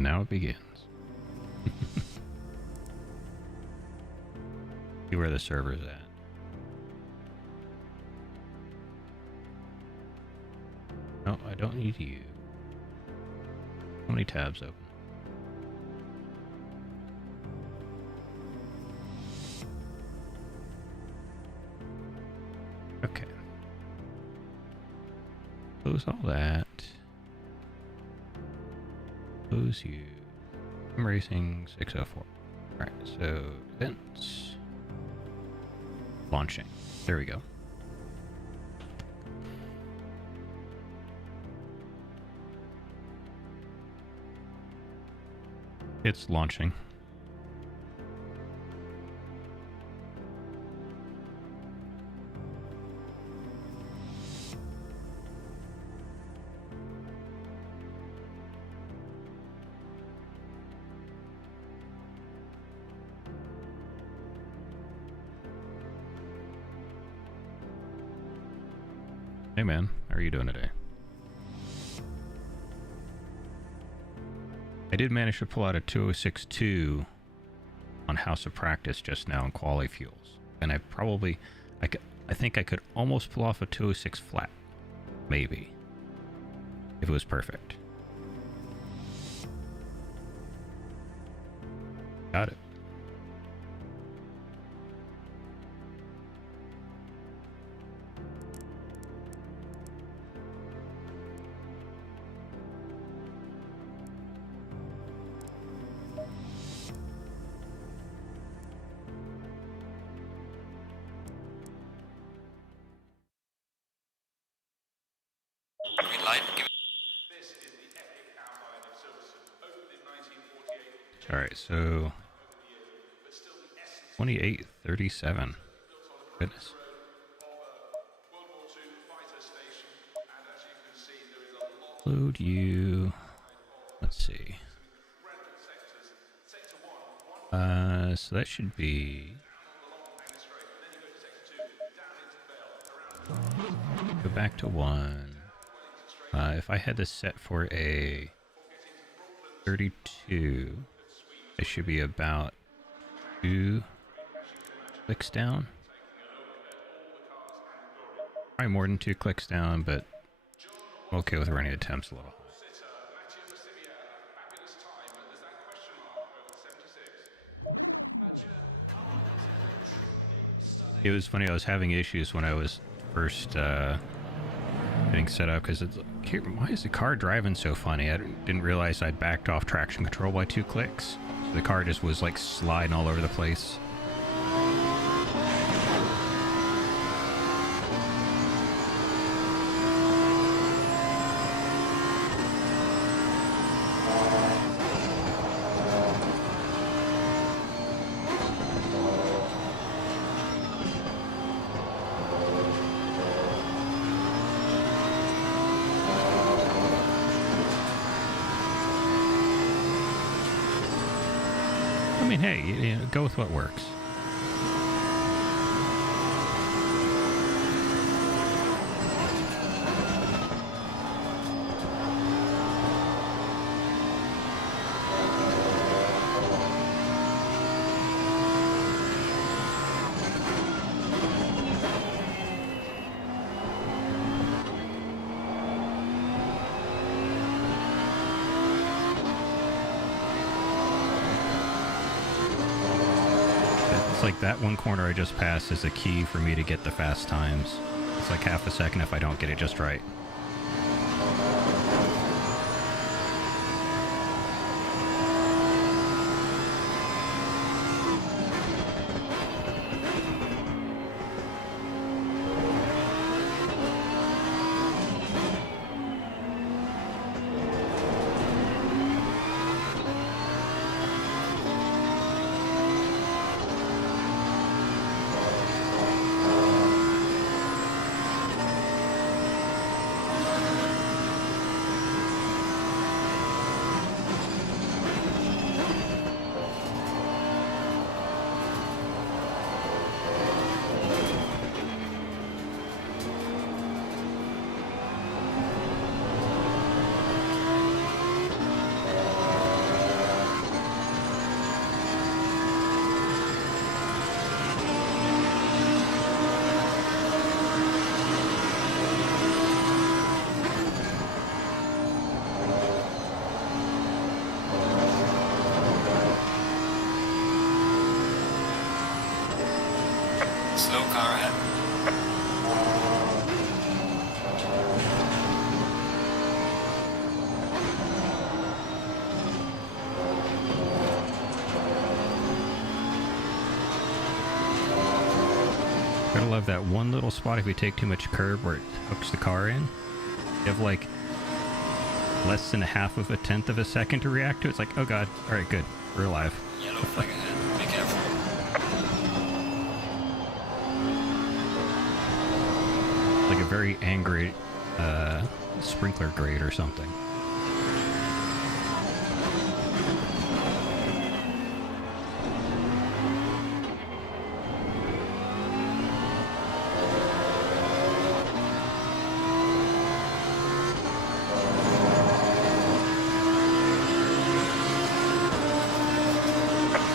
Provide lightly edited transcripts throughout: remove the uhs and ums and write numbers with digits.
And now it begins. See where the server's at. No, I don't need you. How many tabs open? Okay. Close all that. Close you. I'm racing 604. Alright, so events. Launching. There we go. It's launching. Hey man, how are you doing today? I did manage to pull out a 2062 on House of Practice just now in Quali Fuels. And I think I could almost pull off a 206 flat. Maybe. If it was perfect. Got it. Alright, so 2837. Goodness. Load you. Let's see. So that should be. Go back to 1. If I had this set for a 32, it should be about 2 clicks down. Probably more than 2 clicks down, but I'm okay with running attempts a little. It was funny, I was having issues when I was first getting set up because it's like, why is the car driving so funny? I didn't realize I'd backed off traction control by 2 clicks. So the car just was like sliding all over the place. I mean, hey, you know, go with what works. Like that one corner I just passed is a key for me to get the fast times. It's like half a second if I don't get it just right. Slow car ahead. Gotta love that one little spot if you take too much curb where it hooks the car in. You have like less than a half of a tenth of a second to react to. It's like, oh god, alright, good. We're alive. Yellow flag ahead. Be careful. Like a very angry sprinkler grate or something.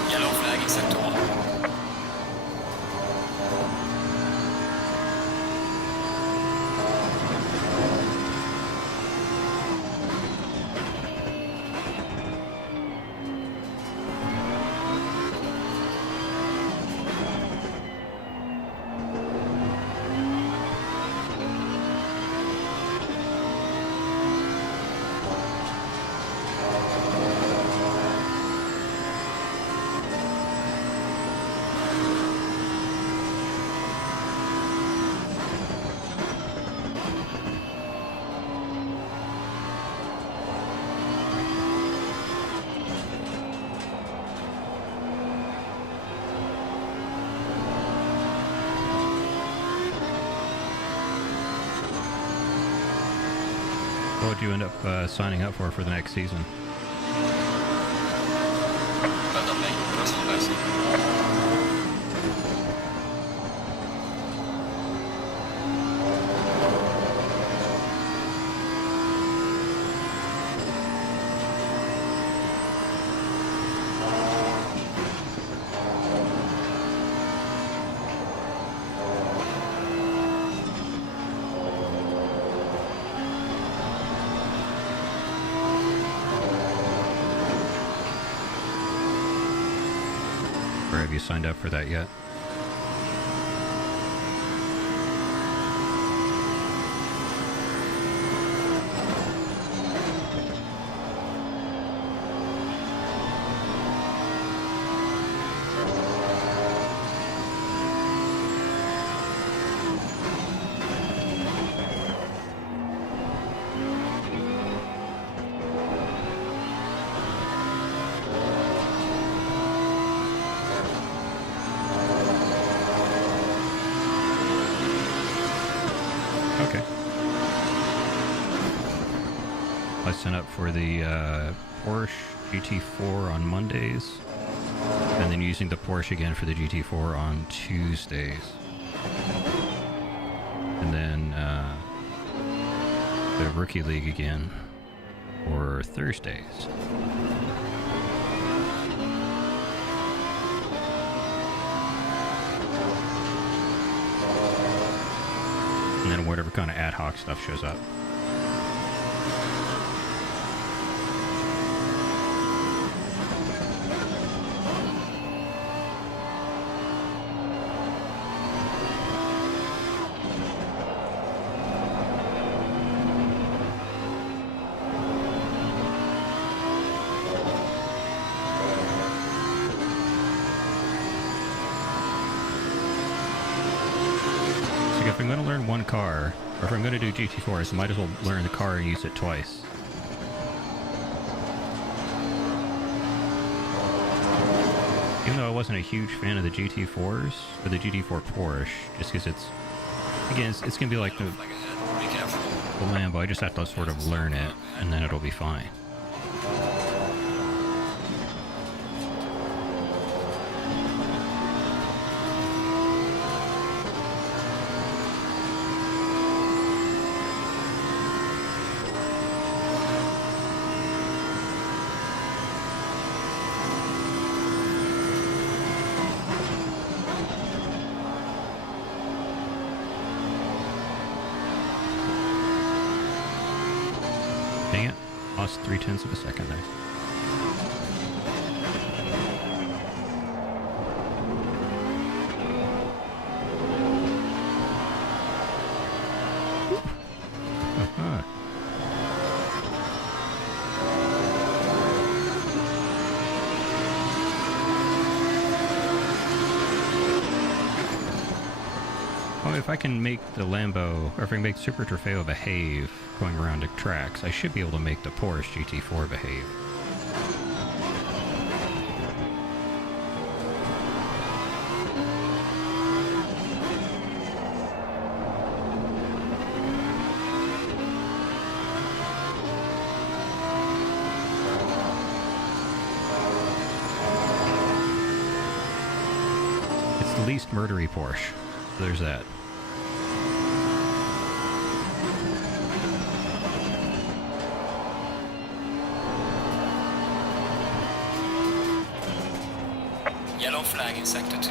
Yellow flag in sector 1. What would you end up signing up for the next season? But not making personal license. Or have you signed up for that yet? Okay. I signed up for the Porsche GT4 on Mondays, and then using the Porsche again for the GT4 on Tuesdays. And then the Rookie League again for Thursdays. And then whatever kind of ad hoc stuff shows up. If I'm going to learn one car, or if I'm going to do GT4s, I might as well learn the car and use it twice. Even though I wasn't a huge fan of the GT4s, or the GT4 Porsche, just because it's, again, it's going to be like the Lambo. I just have to sort of learn it, and then it'll be fine. Dang it. Lost 0.3 of a second there. if I can make the Lambo, or if I can make Super Trofeo behave going around the tracks, I should be able to make the Porsche GT4 behave. It's the least murdery Porsche. There's that. Yellow flag in sector 2.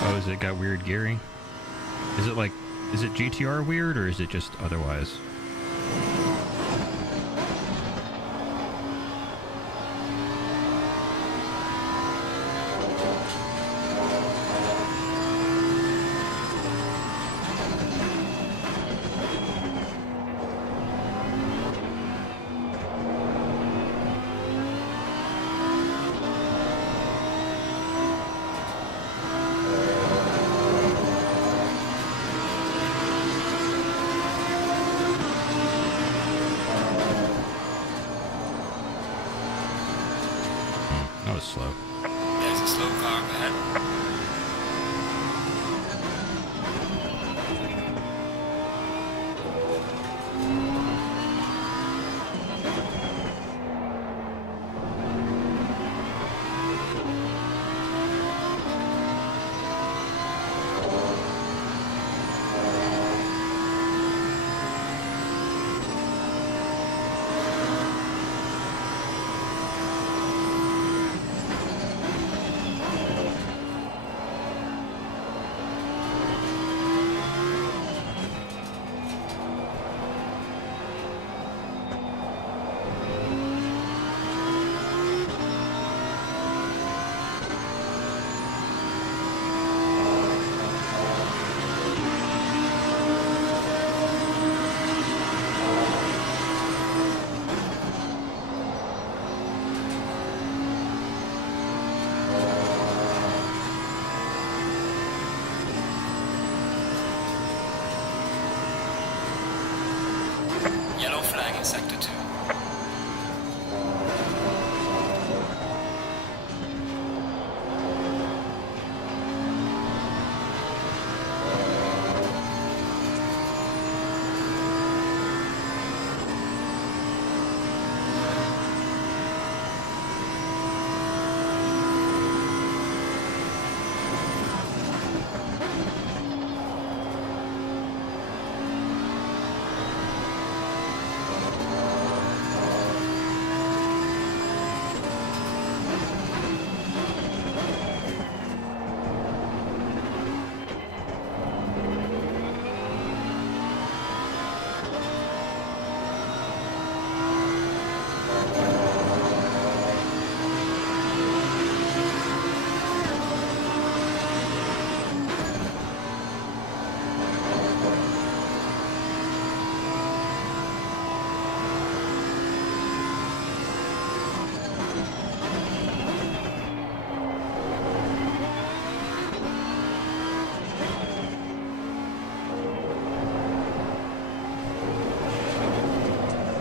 Oh, is it got weird gearing? Is it like, is it GTR weird or is it just otherwise? That was slow. There's a slow car up ahead. Yellow flag in sector 2.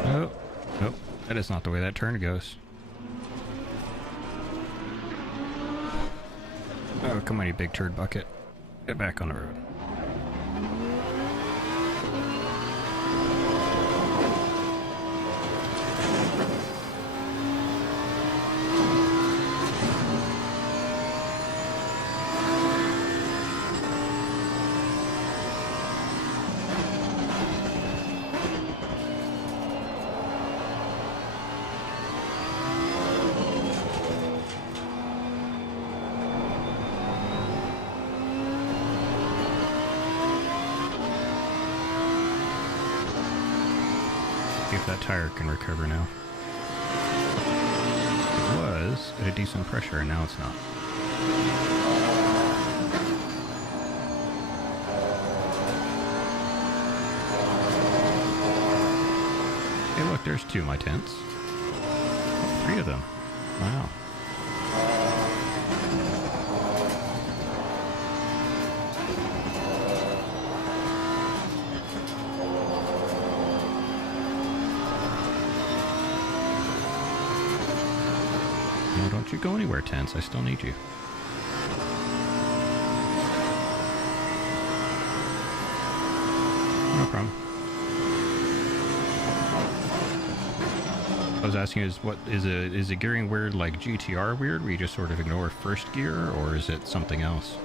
Oh, nope. That is not the way that turn goes. Oh, come on, you big turd bucket. Get back on the road. that tire can recover now. It was at a decent pressure, and now it's not. Hey, look, there's 2 of my tents. 3 of them. Wow. No, don't you go anywhere, tents. I still need you. No problem. I was asking is what is the gearing weird like GTR weird where you just sort of ignore first gear, or is it something else?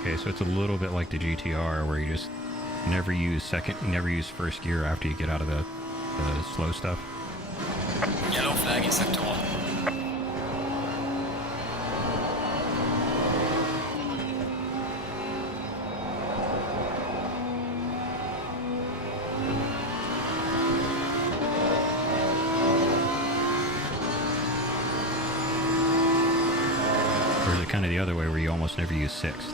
Okay, so it's a little bit like the GTR where you just never use first gear after you get out of the slow stuff. Yellow flag in sector 1. Or is it kind of the other way where you almost never use sixth?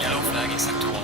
Yellow flag in sector 1.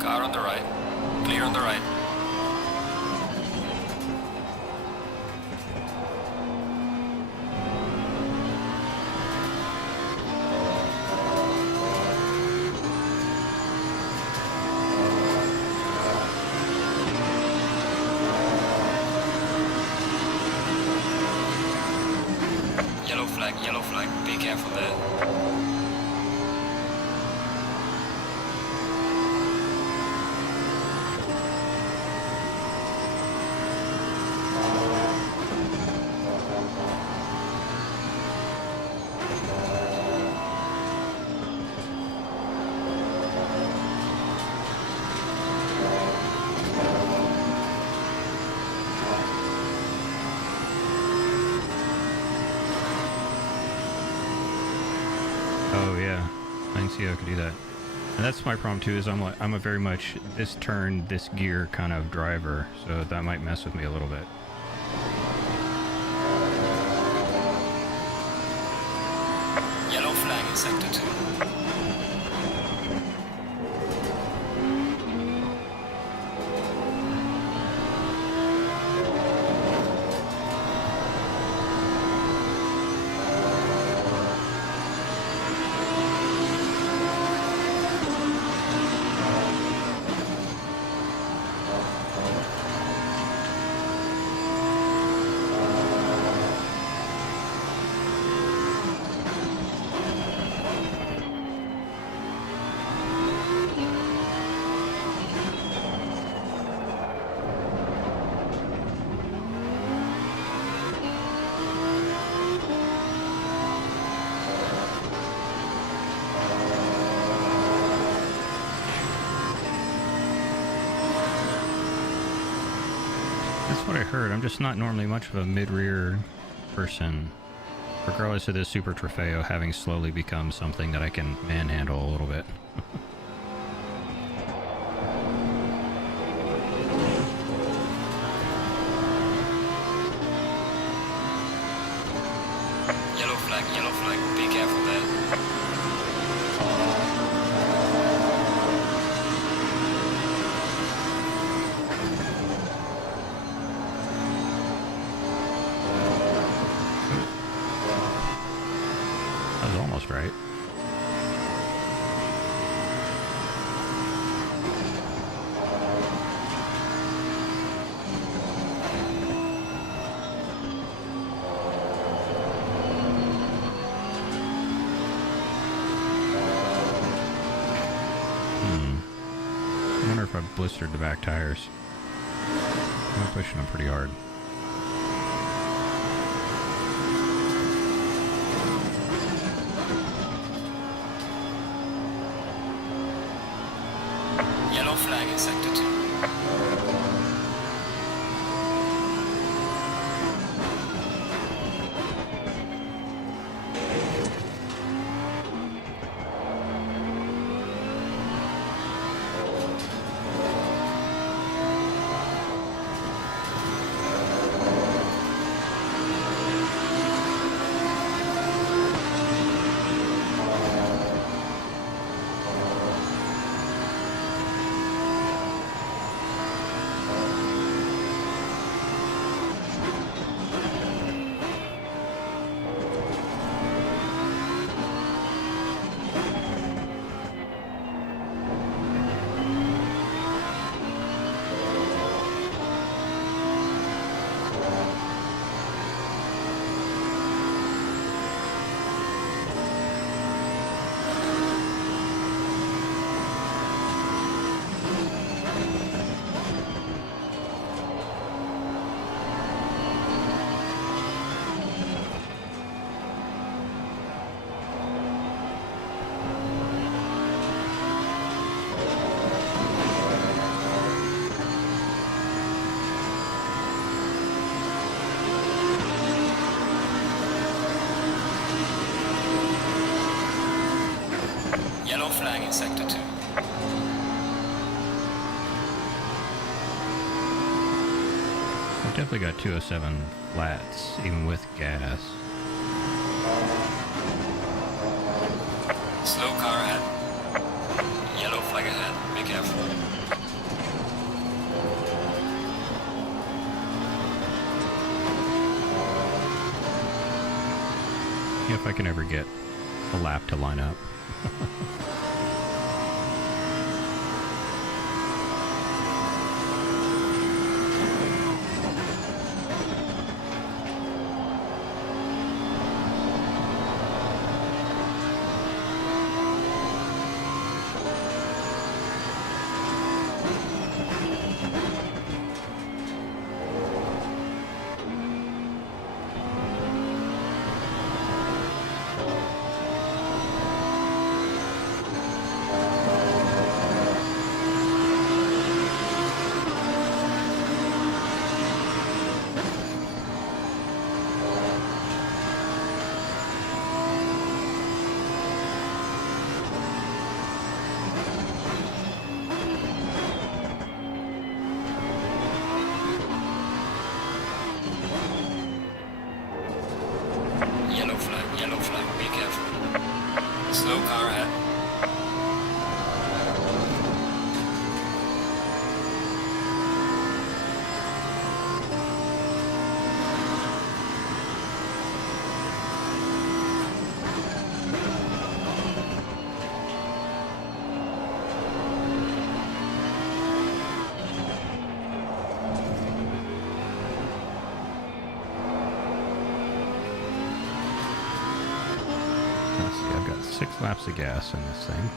Car on the right. Clear on the right. Yellow flag. Be careful there. Oh yeah, I can see how I could do that. And that's my problem too. Is I'm a very much this turn, this gear kind of driver, so that might mess with me a little bit. Yellow flag in sector 2. That's what I heard. I'm just not normally much of a mid-rear person. Regardless of this Super Trofeo having slowly become something that I can manhandle a little bit. Yellow flag, be careful there. That was almost right. I wonder if I've blistered the back tires. I'm pushing them pretty hard. Yellow flag in sector 2. Yellow flag in sector 2. I've definitely got 207 flats, even with gas. Slow car ahead. Yellow flag ahead, be careful. If I can ever get a lap to line up. 6 laps of gas in this thing.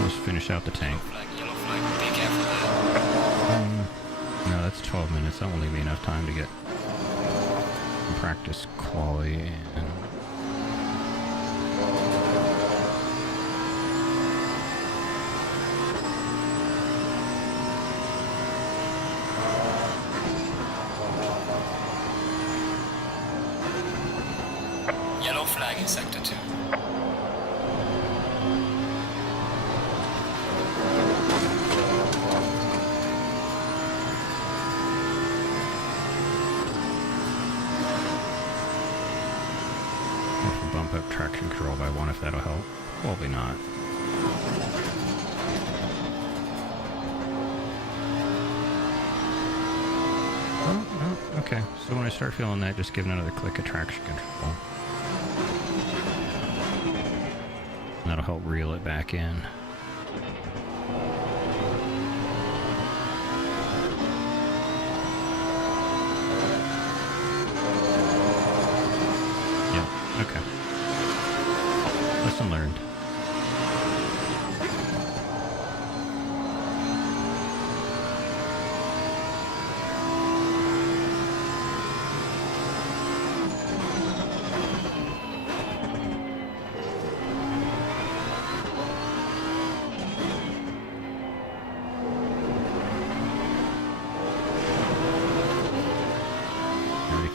Let's finish out the tank. Yellow flag, be careful there. No, that's 12 minutes. That won't leave me enough time to get some practice quality and... Yellow flag in sector 2. Bump up traction control by 1 if that'll help. Probably not. Oh, okay. So when I start feeling that, just give it another click of traction control. And that'll help reel it back in. Yeah, okay. Lesson learned.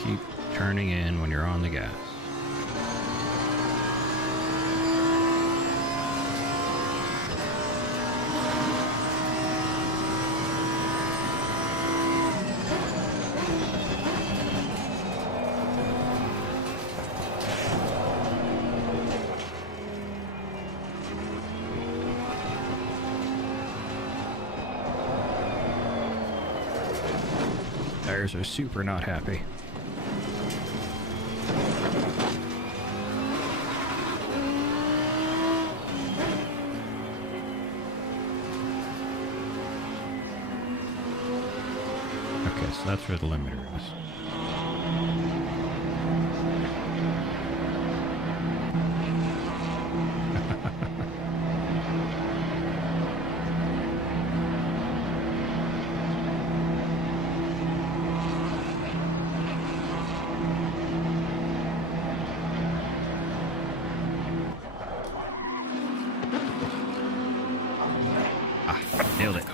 Keep turning in when you're on the gas. Tires are super not happy. Okay, so that's where the limiter is. Nailed it.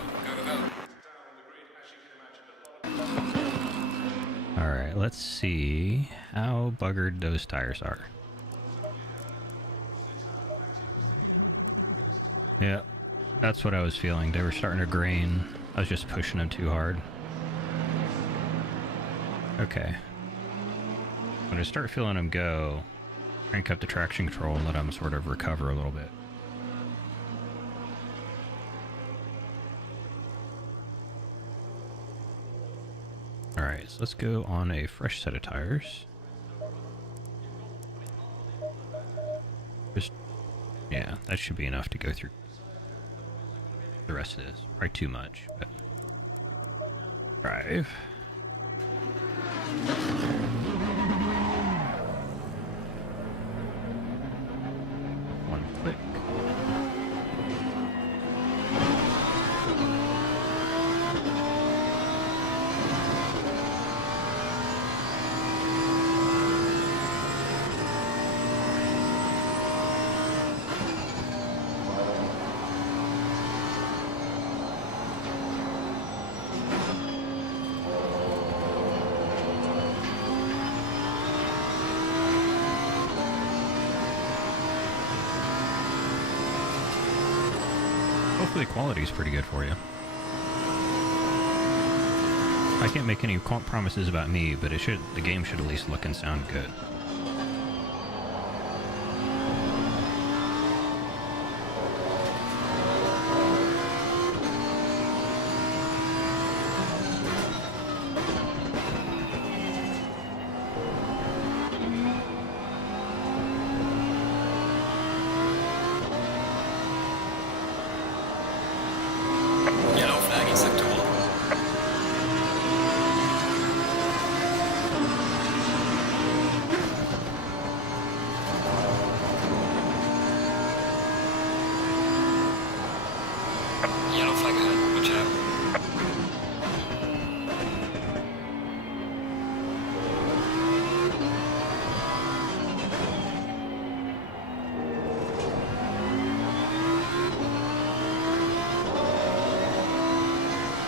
Alright, let's see how buggered those tires are. Yeah, that's what I was feeling. They were starting to grain. I was just pushing them too hard. Okay. When I start feeling them go, crank up the traction control and let them sort of recover a little bit. Alright, so let's go on a fresh set of tires. Just, yeah, that should be enough to go through the rest of this. Probably too much, but... Drive. One click. Hopefully the quality is pretty good for you. I can't make any promises about me, but the game should at least look and sound good. Yellow flag in sector 1.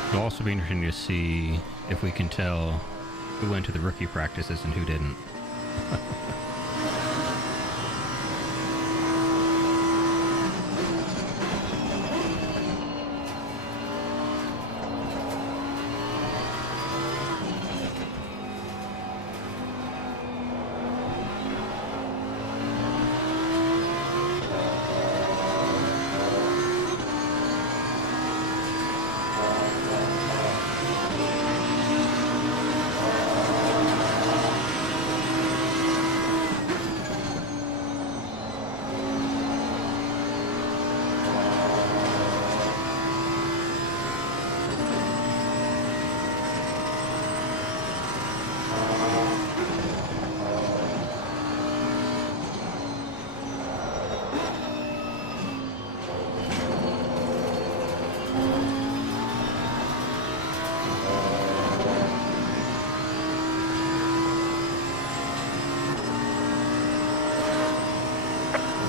It'll also be interesting to see if we can tell who went to the rookie practices and who didn't.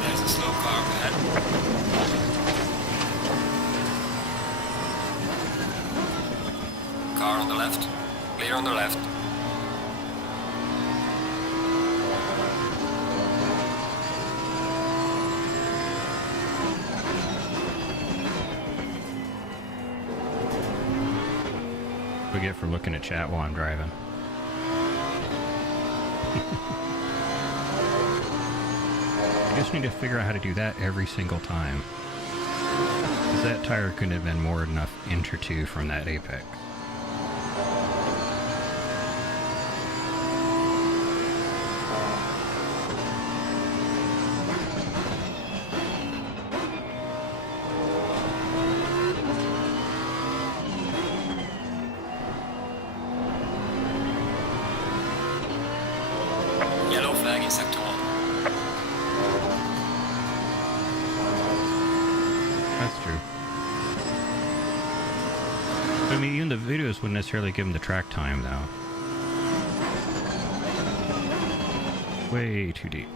There's a slow car ahead. Car on the left. Clear on the left. We get for looking at chat while I'm driving. I just need to figure out how to do that every single time. Because that tire couldn't have been more than enough inch or two from that apex. Yellow flag in sector 1. That's true. But, I mean, even the videos wouldn't necessarily give them the track time, though. Way too deep.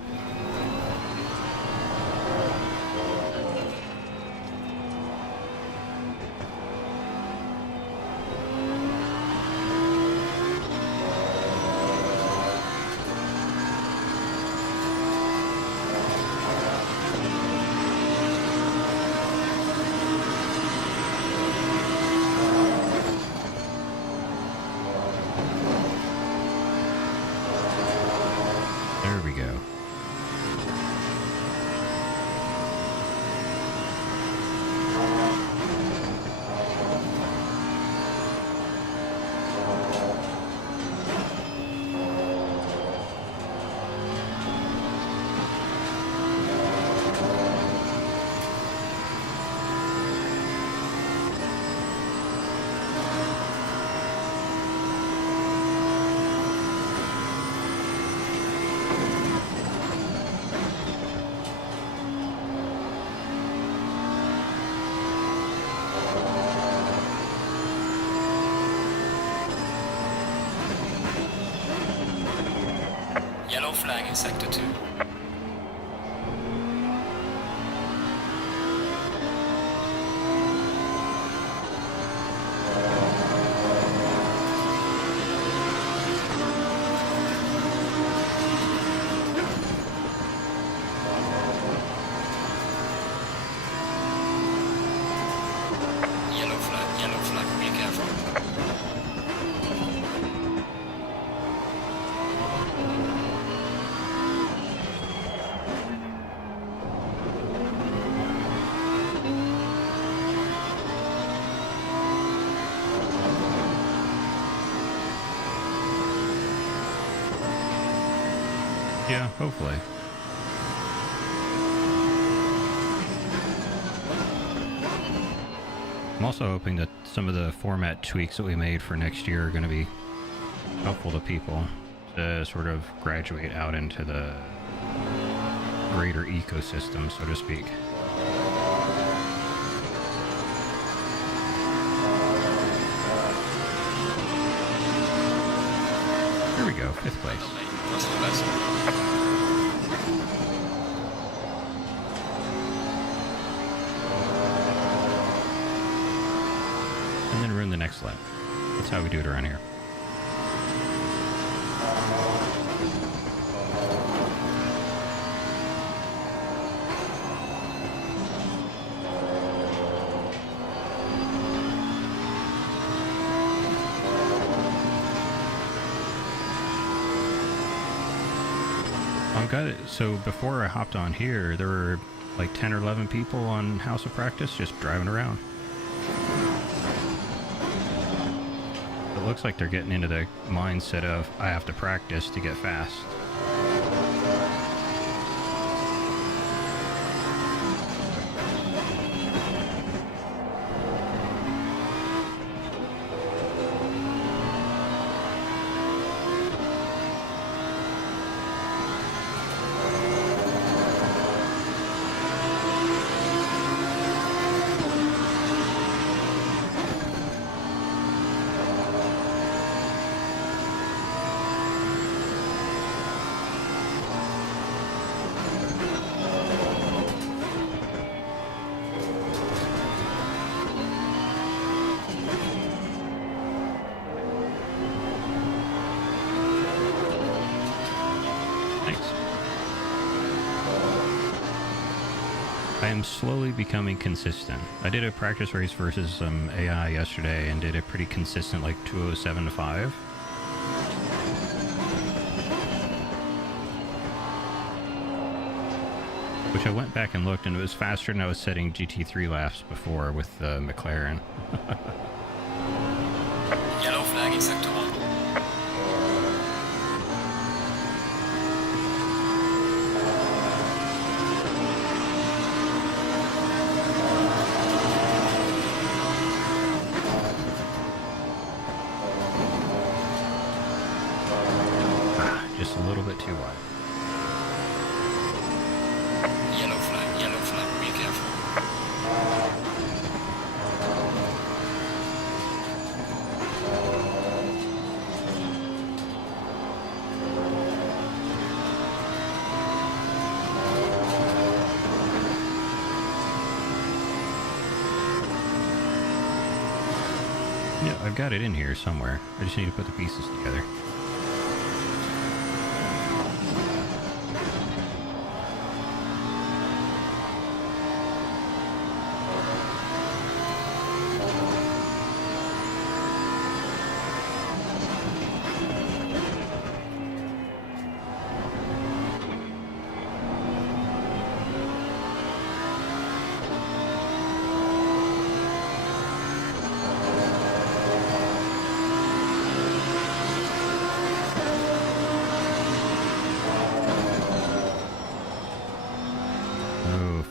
There we go. Yellow flag in sector 2. Yellow flag, be careful. Yeah, hopefully. I'm also hoping that some of the format tweaks that we made for next year are going to be helpful to people to sort of graduate out into the greater ecosystem, so to speak. Here we go, 5th place. and then ruin the next lap. That's how we do it around here. Got it. So before I hopped on here, there were like 10 or 11 people on House of Practice just driving around. It looks like they're getting into the mindset of, I have to practice to get fast. I am slowly becoming consistent. I did a practice race versus some AI yesterday and did a pretty consistent like 207 to 5. Which I went back and looked and it was faster than I was setting GT3 laps before with McLaren. Yellow flag in sector 1. Just a little bit too wide. Yellow flag, be careful. Yeah, I've got it in here somewhere. I just need to put the pieces together.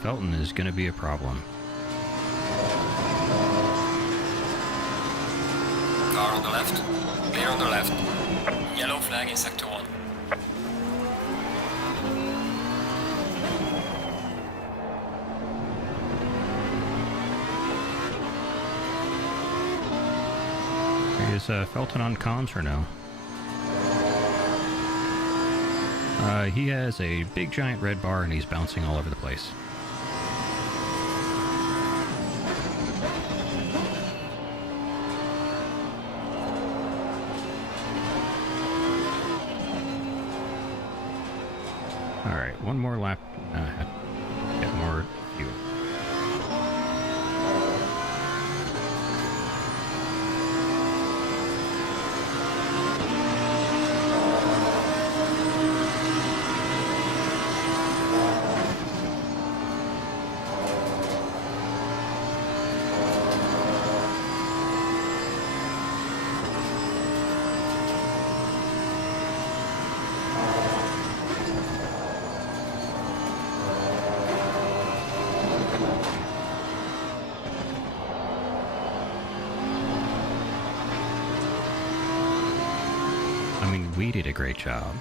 Felton is going to be a problem. Car on the left. Clear on the left. Yellow flag in sector 1. Is Felton on comms or no? He has a big giant red bar and he's bouncing all over the place. Alright, one more lap. Get more fuel. We did a great job.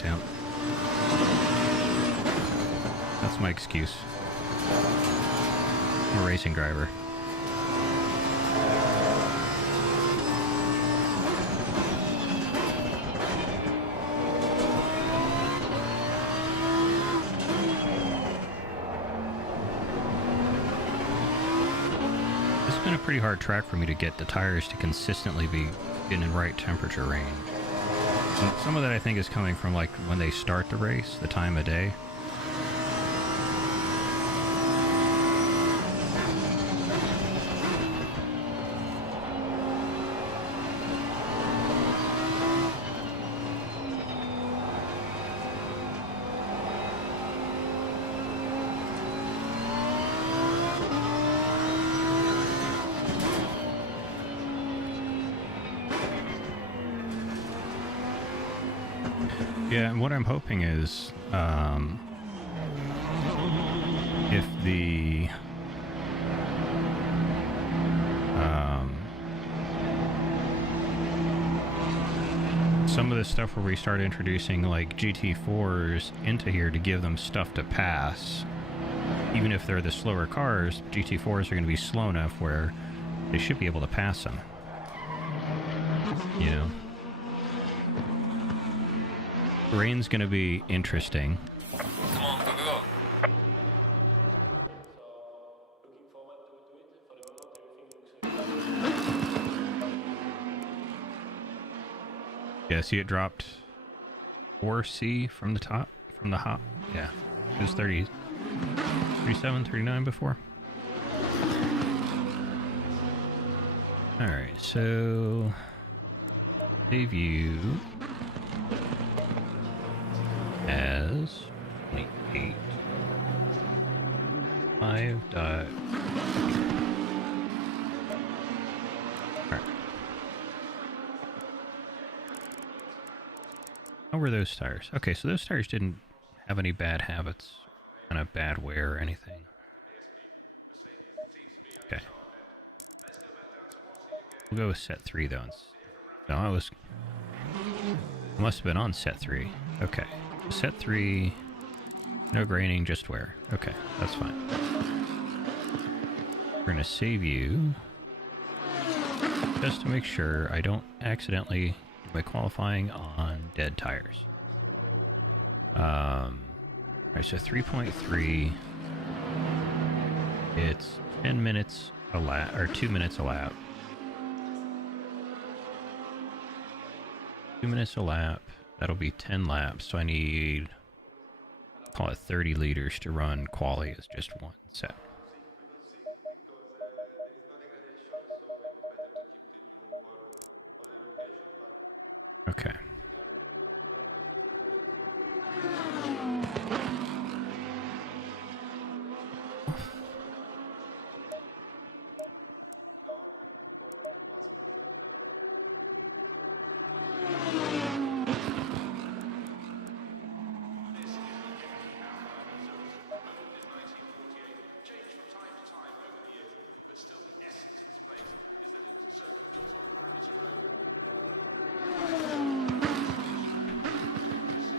attempt. That's my excuse. I'm a racing driver. This has been a pretty hard track for me to get the tires to consistently be in the right temperature range. And some of that I think is coming from like when they start the race, the time of day. Yeah, and what I'm hoping is, if the some of the stuff where we start introducing like GT4s into here to give them stuff to pass, even if they're the slower cars, GT4s are going to be slow enough where they should be able to pass them. You know? Rain's gonna be interesting. Come on, go, go, go. Yeah, see it dropped 4C from the top, from the hop. Yeah, it was 30, 37, 39 before. Alright, so save you as 28 5 dot. Alright. How were those tires? Okay, so those tires didn't have any bad habits, kind of bad wear or anything. Okay. We'll go with set 3 though. No, I must have been on set 3. Okay. Set 3, no graining, just wear. Okay, that's fine. We're gonna save you just to make sure I don't accidentally do my qualifying on dead tires. Alright, so 3.3. It's 10 minutes a lap, or 2 minutes a lap. 2 minutes a lap. That'll be 10 laps, so I need, call it 30 liters to run quali as just one set. Okay.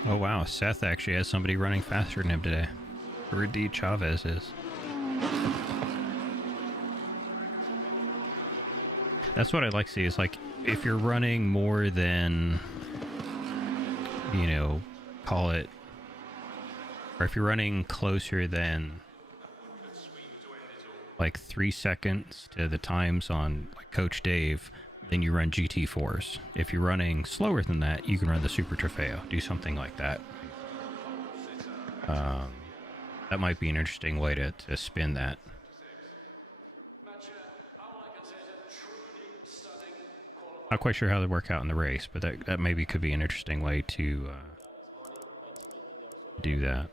Oh wow, Seth actually has somebody running faster than him today. Rudy Chavez is. That's what I'd like to see, is like, if you're running more than, you know, call it, or if you're running closer than like 3 seconds to the times on like Coach Dave, then you run GT4s. If you're running slower than that, you can run the Super Trofeo. Do something like that. That might be an interesting way to spin that. Not quite sure how they work out in the race, but that maybe could be an interesting way to do that.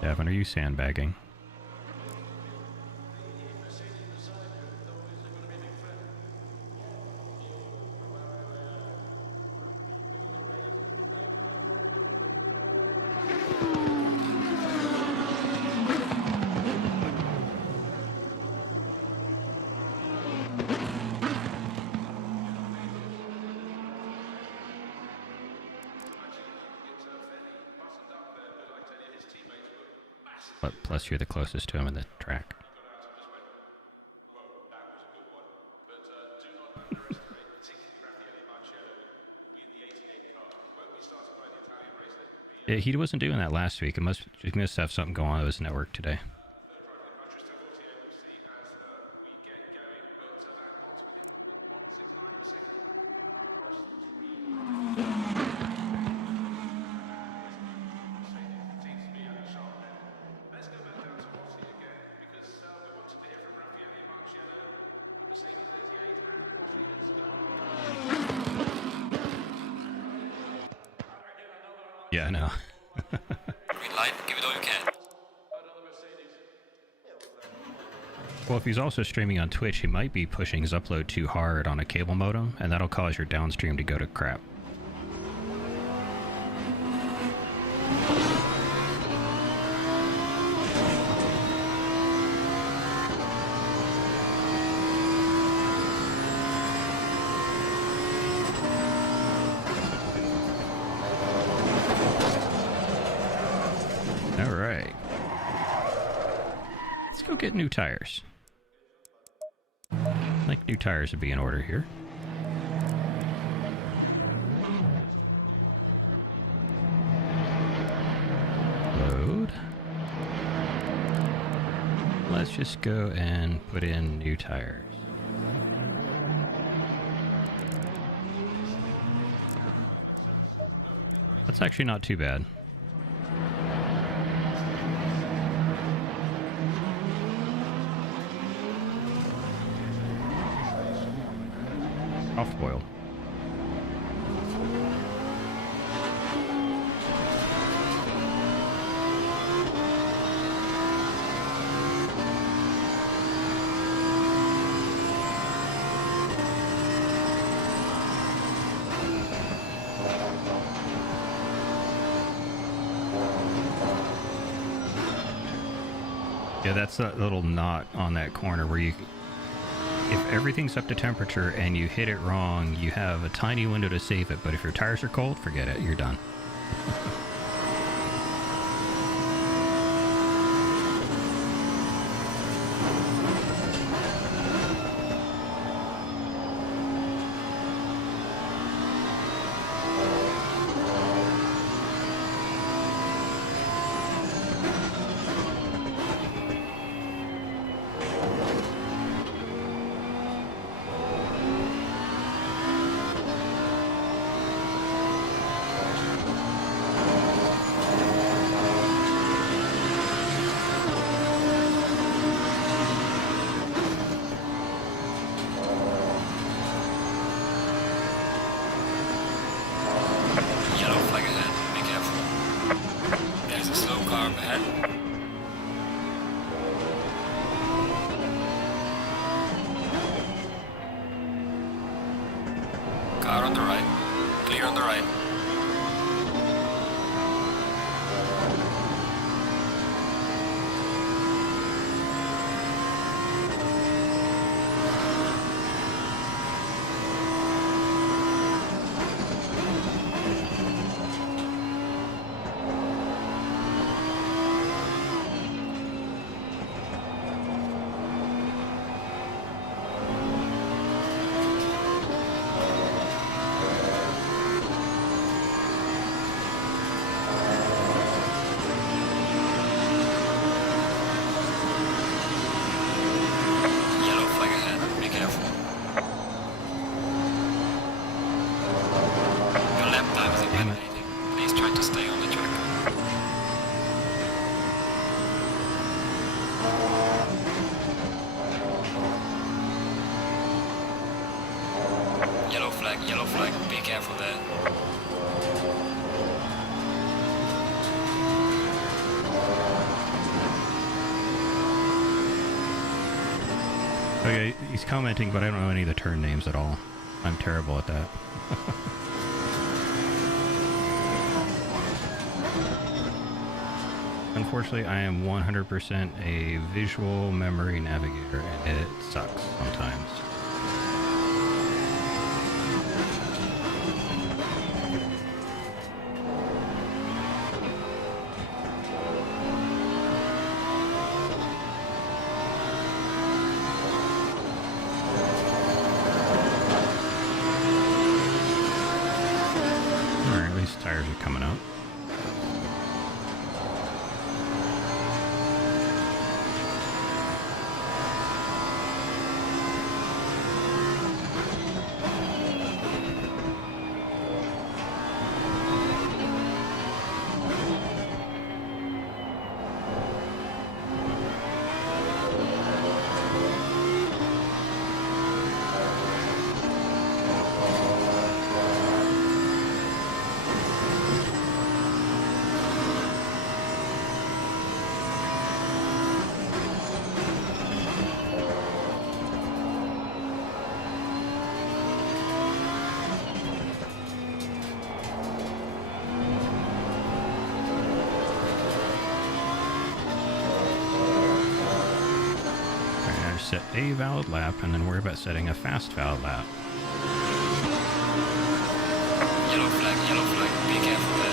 Devin, are you sandbagging? Plus, you're the closest to him in the track. Yeah, he wasn't doing that last week. He must have something going on with his network today. Yeah, I know. Green light, give it all you can. Well, if he's also streaming on Twitch, he might be pushing his upload too hard on a cable modem, and that'll cause your downstream to go to crap. All right. Let's go get new tires. I think new tires would be in order here. Load. Let's just go and put in new tires. That's actually not too bad. Soft boil. Yeah, that's that little knot on that corner where you... If everything's up to temperature and you hit it wrong, you have a tiny window to save it, but if your tires are cold, forget it, you're done. Car on the right. Clear on the right. Yellow flag, be careful there. Okay, he's commenting, but I don't know any of the turn names at all. I'm terrible at that. Unfortunately, I am 100% a visual memory navigator, and it sucks sometimes. hazard coming up. Set a valid lap and then worry about setting a fast valid lap. Yellow flag, be careful there.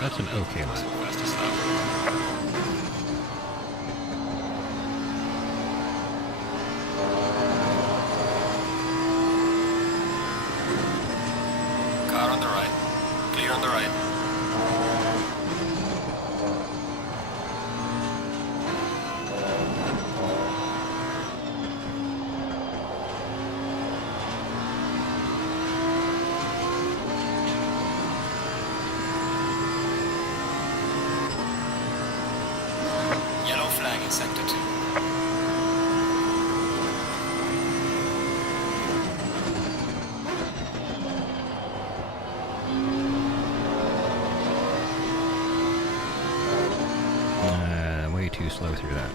That's an okay lap. Fastest lap. Car on the right. Clear on the right. Yellow flag in sector 2. Way too slow through that.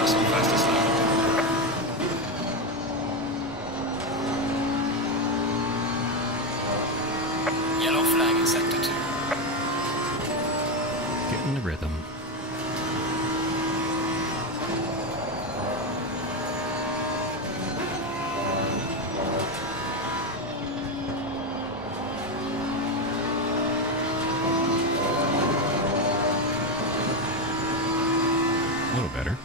Trofeos on fastest lap. Yellow flag in sector 2. Get in the rhythm. A little better.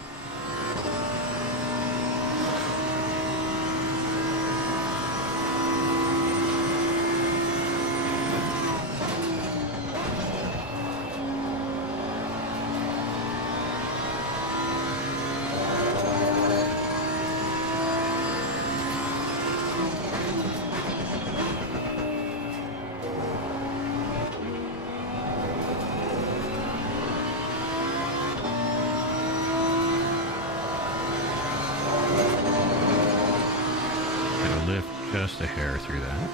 Gonna lift just a hair through that.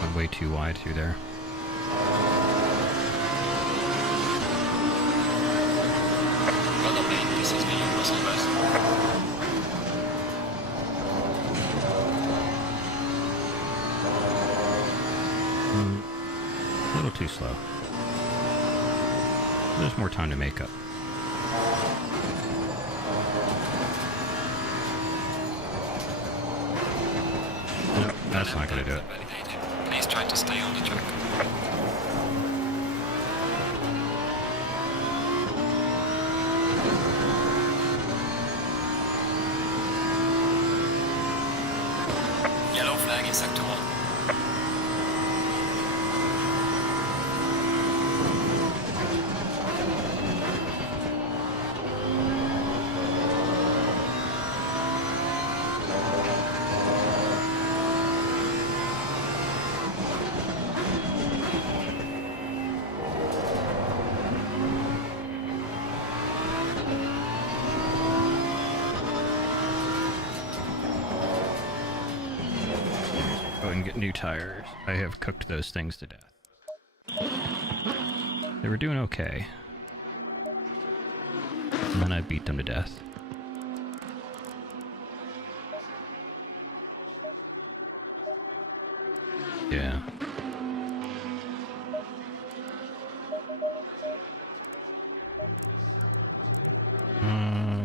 Went way too wide through there. Well done, mate. This is the Russell best. A little too slow. There's more time to make up. Nope, that's not gonna do it. Please try to stay on the track. Yellow flag in sector 1. Go and get new tires. I have cooked those things to death. They were doing okay. And then I beat them to death. Yeah.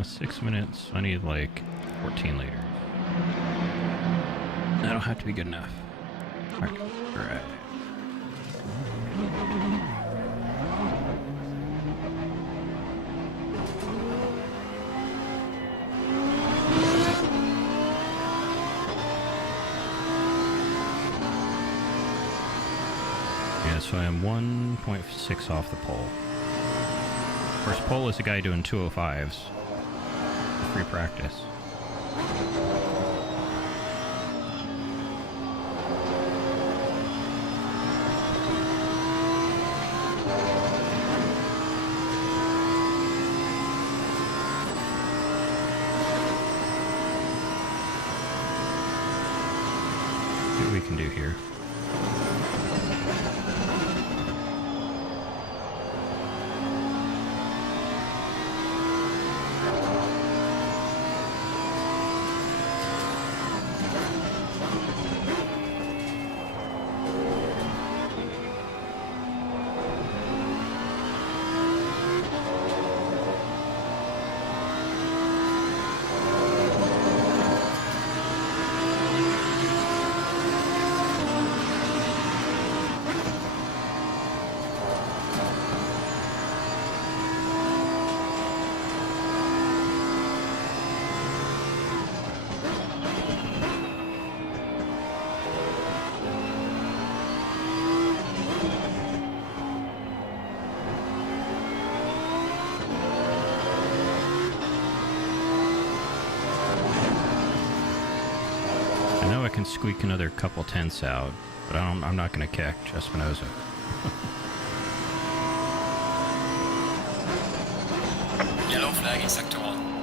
6 minutes. I need like 14 liters. That'll have to be good enough. Alright. Alright. Yeah, so I am 1.6 off the pole. First pole is the guy doing 205s. Free practice. See what we can do here. can squeak another couple tenths out, but I'm not going to catch Espinosa. Yellow flag in sector 1.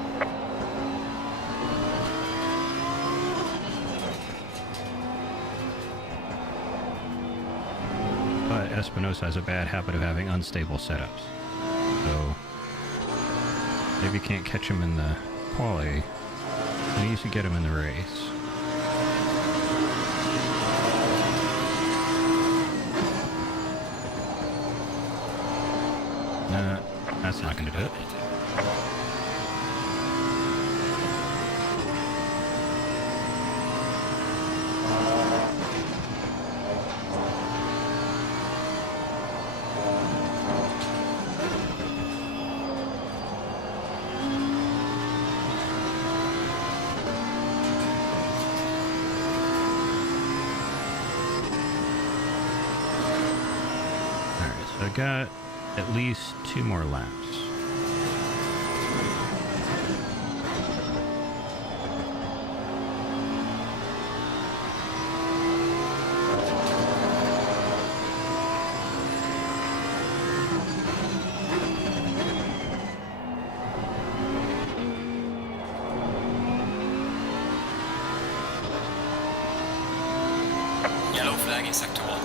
But Espinosa has a bad habit of having unstable setups. So, maybe you can't catch him in the quali. You need to get him in the race. No, that's not going to do it. I got at least 2 more laps. Yellow flag in sector 1.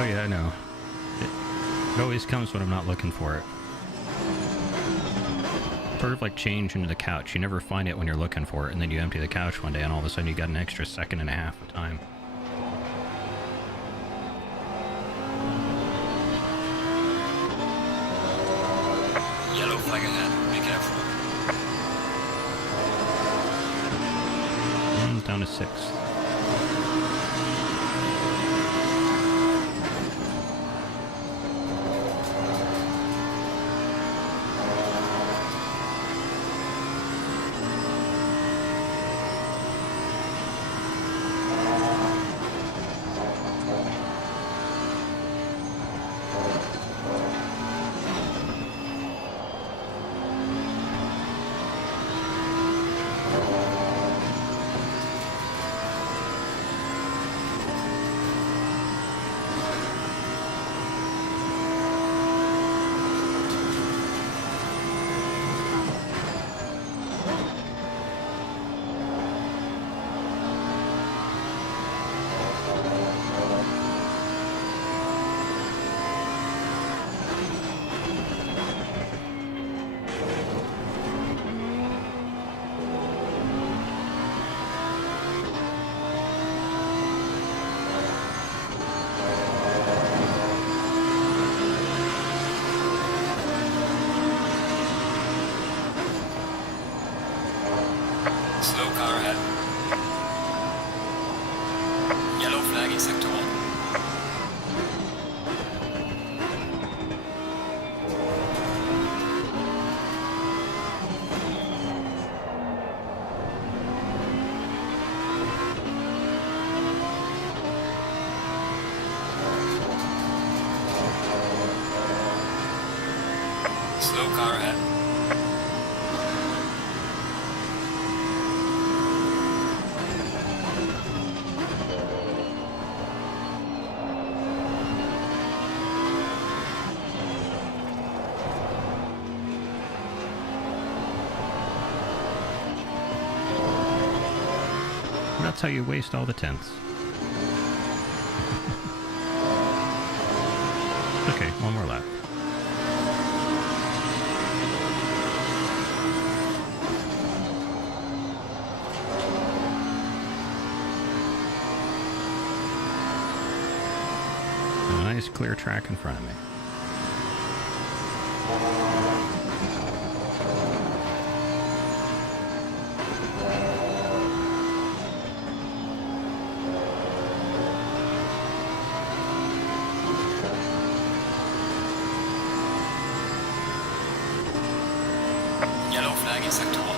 Oh yeah, I know. It always comes when I'm not looking for it. Sort of like change into the couch. You never find it when you're looking for it, and then you empty the couch one day, and all of a sudden you got an extra 1.5 seconds of time. Yellow flag ahead. Be careful. Down to 6th. Slow car ahead. Yellow flag in sector 1. Slow car ahead. That's how you waste all the tenths. Okay, one more lap. A nice clear track in front of me. flag in sector 1.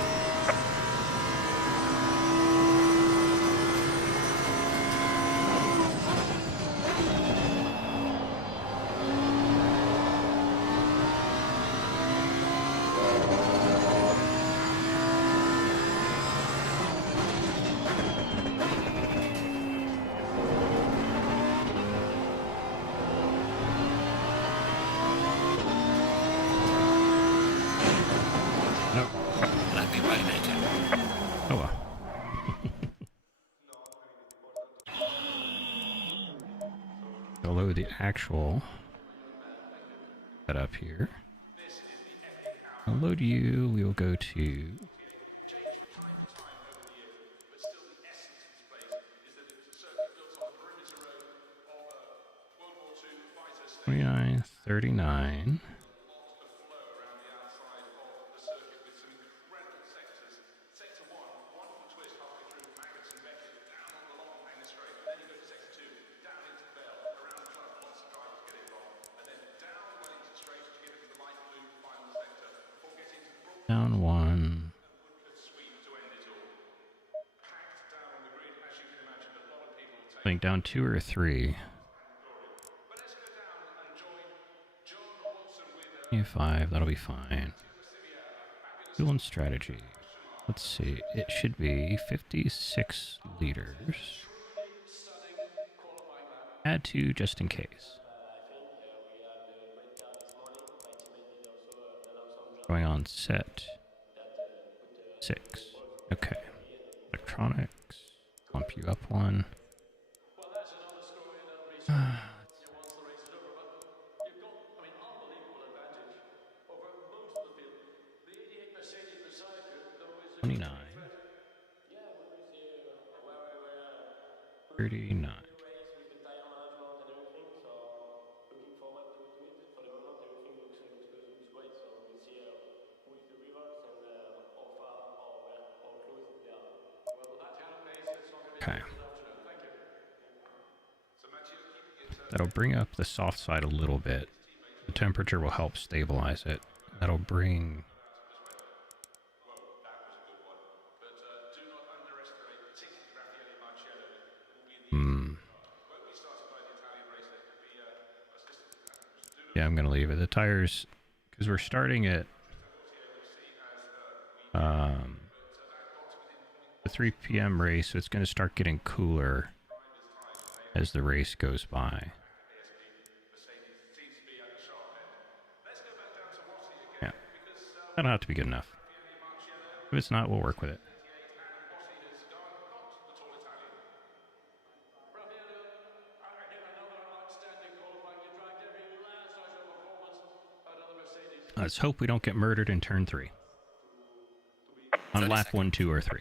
No. Flag being validated. Oh well. I'll load the actual setup here. I'll load you. We will go to 2939. Down one. I think down 2 or 3. 25, that'll be fine. Fuel and strategy. Let's see. It should be 56 liters. Add 2 just in case. Going on set 6. Okay. Electronics. Bump you up 1. Uh, 29. 39. Okay. That'll bring up the soft side a little bit. The temperature will help stabilize it. That'll bring... Yeah, I'm going to leave it. The tires, because we're starting at the 3 p.m. race, so it's going to start getting cooler as the race goes by. Yeah, that'll have to be good enough. If it's not, we'll work with it. Let's hope we don't get murdered in turn 3. On lap 1, 2, or 3.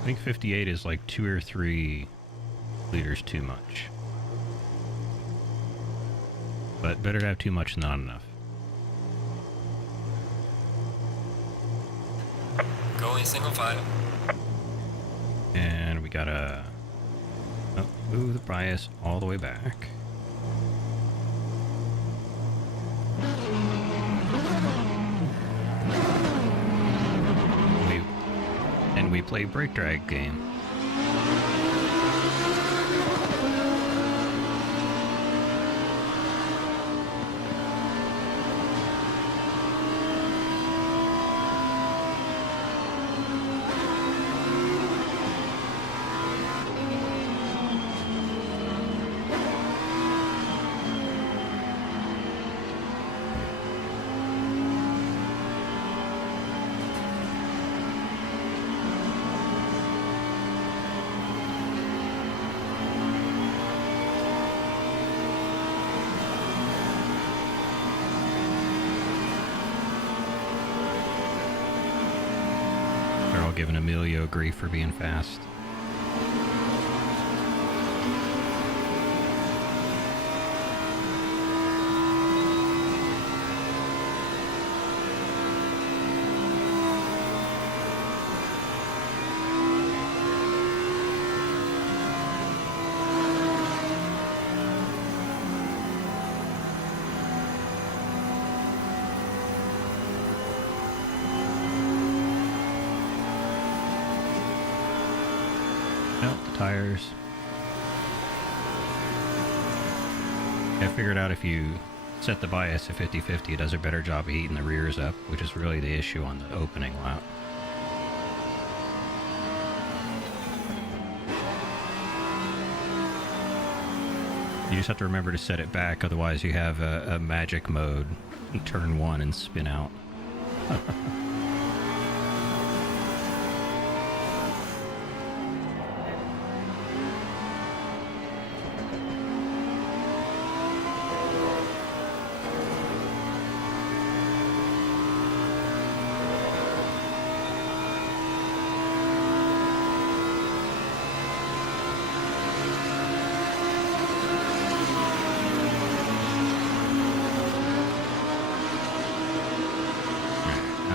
I think 58 is like 2 or 3 liters too much. But better to have too much than not enough. Going single file. And we gotta move the bias all the way back. And we play brake drag game. Giving Emilio grief for being fast. tires. I figured out if you set the bias to 50-50, it does a better job of heating the rears up, which is really the issue on the opening lap. You just have to remember to set it back, otherwise you have a magic mode in turn 1 and spin out.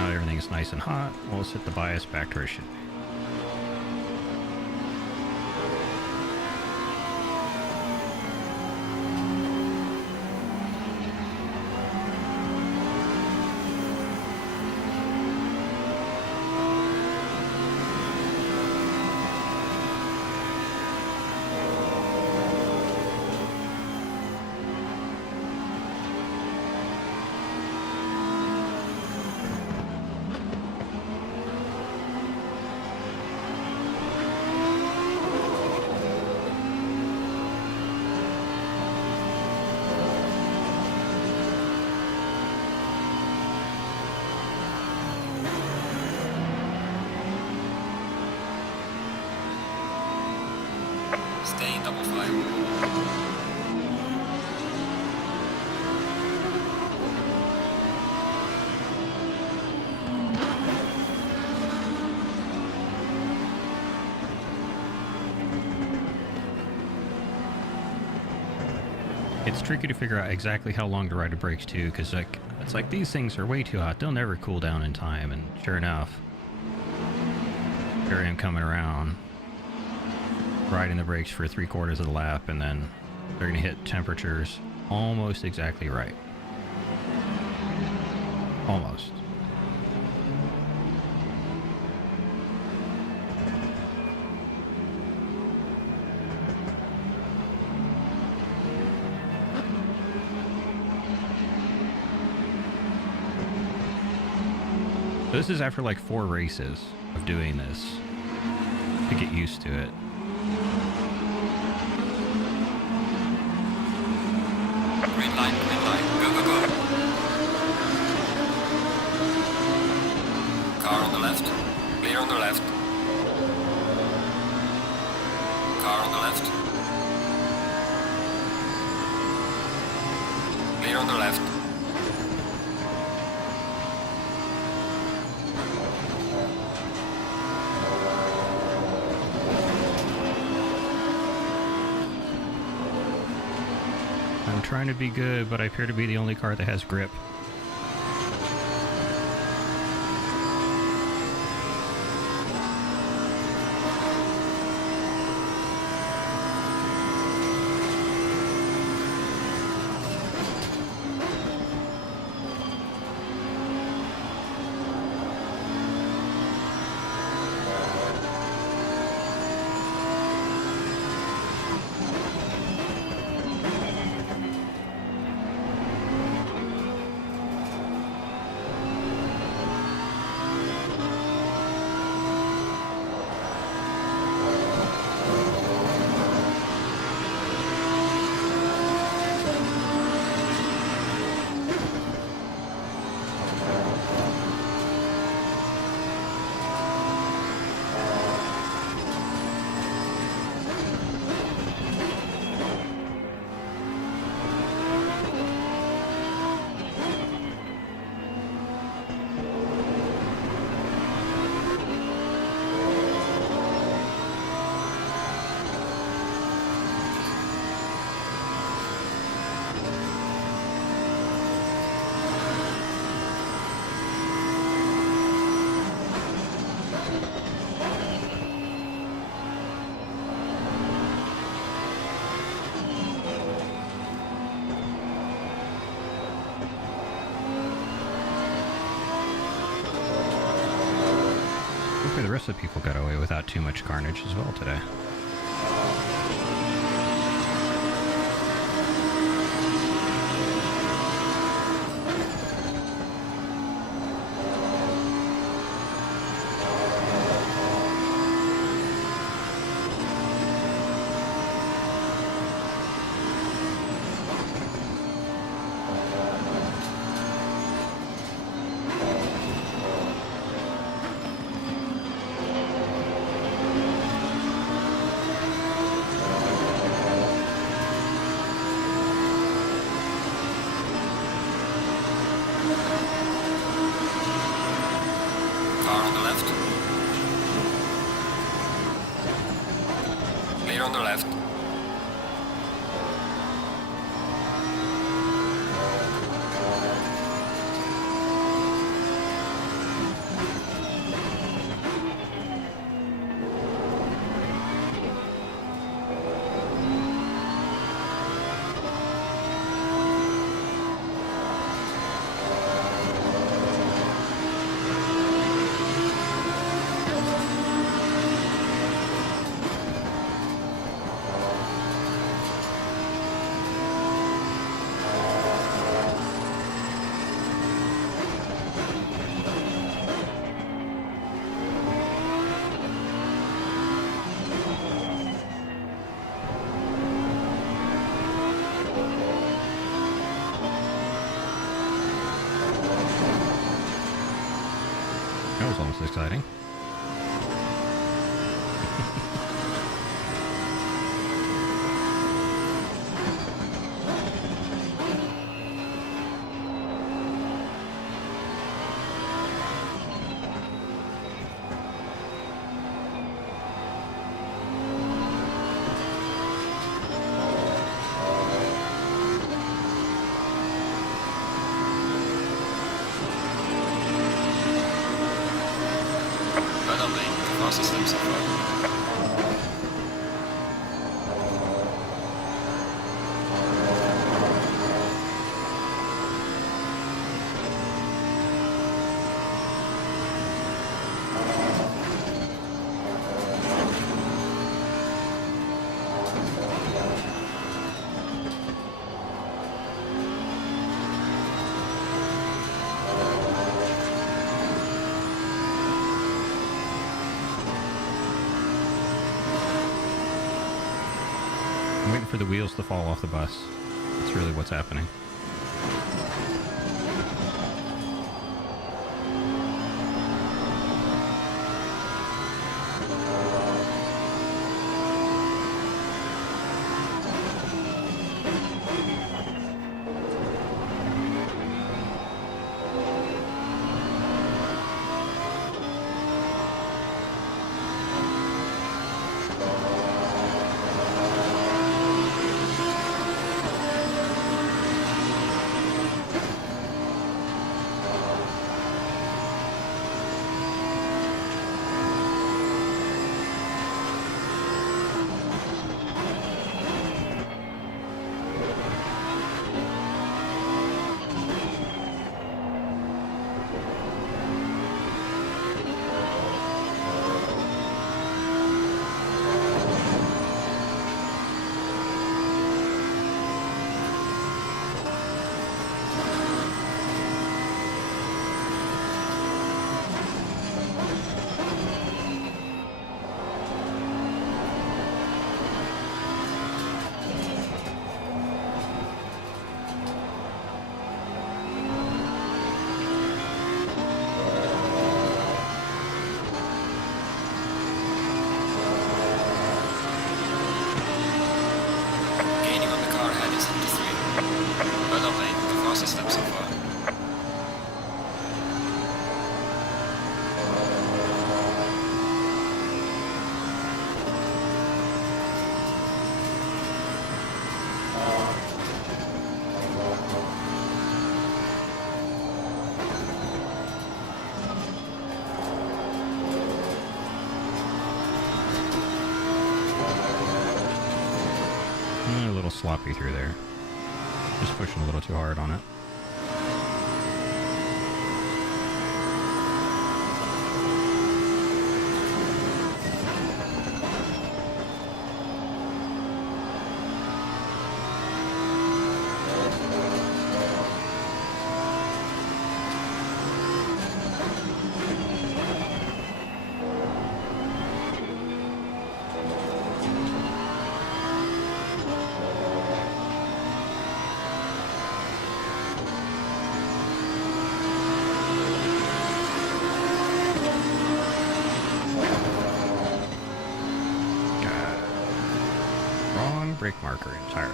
Everything's nice and hot. We'll set the bias back to where it should be. Stay in double file. It's tricky to figure out exactly how long to ride the brakes too, because it's like these things are way too hot. They'll never cool down in time, and sure enough, here I am coming around, riding the brakes for 3/4 of the lap, and then they're going to hit temperatures almost exactly right. Almost. This is after like 4 races of doing this to get used to it. Green light, go, go, go. Car on the left, clear on the left. Car on the left. Clear on the left. I'm trying to be good, but I appear to be the only car that has grip. Hopefully the rest of the people got away without too much carnage as well today. on the left. That was almost exciting. Right on lane, fastest lap so far. I'm waiting for the wheels to fall off the bus. That's really what's happening. Gaining on the car ahead is into 3. Right on lane, the fastest lap so far. A little sloppy through there. Just pushing a little too hard on it. Brake marker entirely.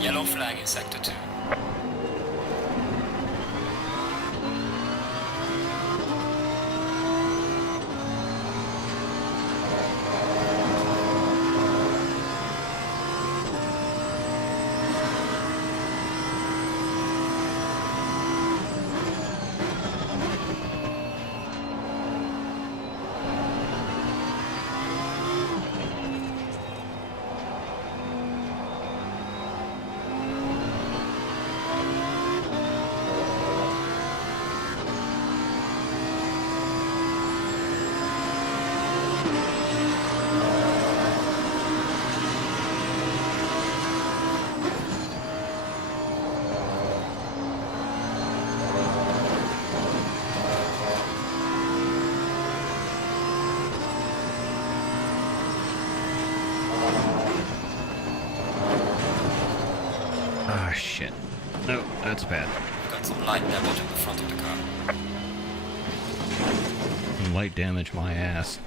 Yellow flag in sector 2. No, that's bad. Got some light damage on the front of the car. Light damage my ass.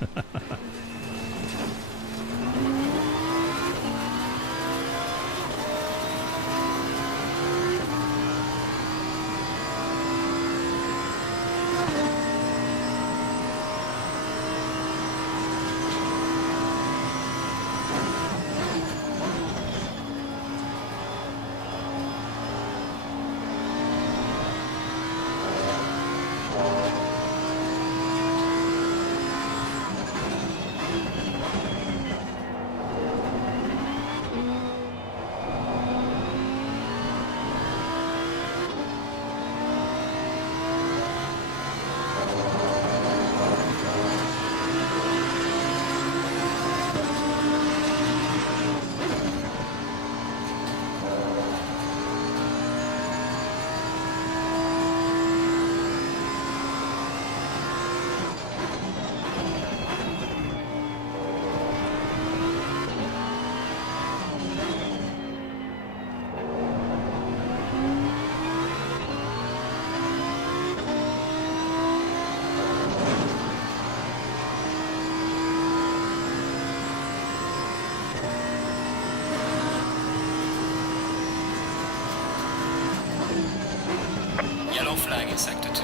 Yellow flag in sector 2.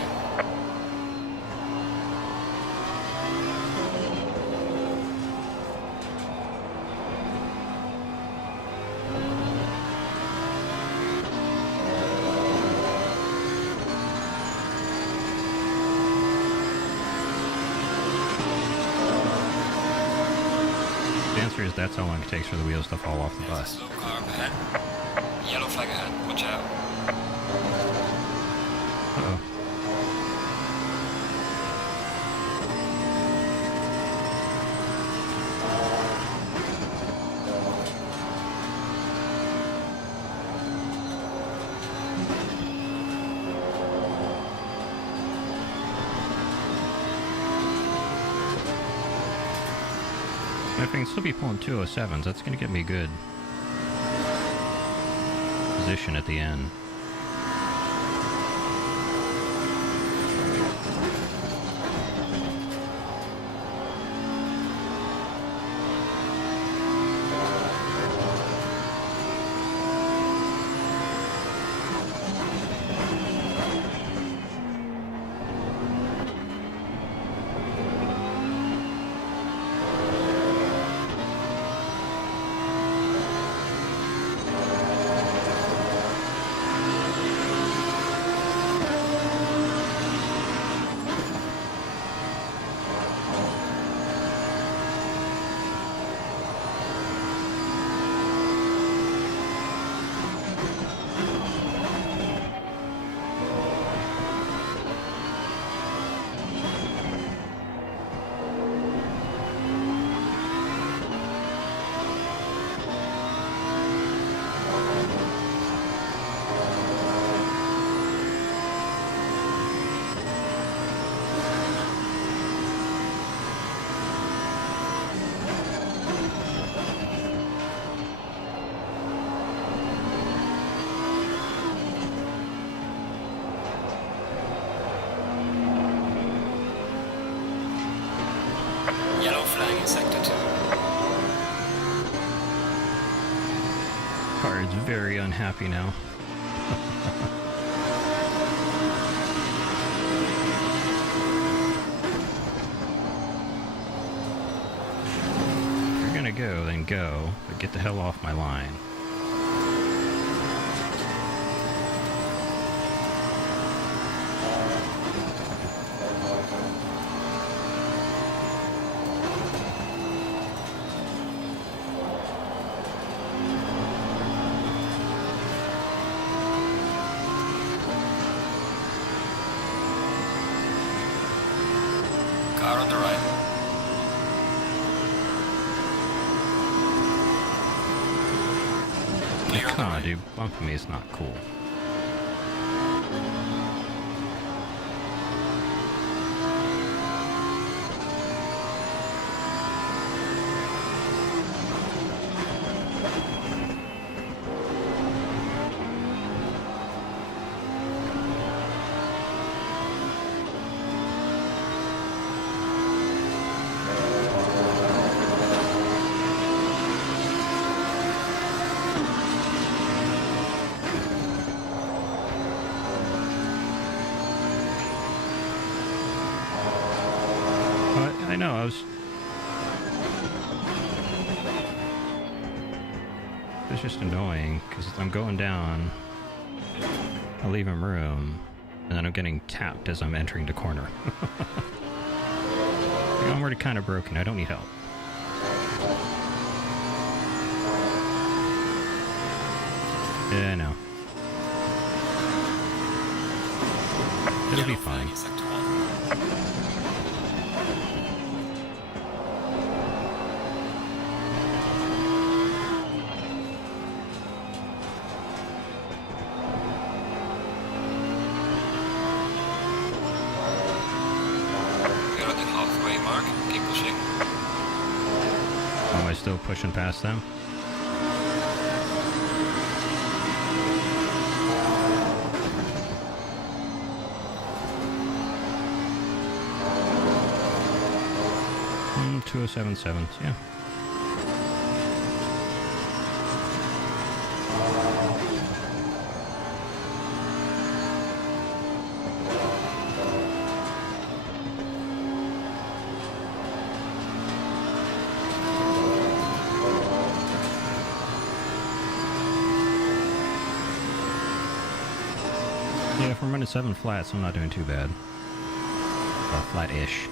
The answer is that's how long it takes for the wheels to fall off the There's a bus. slow car up ahead. Yellow flag ahead. Watch out. Uh-oh. If I can still be pulling 207s, that's going to get me good position at the end. Yellow flag in sector 2. Car is very unhappy now. If you're gonna go, then go, but get the hell off my line. Car on the right. Clear on the Come on, right. dude, bumping me is not cool. know, I was... It's just annoying, because I'm going down, I leave him room, and then I'm getting tapped as I'm entering the corner. I'm already kind of broken, I don't need help. Yeah, I know. It'll be fine. We're at the halfway mark. Keep pushing. Am I still pushing past them? Mm, 2077s, yeah. Yeah, if I'm running 7 flats, I'm not doing too bad. Or flat-ish.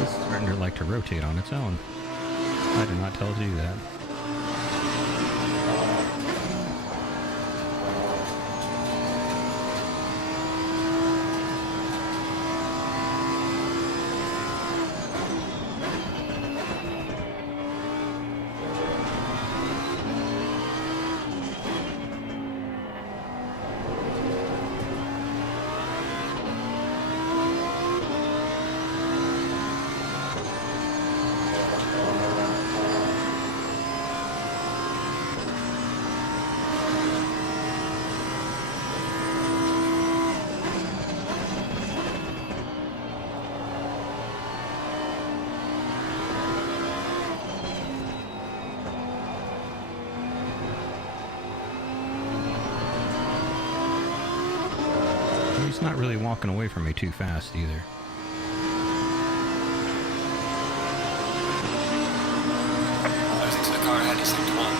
It's starting to like to rotate on its own. I did not tell it to do that. He's not really walking away from me too fast either. Losing to the car ahead is sector 1.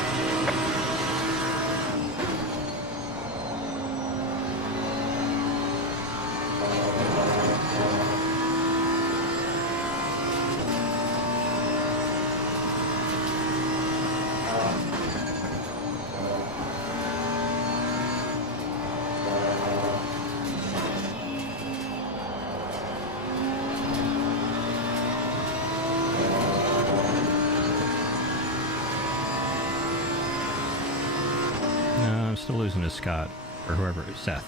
No, I'm still losing to Scott, or whoever, Seth.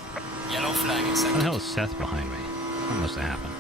Yellow flag in How the sector hell is Seth behind me? What must have happened?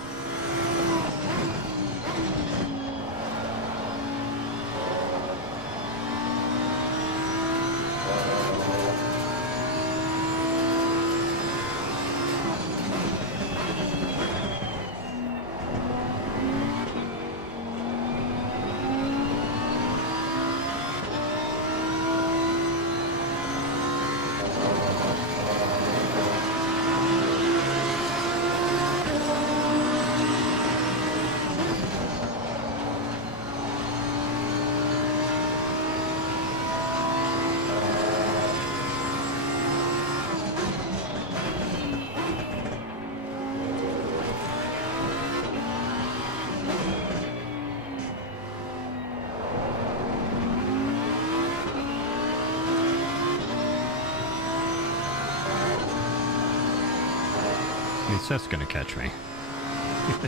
I mean, Seth's gonna catch me.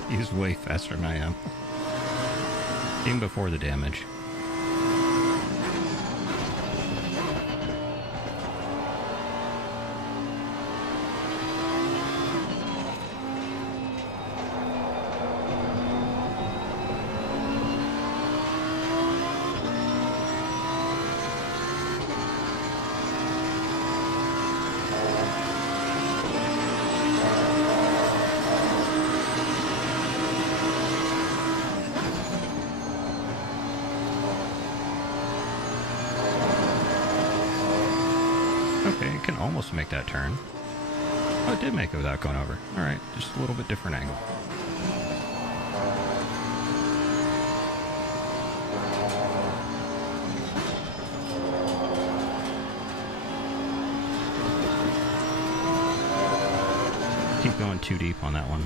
He's way faster than I am. Even before the damage. almost make that turn. Oh, it did make it without going over. All right, just a little bit different angle. Keep going too deep on that one.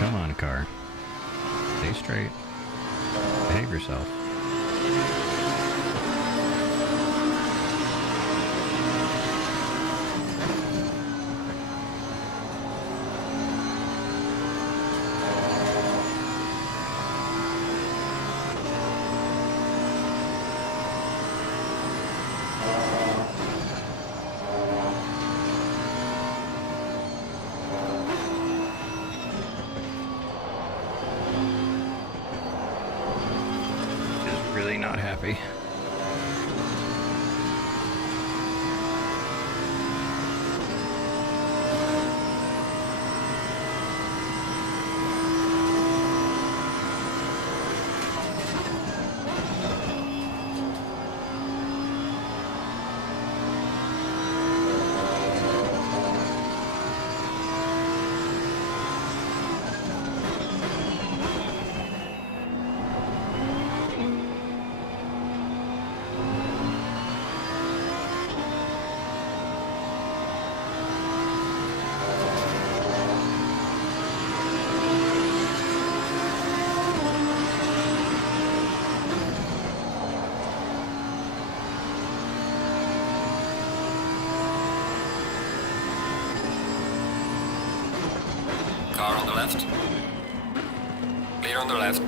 Come on, car. Stay straight. Behave yourself. Really not happy. Car on the left. Clear on the left.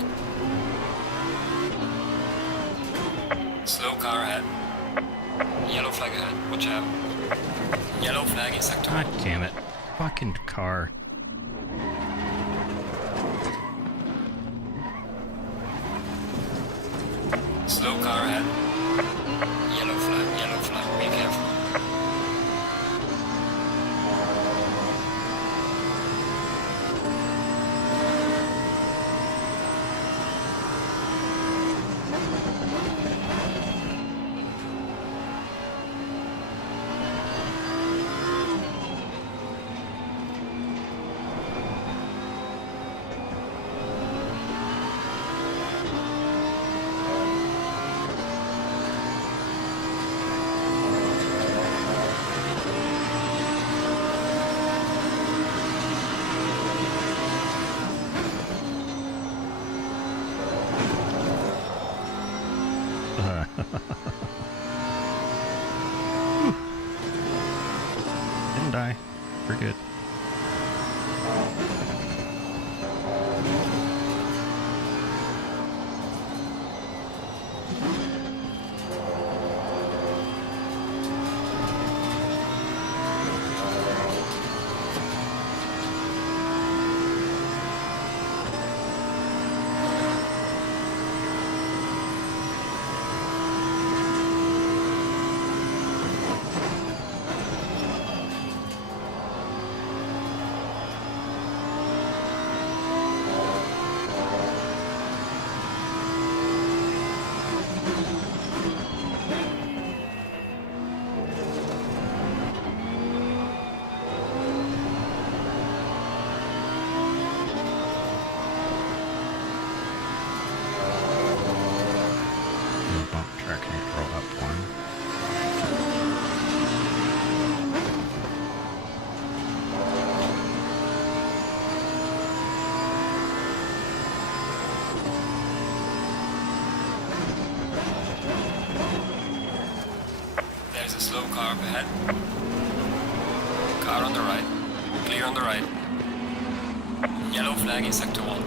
Slow car ahead. Yellow flag ahead. Watch out. Yellow flag in sector. God damn it. Fucking car. Slow car ahead. Yellow flag, be careful. Slow car up ahead. Car on the right. Clear on the right. Yellow flag in sector 1.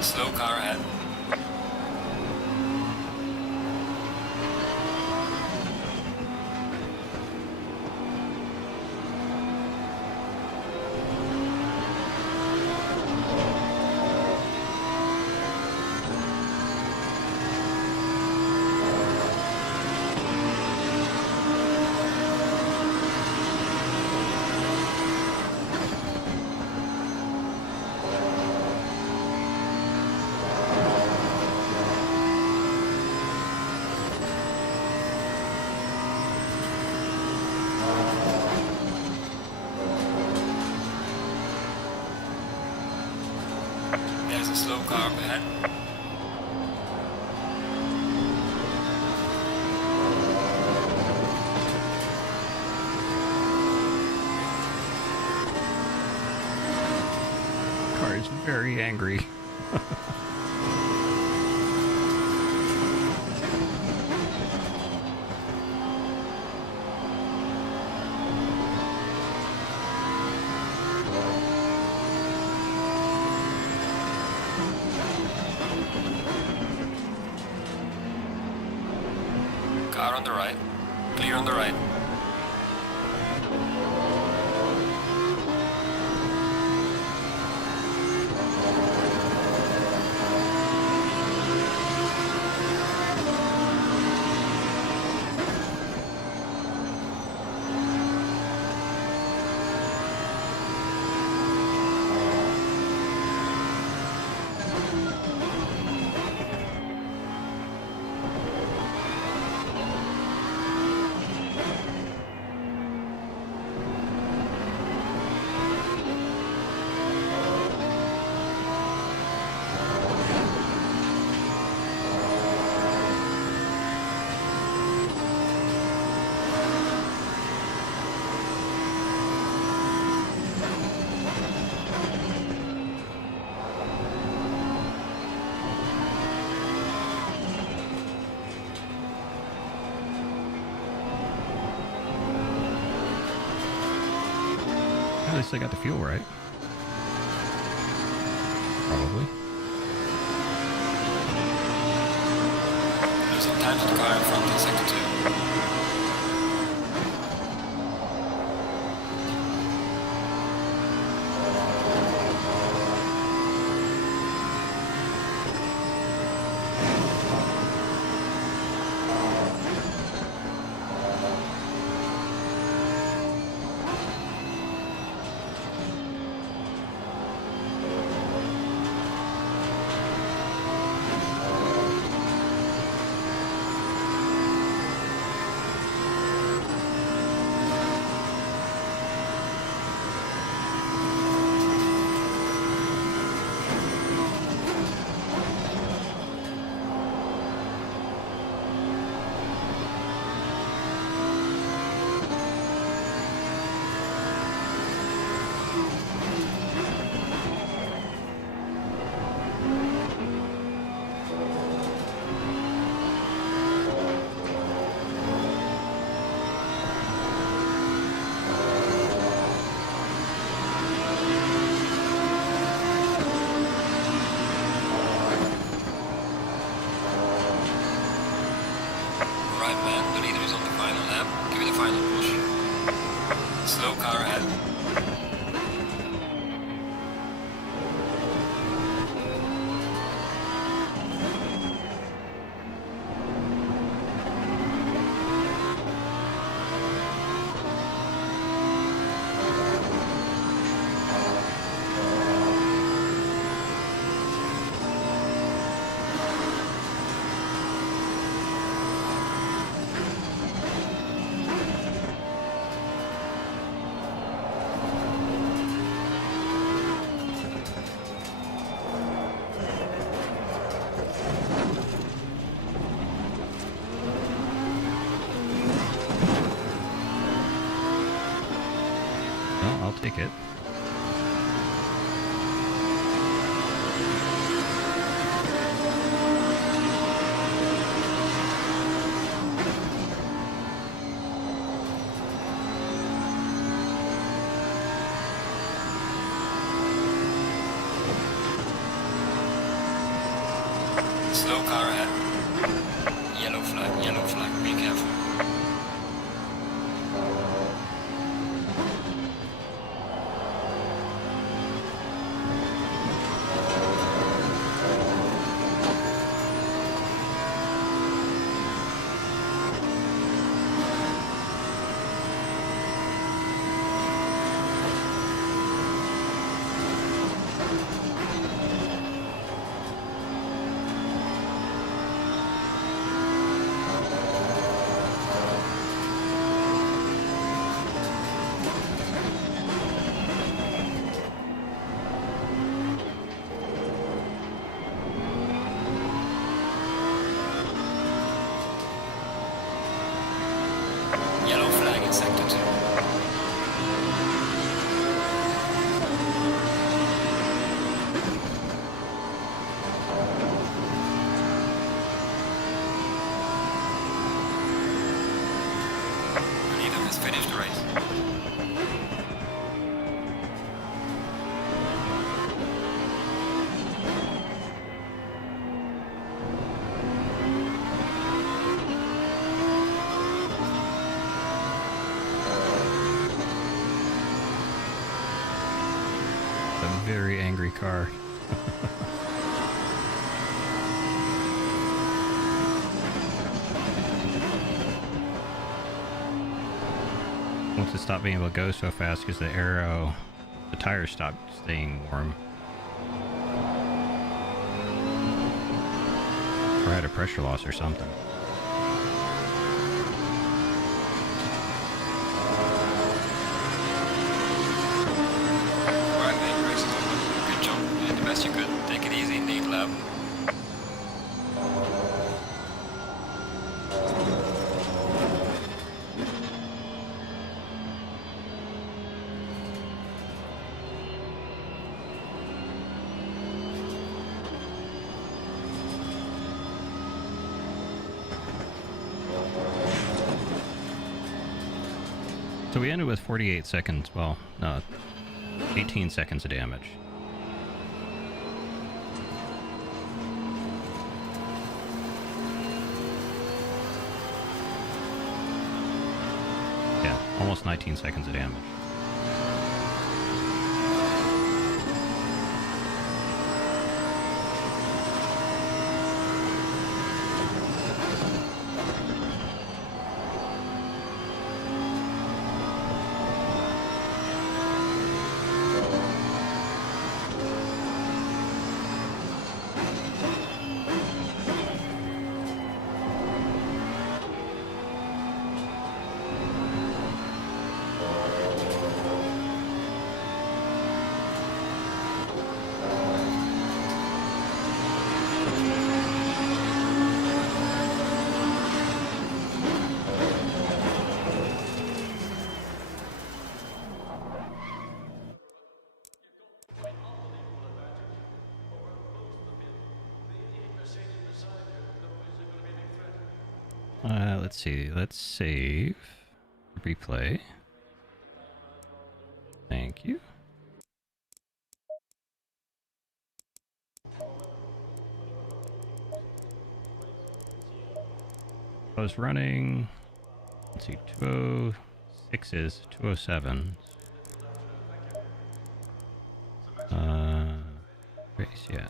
Slow car ahead. There's a slow car up ahead. Car is very angry. Car on the right. Clear on the right. At least I got the fuel right. Probably. Losing time to the car in front in sector 2. Right man, the leader is on the final lap. Give it a final push. Slow car ahead. take it. Slow car ahead. Yellow flag, be careful. Yellow flag in sector 2. Leader has finished the race. A very angry car. Once it stopped being able to go so fast because the tires stopped staying warm. Or I had a pressure loss or something. Alright, mate, race is over. Good job. You did the best you could. Take it easy, lead lap. So we ended with 48 seconds. Well, no, 18 seconds of damage. Yeah, almost 19 seconds of damage. Let's see. Let's save. Replay. Thank you. I was running. Let's see. 206s, 207s. Race, yeah.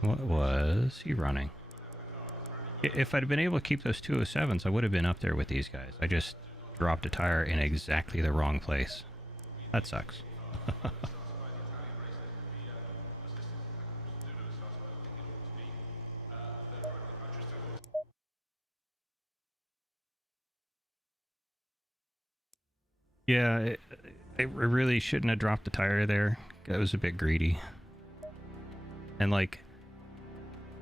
What was he running? If I'd been able to keep those 207s, I would have been up there with these guys. I just dropped a tire in exactly the wrong place. That sucks. Yeah, I really shouldn't have dropped the tire there. That was a bit greedy. And like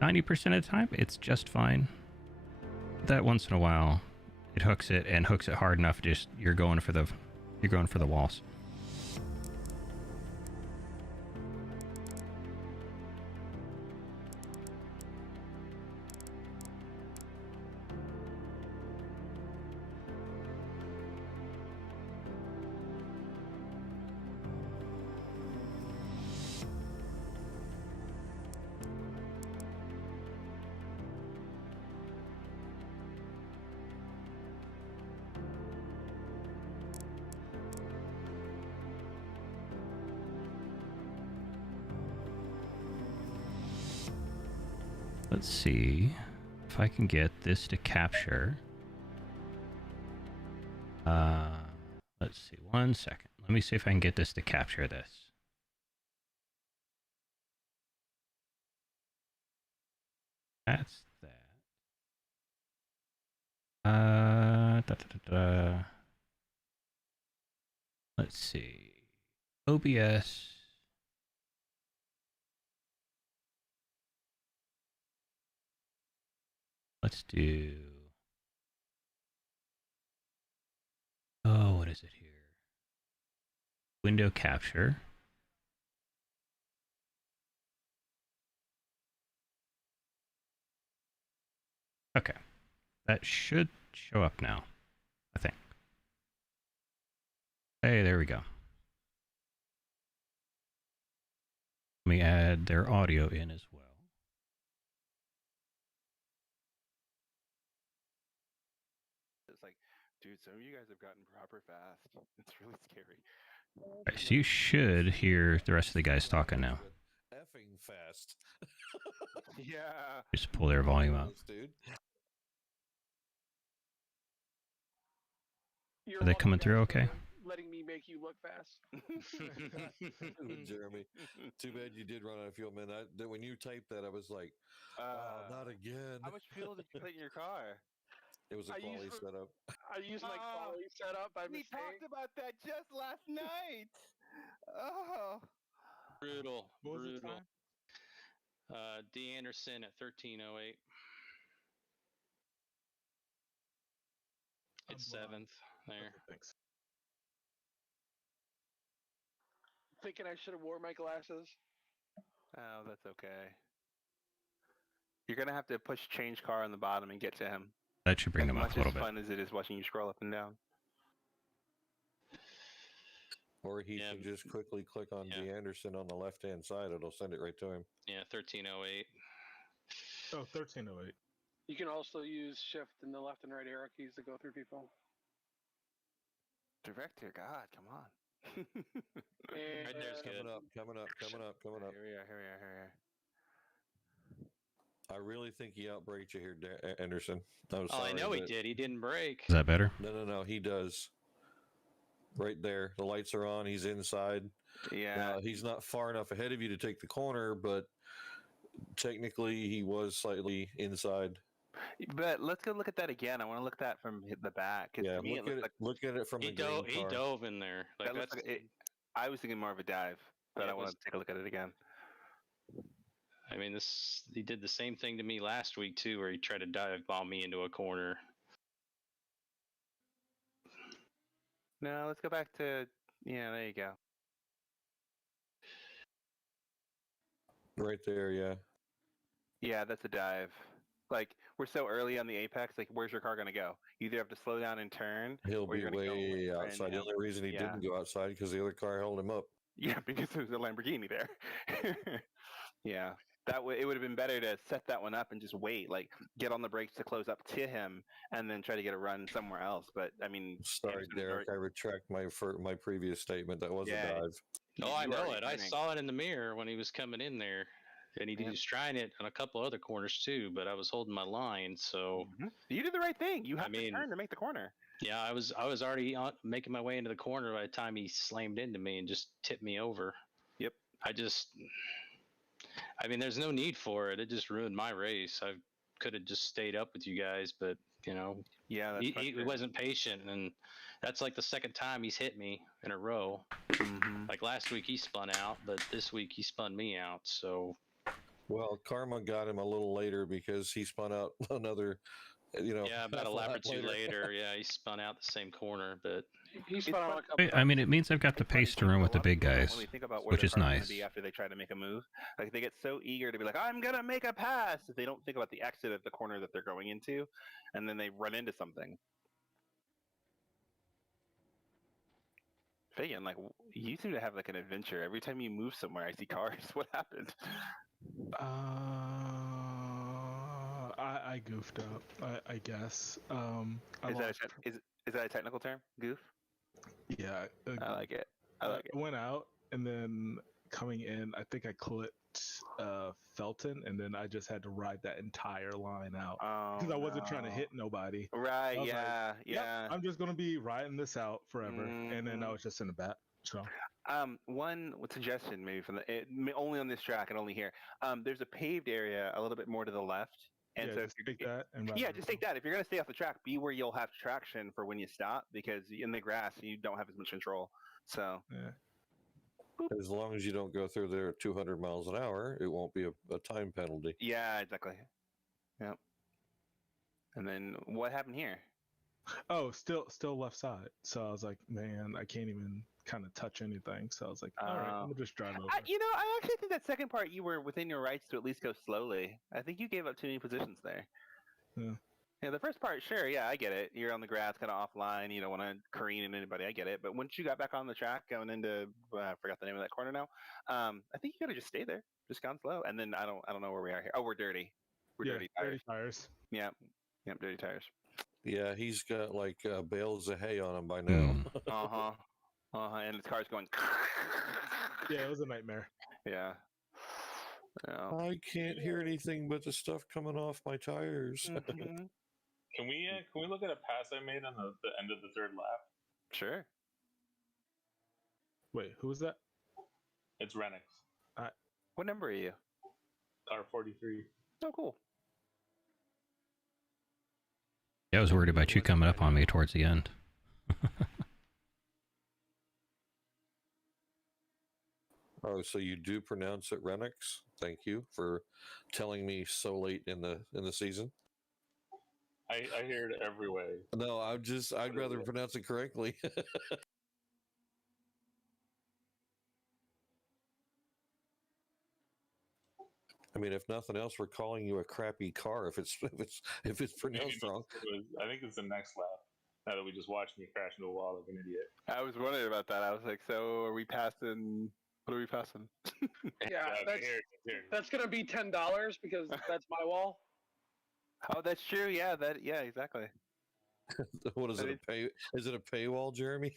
90% of the time, it's just fine. That once in a while, it hooks it and hooks it hard enough. Just you're going for the walls. Let's see if I can get this to capture. Let's see, 1 second. Let me see if I can get this to capture this. That's that. Let's see. OBS. Let's do. Oh, what is it here? Window capture. Okay. That should show up now, I think. Hey, there we go. Let me add their audio in as well. It's like, dude, some of you guys have gotten proper fast. It's really scary. Right, so you should hear the rest of the guys talking now. Effing fast. Yeah. Just pull their volume up. Dude. Are they coming through okay? Letting me make you look fast. Jeremy, too bad you did run out of fuel, man. When you typed that, I was like, oh, not again. How much fuel did you put in your car? It was a quality setup. I used my quality setup by We mistake. talked about that just last night. Oh. Brutal. What was brutal. the time? D. Anderson at 13:08. It's seventh there. Okay, thanks. Thinking I should have wore my glasses. Oh, that's okay. You're gonna have to push change car on the bottom and get to him. That should bring them up Much a little as bit. fun as it is watching you scroll up and down. Or he Yeah. can just quickly click on Yeah. D. Anderson on the left-hand side. It'll send it right to him. Yeah, 13:08. Oh, 1308. You can also use shift and the left and right arrow keys to go through people. Director, God, come on. And, Right there's good. Coming up. Here we are. I really think he outbraked you here, Anderson. I'm Oh, sorry, I know he but- did. He didn't break. Is that better? No, he does. Right there. The lights are on. He's inside. Yeah. Now, he's not far enough ahead of you to take the corner, but technically he was slightly inside. But let's go look at that again. I want to look at that from the back. 'Cause Yeah, to me, it looks like look at it from He the green dove. He car. dove in there. Like that looks that's. like it, I was thinking more of a dive, but Yeah, I it want was- to take a look at it again. I mean, this. He did the same thing to me last week too, where he tried to dive bomb me into a corner. No, let's go back to there you go. Right there, yeah. Yeah, that's a dive. Like we're so early on the apex. Like, where's your car gonna go? You either have to slow down and turn. He'll or be you're gonna go way right outside. into The only reason he Yeah. didn't go outside because the other car held him up. Yeah, because there's a Lamborghini there. Yeah, that it would have been better to set that one up and just wait, like get on the brakes to close up to him, and then try to get a run somewhere else. But I mean, Sorry, Anderson's Derek. I retract my previous statement. That was Yeah. a dive. Oh, I you know already it. I winning. saw it in the mirror when he was coming in there, and he Yeah. was trying it on a couple other corners too. But I was holding my line, so You did the right thing. You I have to mean- turn to make the corner. yeah, I was already making my way into the corner by the time he slammed into me and just tipped me over. Yep. I mean, there's no need for it. It just ruined my race. I could have just stayed up with you guys, but Yeah, that's he frustrating. wasn't patient, and that's like the second time he's hit me in a row. Mhm. Like last week he spun out, but this week he spun me out. So Well, karma got him a little later because he spun out another, yeah, about a half lap or two later, yeah, he spun out the same corner. But He's spun out a couple I mean, it means I've got the It's funny pace to too, run a with the lot of big people don't guys, really think about where which their is car's gonna nice. be after they try to make a move. Like they get so eager to be like, I'm gonna make a pass, if they don't think about the exit at the corner that they're going into, and then they run into something. Fagan, like you seem to have like an adventure. Every time you move somewhere, I see cars. What happened? I goofed up, I guess. I Is that, lost, is that a technical term? Goof? yeah. I like it. I like it. Went out and then coming in, I think I clipped Felton, and then I just had to ride that entire line out Oh, because I wasn't trying to no. hit nobody. Right, I was like, yeah, Yep, yeah. I'm just gonna be riding this out forever, and then I Mhm. was just in the back. So One suggestion maybe from only on this track and only here. There's a paved area a little bit more to the left, and yeah, so just take that and ride. yeah, it just around. take that. If you're gonna stay off the track, be where you'll have traction for when you stop, because in the grass you don't have as much control. So Yeah. As long as you don't go through there at 200 miles an hour, it won't be a time penalty. yeah, exactly. Yep. And then what happened here? Oh, still left side. So I was like, man, I can't even kind of touch anything. So I was like, all right, I'm gonna just drive over. I actually think that second part you were within your rights to at least go slowly. I think you gave up too many positions there. Yeah. Yeah, the first part, sure, yeah, I get it. You're on the grass, kind of offline. You don't want to careen into anybody. I get it. But once you got back on the track, going into I forgot the name of that corner now. I think you gotta just stay there, just gone slow. And then I don't know where we are here. Oh, we're dirty. We're Yeah, dirty tires. dirty tires. Yep, yep, dirty tires. Yeah, he's got like bales of hay on him by now. Hmm. Uh huh. Uh huh. And his car's going. Yeah, it was a nightmare. Yeah. Yeah. I can't hear anything but the stuff coming off my tires. Mhm. Can we look at a pass I made on the end of the third lap? Sure. Wait, who was that? It's Renix, What number are you? R43. Oh, cool. Yeah, I was worried about you coming up on me towards the end. Oh, so you do pronounce it Renix? Thank you for telling me so late in the season. I hear it every way. No, I'd rather pronounce it correctly. I mean, if nothing else, we're calling you a crappy car if it's pronounced wrong. I think it's the next lap. Now that we just watched me crash into a wall like an idiot. I was wondering about that. I was like, so are we passing? What are we passing? Yeah, I hear it. that's gonna be $10 because that's my wall. Oh, that's true. Yeah, exactly. What is it? Is it a paywall, Jeremy?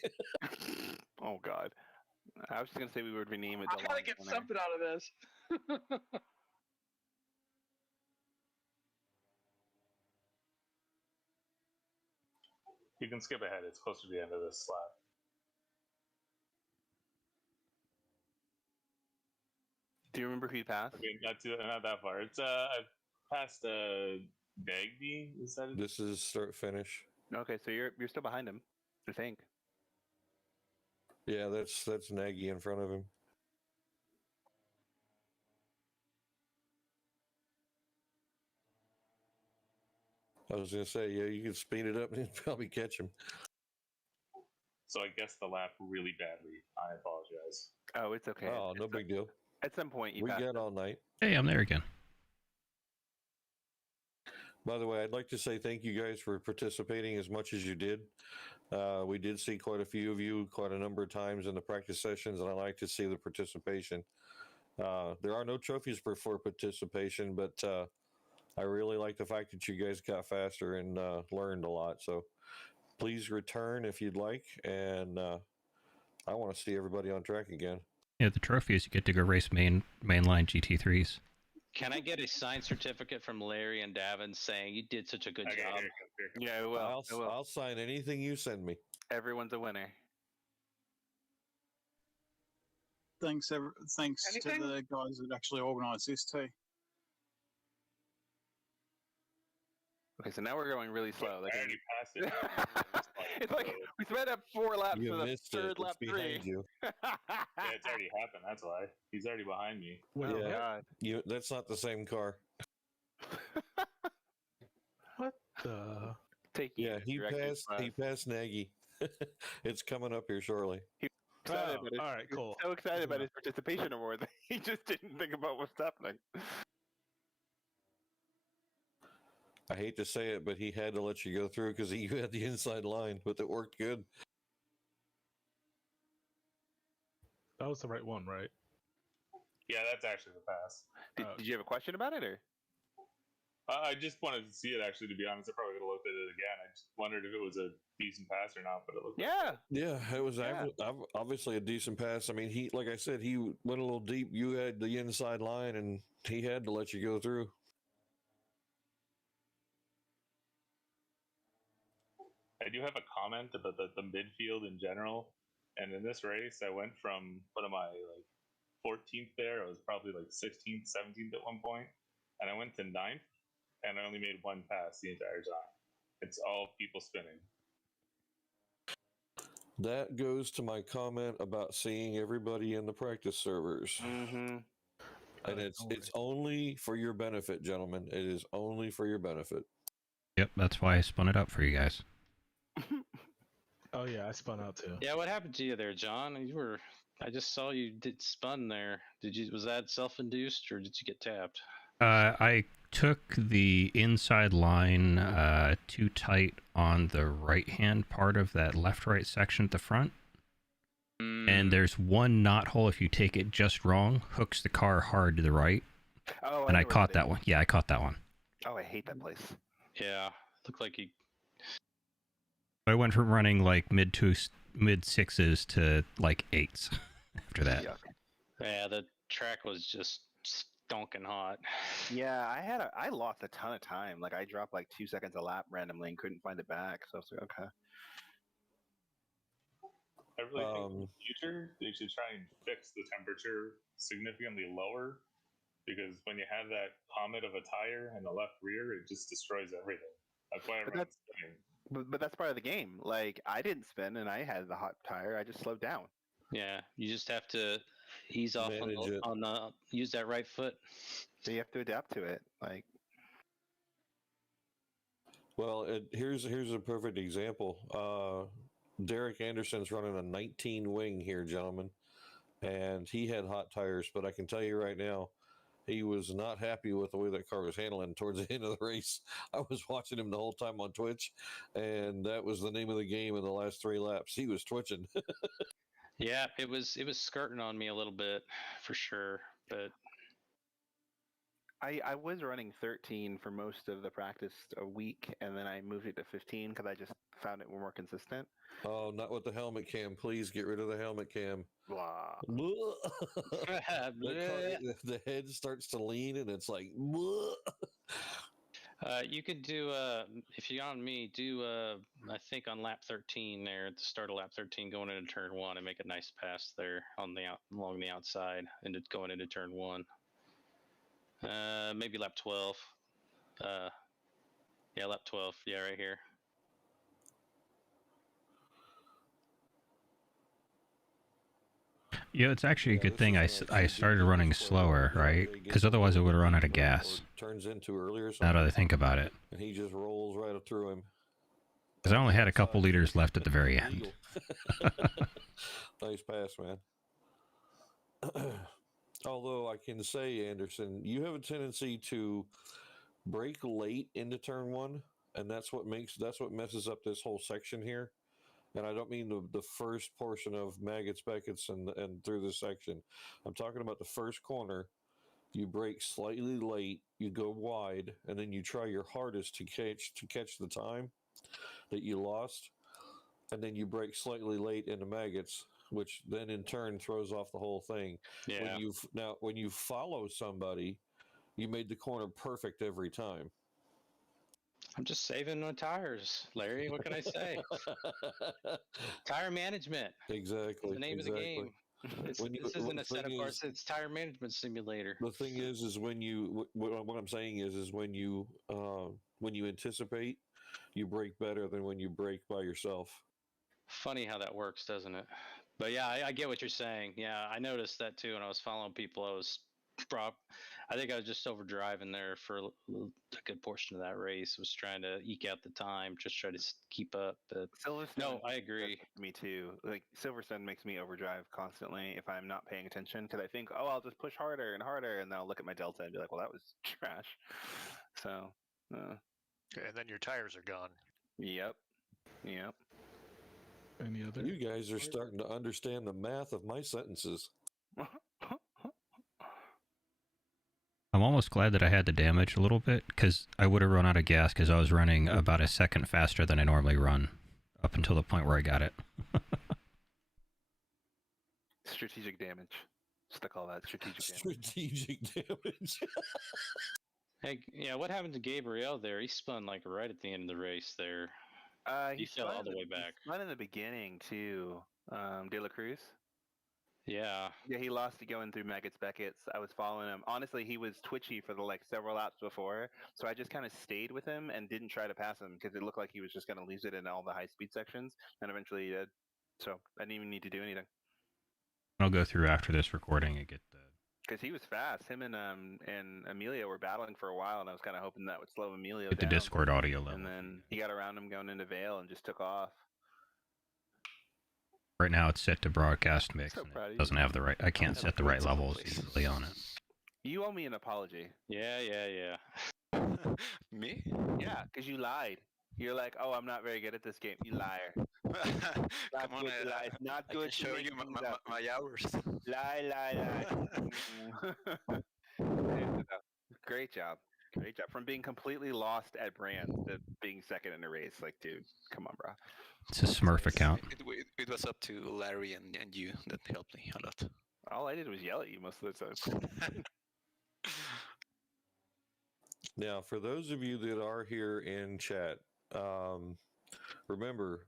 Oh God. I was just gonna say we would rename it. I the gotta Long get Winner. something out of this. You can skip ahead. It's close to the end of this lap. Do you remember who you passed? Okay, not that far. It's I've passed Dagby. Is that it? This is start finish. Okay, so you're still behind him, I think. Yeah, that's Nagy in front of him. I was gonna say, yeah, you can speed it up and probably catch him. So I guess the lap really badly. I apologize. Oh, it's okay. Oh, no big deal. At some point, you We passed get him. all night. Hey, I'm there again. By the way, I'd like to say thank you guys for participating as much as you did. We did see quite a few of you quite a number of times in the practice sessions, and I like to see the participation. There are no trophies for participation, but I really like the fact that you guys got faster and learned a lot. So please return if you'd like, and I want to see everybody on track again. Yeah, the trophies, you get to go race mainline GT3s. Can I get a signed certificate from Larry and Davin saying you did such a good Okay, job? here it comes. Yeah, it will. It will. I'll sign anything you send me. Everyone's a winner. Thanks to Anything? the guys that actually organised this too. Okay, so now we're going really slow. I Like, already passed it. it's like we sped up 4 laps You for the missed third it. lap It's 3. behind you. Yeah, it's already happened. That's why he's already behind me. Wait, Oh Yeah. God. That's not the same car. what the? Taking Yeah, it he directly west. passed Nagy. It's coming up here shortly. Excited Oh, about his, all right, cool. So excited about Yeah. his participation award that he just didn't think about what's happening. I hate to say it, but he had to let you go through because you had the inside line, but it worked good. That was the right one, right? Yeah, that's actually the pass. Did you have a question about it, or? I just wanted to see it. Actually, to be honest, I probably would have looked at it again. I just wondered if it was a decent pass or not, but it looked. Yeah. Yeah, it was Yeah. obviously a decent pass. I mean, he, like I said, he went a little deep. You had the inside line, and he had to let you go through. I do have a comment about the midfield in general. And in this race, I went from, what am I, like 14th there? I was probably like 16th, 17th at one point. And I went to 9th, and I only made one pass the entire time. It's all people spinning. That goes to my comment about seeing everybody in the practice servers. Mm-hmm. And it's only for your benefit, gentlemen. It is only for your benefit. Yep, that's why I spun it up for you guys. Oh yeah, I spun out too. Yeah, what happened to you there, John? I just saw you did spun there. Was that self-induced or did you get tapped? I took the inside line too tight on the right-hand part of that left-right section at the front. And there's one knot hole, if you take it just wrong, hooks the car hard to the right. Oh, and I caught that one. Yeah, I caught that one. Oh, I hate that place. Yeah, looked like you. I went from running like mid sixes to like 8s after that. Yuck. Yeah, the track was just stonking hot. Yeah, I lost a ton of time. Like I dropped like 2 seconds a lap randomly and couldn't find it back. So I was like, okay. I really think in the future they should try and fix the temperature significantly lower, because when you have that comet of a tire in the left rear, it just destroys everything. That's why everyone's spinning. But that's part of the game. Like I didn't spin and I had the hot tire. I just slowed down. Yeah, you just have to ease off on the use that right foot. So you have to adapt to it. Like, well, here's a perfect example. Derek Anderson's running a 19 wing here, gentlemen, and he had hot tires. But I can tell you right now, he was not happy with the way that car was handling towards the end of the race. I was watching him the whole time on Twitch, and that was the name of the game in the last 3 laps. He was twitching. Yeah, it was skirting on me a little bit for sure, but I was running 13 for most of the practice a week, and then I moved it to 15 because I just found it more consistent. Oh, not with the helmet cam. Please get rid of the helmet cam. Blah. The head starts to lean, and it's like. You could do if you're on me, do I think on lap 13 there at the start of lap 13, going into turn 1 and make a nice pass there on along the outside and going into turn 1. Maybe lap 12. Yeah, lap 12. Yeah, right here. Yeah, it's actually a good thing I started running slower, right? Because otherwise I would have run out of gas. Turns into earlier. Now that I think about it. And he just rolls right up through him. Because I only had a couple liters left at the very end. Nice pass, man. Although I can say, Anderson, you have a tendency to brake late into turn 1, and that's what messes up this whole section here. And I don't mean the first portion of Maggots, Beckett's, and through this section. I'm talking about the first corner. You brake slightly late, you go wide, and then you try your hardest to catch the time that you lost, and then you brake slightly late into Maggots, which then in turn throws off the whole thing. Yeah. When you follow somebody, you made the corner perfect every time. I'm just saving my tires, Larry. What can I say? Tire management. Exactly. The name of the game. This isn't a set of cars. It's tire management simulator. The thing is when you what I'm saying is when you anticipate, you brake better than when you brake by yourself. Funny how that works, doesn't it? But yeah, I get what you're saying. Yeah, I noticed that too when I was following people. I think I was just overdriving there for a good portion of that race. Was trying to eke out the time, just try to keep up. But Silverstone, no, I agree. Me too. Like Silverstone makes me overdrive constantly if I'm not paying attention because I think, oh, I'll just push harder and harder, and then I'll look at my delta and be like, well, that was trash. So. And then your tires are gone. Yep. Any other? You guys are starting to understand the math of my sentences. I'm almost glad that I had the damage a little bit, because I would have run out of gas because I was running about a second faster than I normally run, up until the point where I got it. Strategic damage. Just to call that strategic damage. Strategic damage. Hey, yeah, what happened to Gabriel there? He spun like right at the end of the race there. He fell all the way back. He spun in the beginning too. De La Cruz. Yeah. Yeah, he lost to going through Meggetts Beckett's. I was following him. Honestly, he was twitchy for the several laps before, so I just kind of stayed with him and didn't try to pass him because it looked like he was just going to lose it in all the high speed sections, and eventually he did. So I didn't even need to do anything. I'll go through after this recording and get the. Because he was fast. Him and Emilio were battling for a while, and I was kind of hoping that would slow Emilio Get the down. Discord audio level. And then he got around him going into Vale and just took off. Right now it's set to broadcast mix. So And proud of it you. doesn't have the right. I can't set the right levels easily on it. You owe me an apology. Yeah. Me? Yeah, because you lied. You're like, oh, I'm not very good at this game. You liar. Come on, good to lie. It's not I good can to show make you things up. my hours. Lie. Great job. Great job. From being completely lost at brands to being second in a race. Like, dude, come on, bro. It's a Smurf account. It was up to Larry and you that helped me a lot. All I did was yell at you most of the time. Now, for those of you that are here in chat, remember,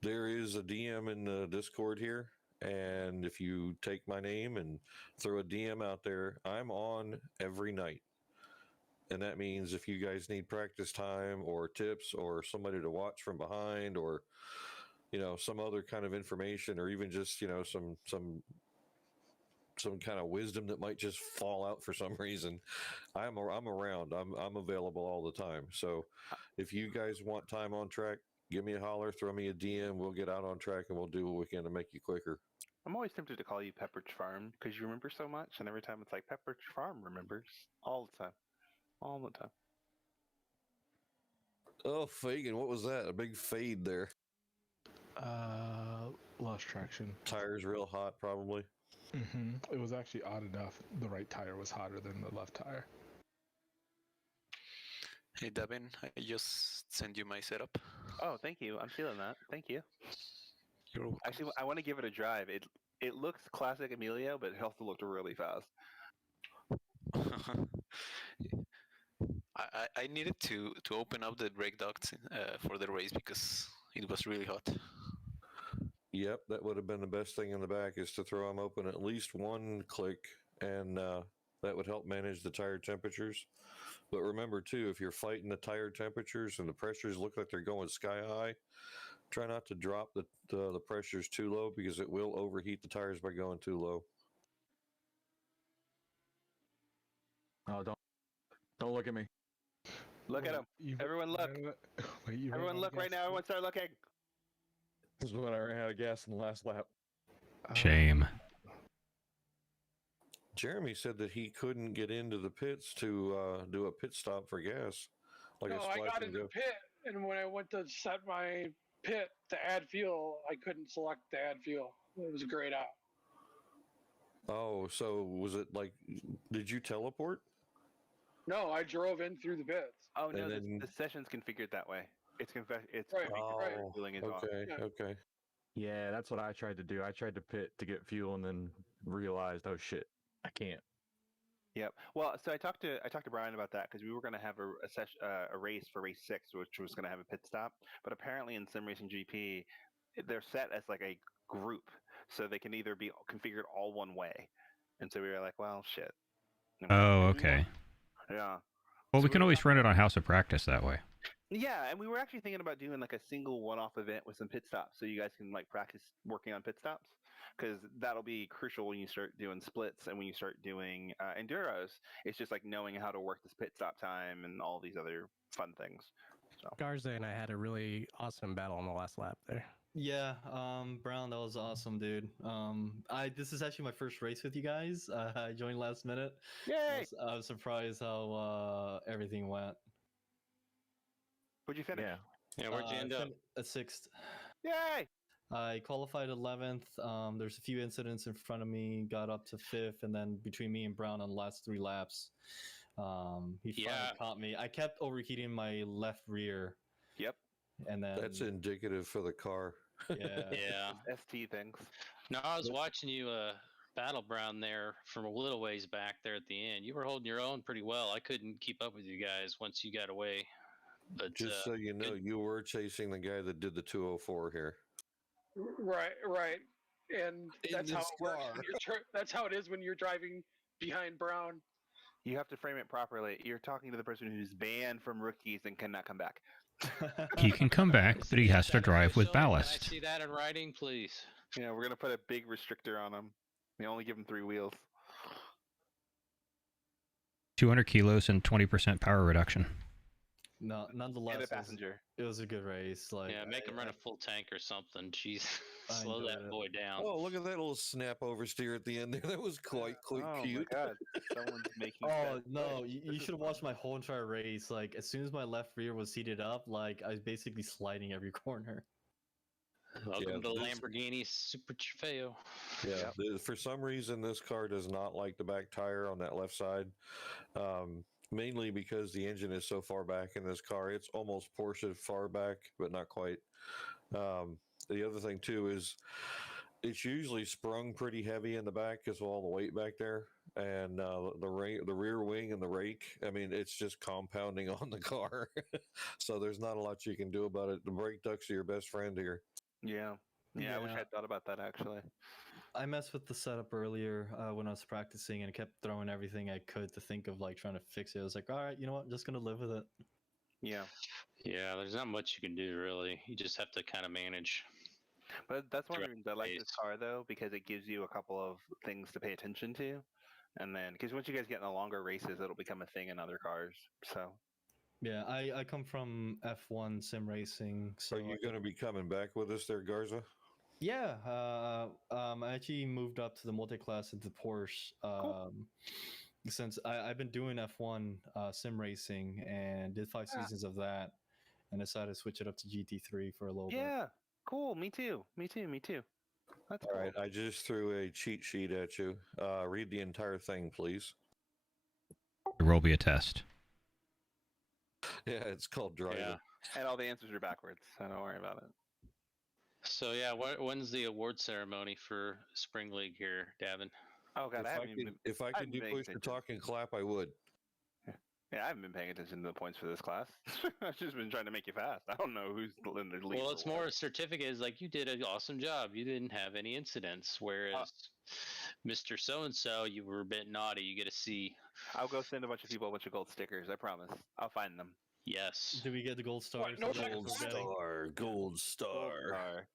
there is a DM in the Discord here. And if you take my name and throw a DM out there, I'm on every night. And that means if you guys need practice time or tips or somebody to watch from behind or, some other kind of information or even just, some kind of wisdom that might just fall out for some reason, I'm around. I'm available all the time. So if you guys want time on track, give me a holler, throw me a DM. We'll get out on track and we'll do what we can to make you quicker. I'm always tempted to call you Pepperidge Farm because you remember so much, and every time it's like Pepperidge Farm remembers all the time. All the time. Oh, Fagan, what was that? A big fade there. Lost traction. Tires real hot, probably. It was actually odd enough. The right tire was hotter than the left tire. Hey, Devin, I just sent you my setup. Oh, thank you. I'm feeling that. Thank you. You're welcome. Actually, I want to give it a drive. It looks classic Emilio, but it also looked really fast. I needed to open up the brake ducts for the race because it was really hot. Yep, that would have been the best thing in the back is to throw them open at least one click, and that would help manage the tire temperatures. But remember, too, if you're fighting the tire temperatures and the pressures look like they're going sky high, try not to drop the pressures too low because it will overheat the tires by going too low. Oh, don't look at me. Look at him. Everyone look. Everyone look right now. Everyone start looking. This is when I ran out of gas in the last lap. Shame. Jeremy said that he couldn't get into the pits to do a pit stop for gas. No, I got in the pit, and when I went to set my pit to add fuel, I couldn't select to add fuel. It was grayed out. Oh, so was it like, did you teleport? No, I drove in through the pits. Oh no, the session's configured that way. It's right. Okay. Yeah, that's what I tried to do. I tried to pit to get fuel and then realized, oh shit, I can't. Yep. Well, so I talked to Brian about that because we were going to have a race for race 6, which was going to have a pit stop. But apparently in Sim Racing GP, they're set as like a group, so they can either be configured all one way. And so we were like, well, shit. Oh, okay. Yeah. Well, we can always run it on House of Practice that way. Yeah, and we were actually thinking about doing like a single one-off event with some pit stops, so you guys can like practice working on pit stops, because that'll be crucial when you start doing splits and when you start doing enduros. It's just like knowing how to work this pit stop time and all these other fun things. So. Garza and I had a really awesome battle on the last lap there. Yeah, Brown, that was awesome, dude. This is actually my first race with you guys. I joined last minute. Yay! I was surprised how everything went. Where'd you finish? Yeah, where'd you end up? At 6th. Yay! I qualified 11th. There's a few incidents in front of me, got up to 5th, and then between me and Brown on the last 3 laps, he finally caught me. I kept overheating my left rear. Yep. And then That's indicative for the car. Yeah. ST things. No, I was watching you battle Brown there from a little ways back there at the end. You were holding your own pretty well. I couldn't keep up with you guys once you got away. But Just so you know, you were chasing the guy that did the 204 here. Right. And that's how it works. That's how it is when you're driving behind Brown. You have to frame it properly. You're talking to the person who's banned from rookies and cannot come back. He can come back, but he has to drive with ballast. Can I see that in writing, please? Yeah, we're gonna put a big restrictor on him. We only give him 3 wheels. 200 kilos and 20% power reduction. No, nonetheless, And a passenger. It was a good race. Like, Yeah, make him run a full tank or something. Jeez, slow that boy down. Oh, look at that little snap oversteer at the end there. That was quite cute. Oh my god, someone's making. Oh no, you should have watched my whole entire race. Like, as soon as my left rear was heated up, like I was basically sliding every corner. Welcome to Lamborghini Super Trofeo. Yeah, for some reason this car does not like the back tire on that left side. Mainly because the engine is so far back in this car. It's almost Porsche far back, but not quite. The other thing too is it's usually sprung pretty heavy in the back because of all the weight back there, and the rear wing and the rake. I mean, it's just compounding on the car. So there's not a lot you can do about it. The brake ducts are your best friend here. Yeah, I wish I'd thought about that actually. I messed with the setup earlier when I was practicing and kept throwing everything I could to think of like trying to fix it. I was like, all right, you know what? I'm just gonna live with it. Yeah, there's not much you can do really. You just have to kind of manage. But that's one of the reasons I like this car though, because it gives you a couple of things to pay attention to, and then because once you guys get in the longer races, it'll become a thing in other cars. So. Yeah, I come from F1 sim racing. So are you going to be coming back with us there, Garza? Yeah, I actually moved up to the multi-class into Porsche. Since I've been doing F1 sim racing and did 5 seasons of that, and decided to switch it up to GT3 for a little bit. Yeah, cool. Me too. That's all right. I just threw a cheat sheet at you. Read the entire thing, please. There will be a test. Yeah, it's called driving. Yeah. And all the answers are backwards, so don't worry about it. So yeah, when's the award ceremony for Spring League here, Davin? Oh god, if I could do push to talk and clap, I would. Yeah, I haven't been paying attention to the points for this class. I've just been trying to make you fast. I don't know who's in the lead. Well, it's more a certificate. Is like you did an awesome job. You didn't have any incidents, whereas Mr. So-and-so, you were a bit naughty. You get a C. I'll go send a bunch of people a bunch of gold stickers. I promise. I'll find them. Yes. Do we get the gold star? No, gold star.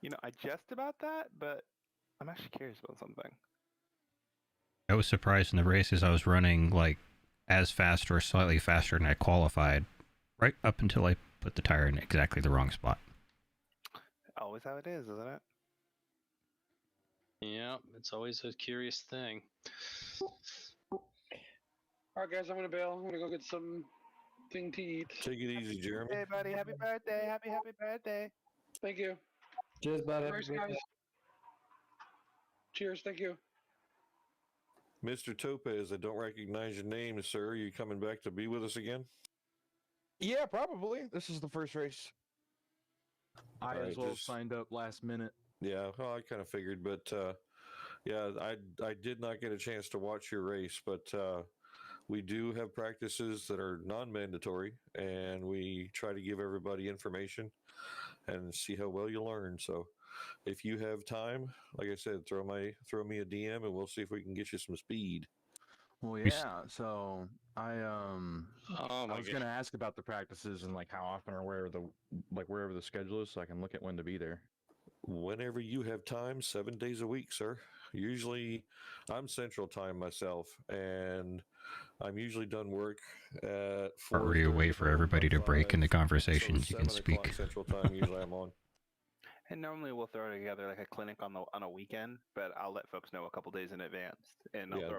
You know, I jest about that, but I'm actually curious about something. I was surprised in the races I was running like as fast or slightly faster than I qualified, right up until I put the tire in exactly the wrong spot. Always how it is, isn't it? Yeah, it's always a curious thing. All right, guys, I'm gonna bail. I'm gonna go get something to eat. Take it easy, Jeremy. Hey, buddy, happy birthday! Happy birthday! Thank you. Cheers, buddy. Cheers, guys. Cheers. Thank you. Mr. Topaz, I don't recognize your name, sir. Are you coming back to be with us again? Yeah, probably. This is the first race. I as well signed up last minute. Yeah, well, I kind of figured, but yeah, I did not get a chance to watch your race, but we do have practices that are non-mandatory, and we try to give everybody information and see how well you learn. So if you have time, like I said, throw me a DM and we'll see if we can get you some speed. Well, yeah. So I was going to ask about the practices and like how often or wherever the schedule is, so I can look at when to be there. Whenever you have time, 7 days a week, sir. Usually, I'm Central Time myself, and I'm usually done work at 4. Are you wait for everybody to break into conversations? So you can speak. Central Time. Usually, I'm on. And normally we'll throw together like a clinic on a weekend, but I'll let folks know a couple days in advance. And yeah,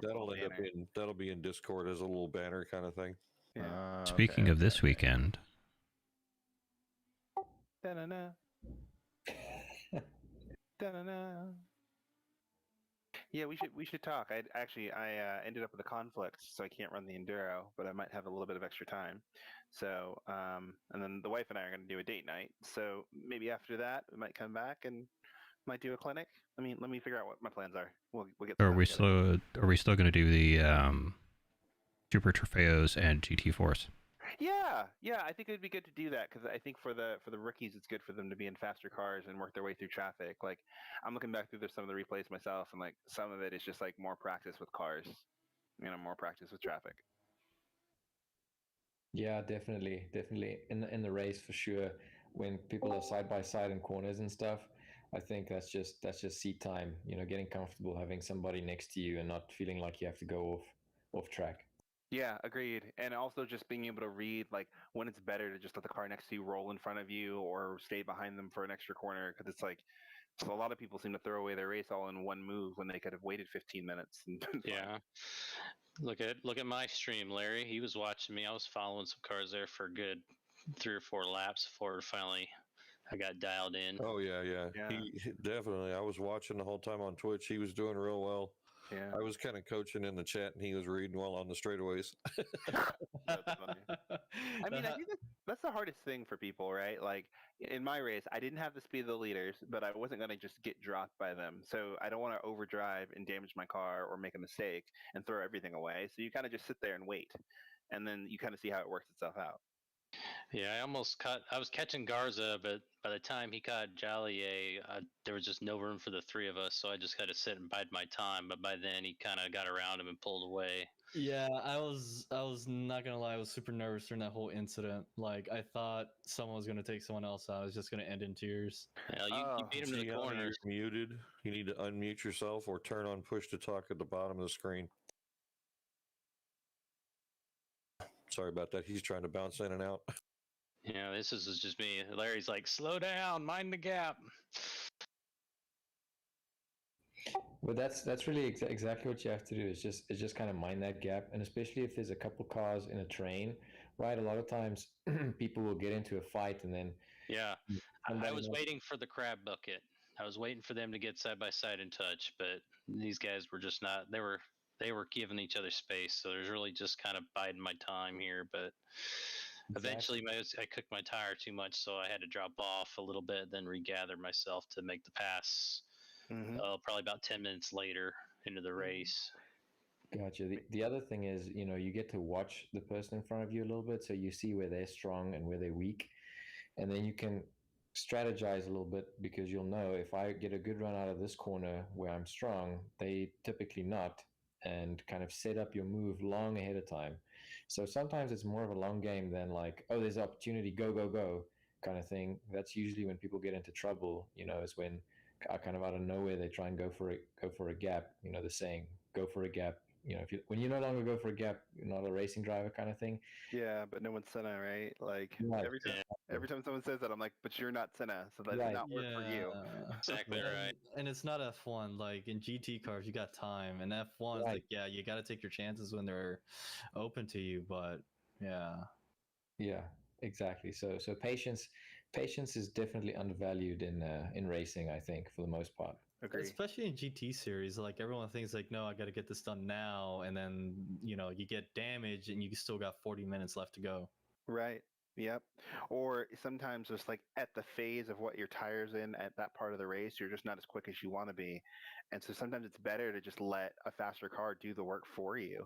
that'll be in Discord as a little banner kind of thing. Yeah. Speaking of this weekend, Da-na-na. Da-na-na. Yeah, we should talk. I ended up with a conflict, so I can't run the enduro, but I might have a little bit of extra time. So and then the wife and I are going to do a date night. So maybe after that we might come back and might do a clinic. Let me figure out what my plans are. We'll get. Are we still going to do the Super Trofeos and GT Force? Yeah, I think it would be good to do that because I think for the rookies, it's good for them to be in faster cars and work their way through traffic. Like, I'm looking back through some of the replays myself, and like some of it is just like more practice with cars, more practice with traffic. Yeah, definitely in the race for sure. When people are side by side in corners and stuff, I think that's just seat time. Getting comfortable having somebody next to you and not feeling like you have to go off track. Yeah, agreed. And also just being able to read like when it's better to just let the car next to you roll in front of you or stay behind them for an extra corner because it's like so a lot of people seem to throw away their race all in one move when they could have waited 15 minutes and been fine. Yeah. Look at my stream, Larry. He was watching me. I was following some cars there for a good 3 or 4 laps before finally I got dialed in. Oh yeah. He definitely. I was watching the whole time on Twitch. He was doing real well. Yeah. I was kind of coaching in the chat, and he was reading well on the straightaways. That's funny. I mean, I think that's the hardest thing for people, right? Like in my race, I didn't have the speed of the leaders, but I wasn't going to just get dropped by them. So I don't want to overdrive and damage my car or make a mistake and throw everything away. So you kind of just sit there and wait, and then you kind of see how it works itself out. Yeah, I was catching Garza, but by the time he caught Jalier, there was just no room for the 3 of us, so I just had to sit and bide my time. But by then, he kind of got around him and pulled away. Yeah, I was not gonna lie, I was super nervous during that whole incident. Like I thought someone was gonna take someone else out. It was just gonna end in tears. Yeah, you beat him to the Gianni, corner. you're muted. You need to unmute yourself or turn on push to talk at the bottom of the screen. Sorry about that. He's trying to bounce in and out. Yeah, this is just me. Larry's like, slow down, mind the gap. Well, that's really exactly what you have to do. Is just kind of mind that gap, and especially if there's a couple cars in a train, right? A lot of times people will get into a fight, and then yeah, I was waiting for the crab bucket. I was waiting for them to get side by side in touch, but these guys were just not. They were giving each other space, so there's really just kind of biding my time here. But eventually, I cooked my tire too much, so I had to drop off a little bit, then regather myself to make the pass. Probably about 10 minutes later into the race. Gotcha. The other thing is, you get to watch the person in front of you a little bit, so you see where they're strong and where they're weak, and then you can strategize a little bit because you'll know if I get a good run out of this corner where I'm strong, they typically not, and kind of set up your move long ahead of time. So sometimes it's more of a long game than like, oh, there's opportunity, go, go, go kind of thing. That's usually when people get into trouble, is when kind of out of nowhere they try and go for a gap. The saying, go for a gap. When you no longer go for a gap, you're not a racing driver kind of thing. Yeah, but no one's Senna, right? Like right. every time someone says that, I'm like, but you're not Senna, so that did not work for you. Exactly right. And it's not F1. Like in GT cars, you got time, and F1 is like, yeah, you got to take your chances when they're open to you. But yeah, exactly. So patience is definitely undervalued in racing, I think, for the most part. Agreed. Especially in GT series, like everyone thinks like, no, I got to get this done now, and then you get damaged, and you still got 40 minutes left to go. Right. Yep. Or sometimes just like at the phase of what your tire's in at that part of the race, you're just not as quick as you want to be, and so sometimes it's better to just let a faster car do the work for you.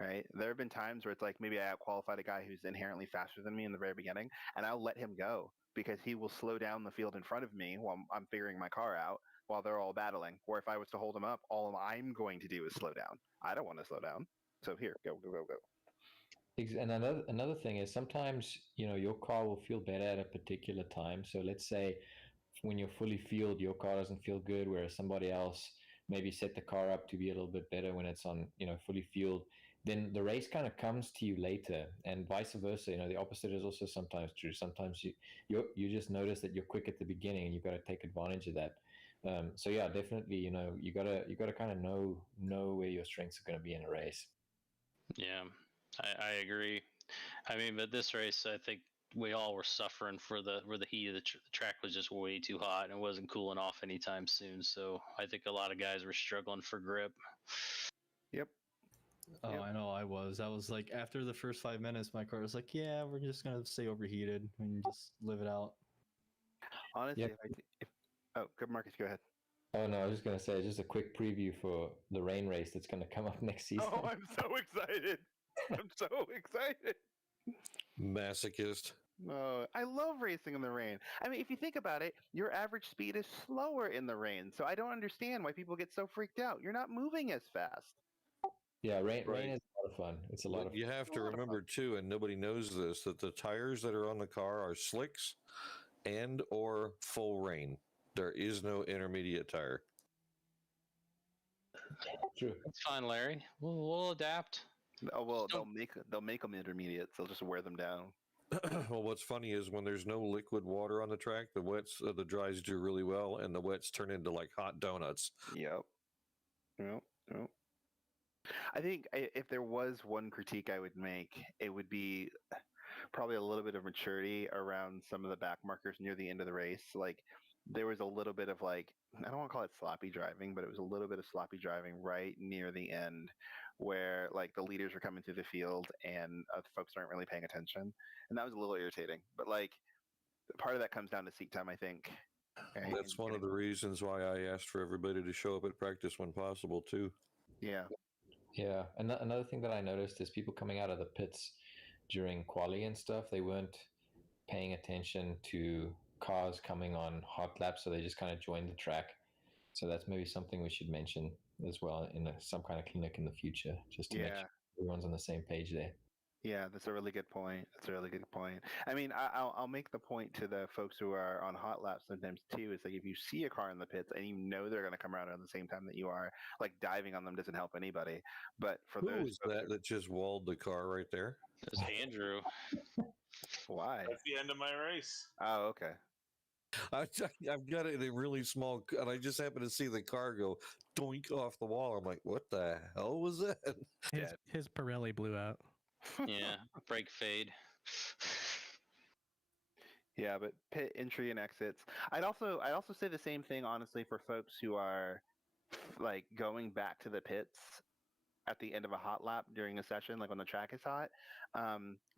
Right. There have been times where it's like maybe I outqualified a guy who's inherently faster than me in the very beginning, and I'll let him go because he will slow down the field in front of me while I'm figuring my car out while they're all battling. Or if I was to hold him up, all I'm going to do is slow down. I don't want to slow down. So here, go. And another thing is sometimes your car will feel better at a particular time. So let's say when you're fully fueled, your car doesn't feel good, whereas somebody else maybe set the car up to be a little bit better when it's on fully fueled. Then the race kind of comes to you later, and vice versa. The opposite is also sometimes true. Sometimes you just notice that you're quick at the beginning, and you've got to take advantage of that. So yeah, definitely, you gotta kind of know where your strengths are going to be in a race. Yeah, I agree. I mean, but this race, I think we all were suffering for the heat of the track was just way too hot and it wasn't cooling off anytime soon. So I think a lot of guys were struggling for grip. Yep. Oh, Yep. I know I was. I was like, after the first 5 minutes, my car was like, yeah, we're just going to stay overheated and just live it out. Honestly, Yeah. Oh, good, Marcus, go ahead. Oh no, I was just gonna say just a quick preview for the rain race that's gonna come up next season. Oh, I'm so excited! I'm so excited. Masochist. Oh, I love racing in the rain. I mean, if you think about it, your average speed is slower in the rain, so I don't understand why people get so freaked out. You're not moving as fast. Yeah, rain Right. is a lot of fun. It's a lot But of you have to remember too, and nobody knows this, that the tires that are on the car are slicks and or full rain. There is no intermediate tire. True. It's fine, Larry. We'll adapt. Oh well, they'll make them intermediates. They'll just wear them down. Well, what's funny is when there's no liquid water on the track, the wets, the dries do really well, and the wets turn into like hot donuts. Yep. I think if there was one critique I would make, it would be probably a little bit of maturity around some of the back markers near the end of the race. Like there was a little bit of like, I don't want to call it sloppy driving, but it was a little bit of sloppy driving right near the end where like the leaders are coming through the field and folks aren't really paying attention. And that was a little irritating. But like part of that comes down to seat time, I think. Okay? That's one of the reasons why I asked for everybody to show up at practice when possible, too. Yeah. Yeah. Another thing that I noticed is people coming out of the pits during quali and stuff, they weren't paying attention to cars coming on hot laps, so they just kind of joined the track. So that's maybe something we should mention as well in some kind of clinic in the future, just to make sure everyone's on the same page there. Yeah, that's a really good point. I mean, I'll make the point to the folks who are on hot laps sometimes too. Is like if you see a car in the pits and you know they're going to come around at the same time that you are, like diving on them doesn't help anybody. But for Who those was that just walled the car right there? It was Andrew. Why? That's the end of my race. Oh, okay. I've got it in a really small, and I just happened to see the car go doink off the wall. I'm like, what the hell was that? His Pirelli blew out. Yeah, brake fade. Yeah, but pit entry and exits. I'd also say the same thing honestly for folks who are like going back to the pits at the end of a hot lap during a session, like when the track is hot.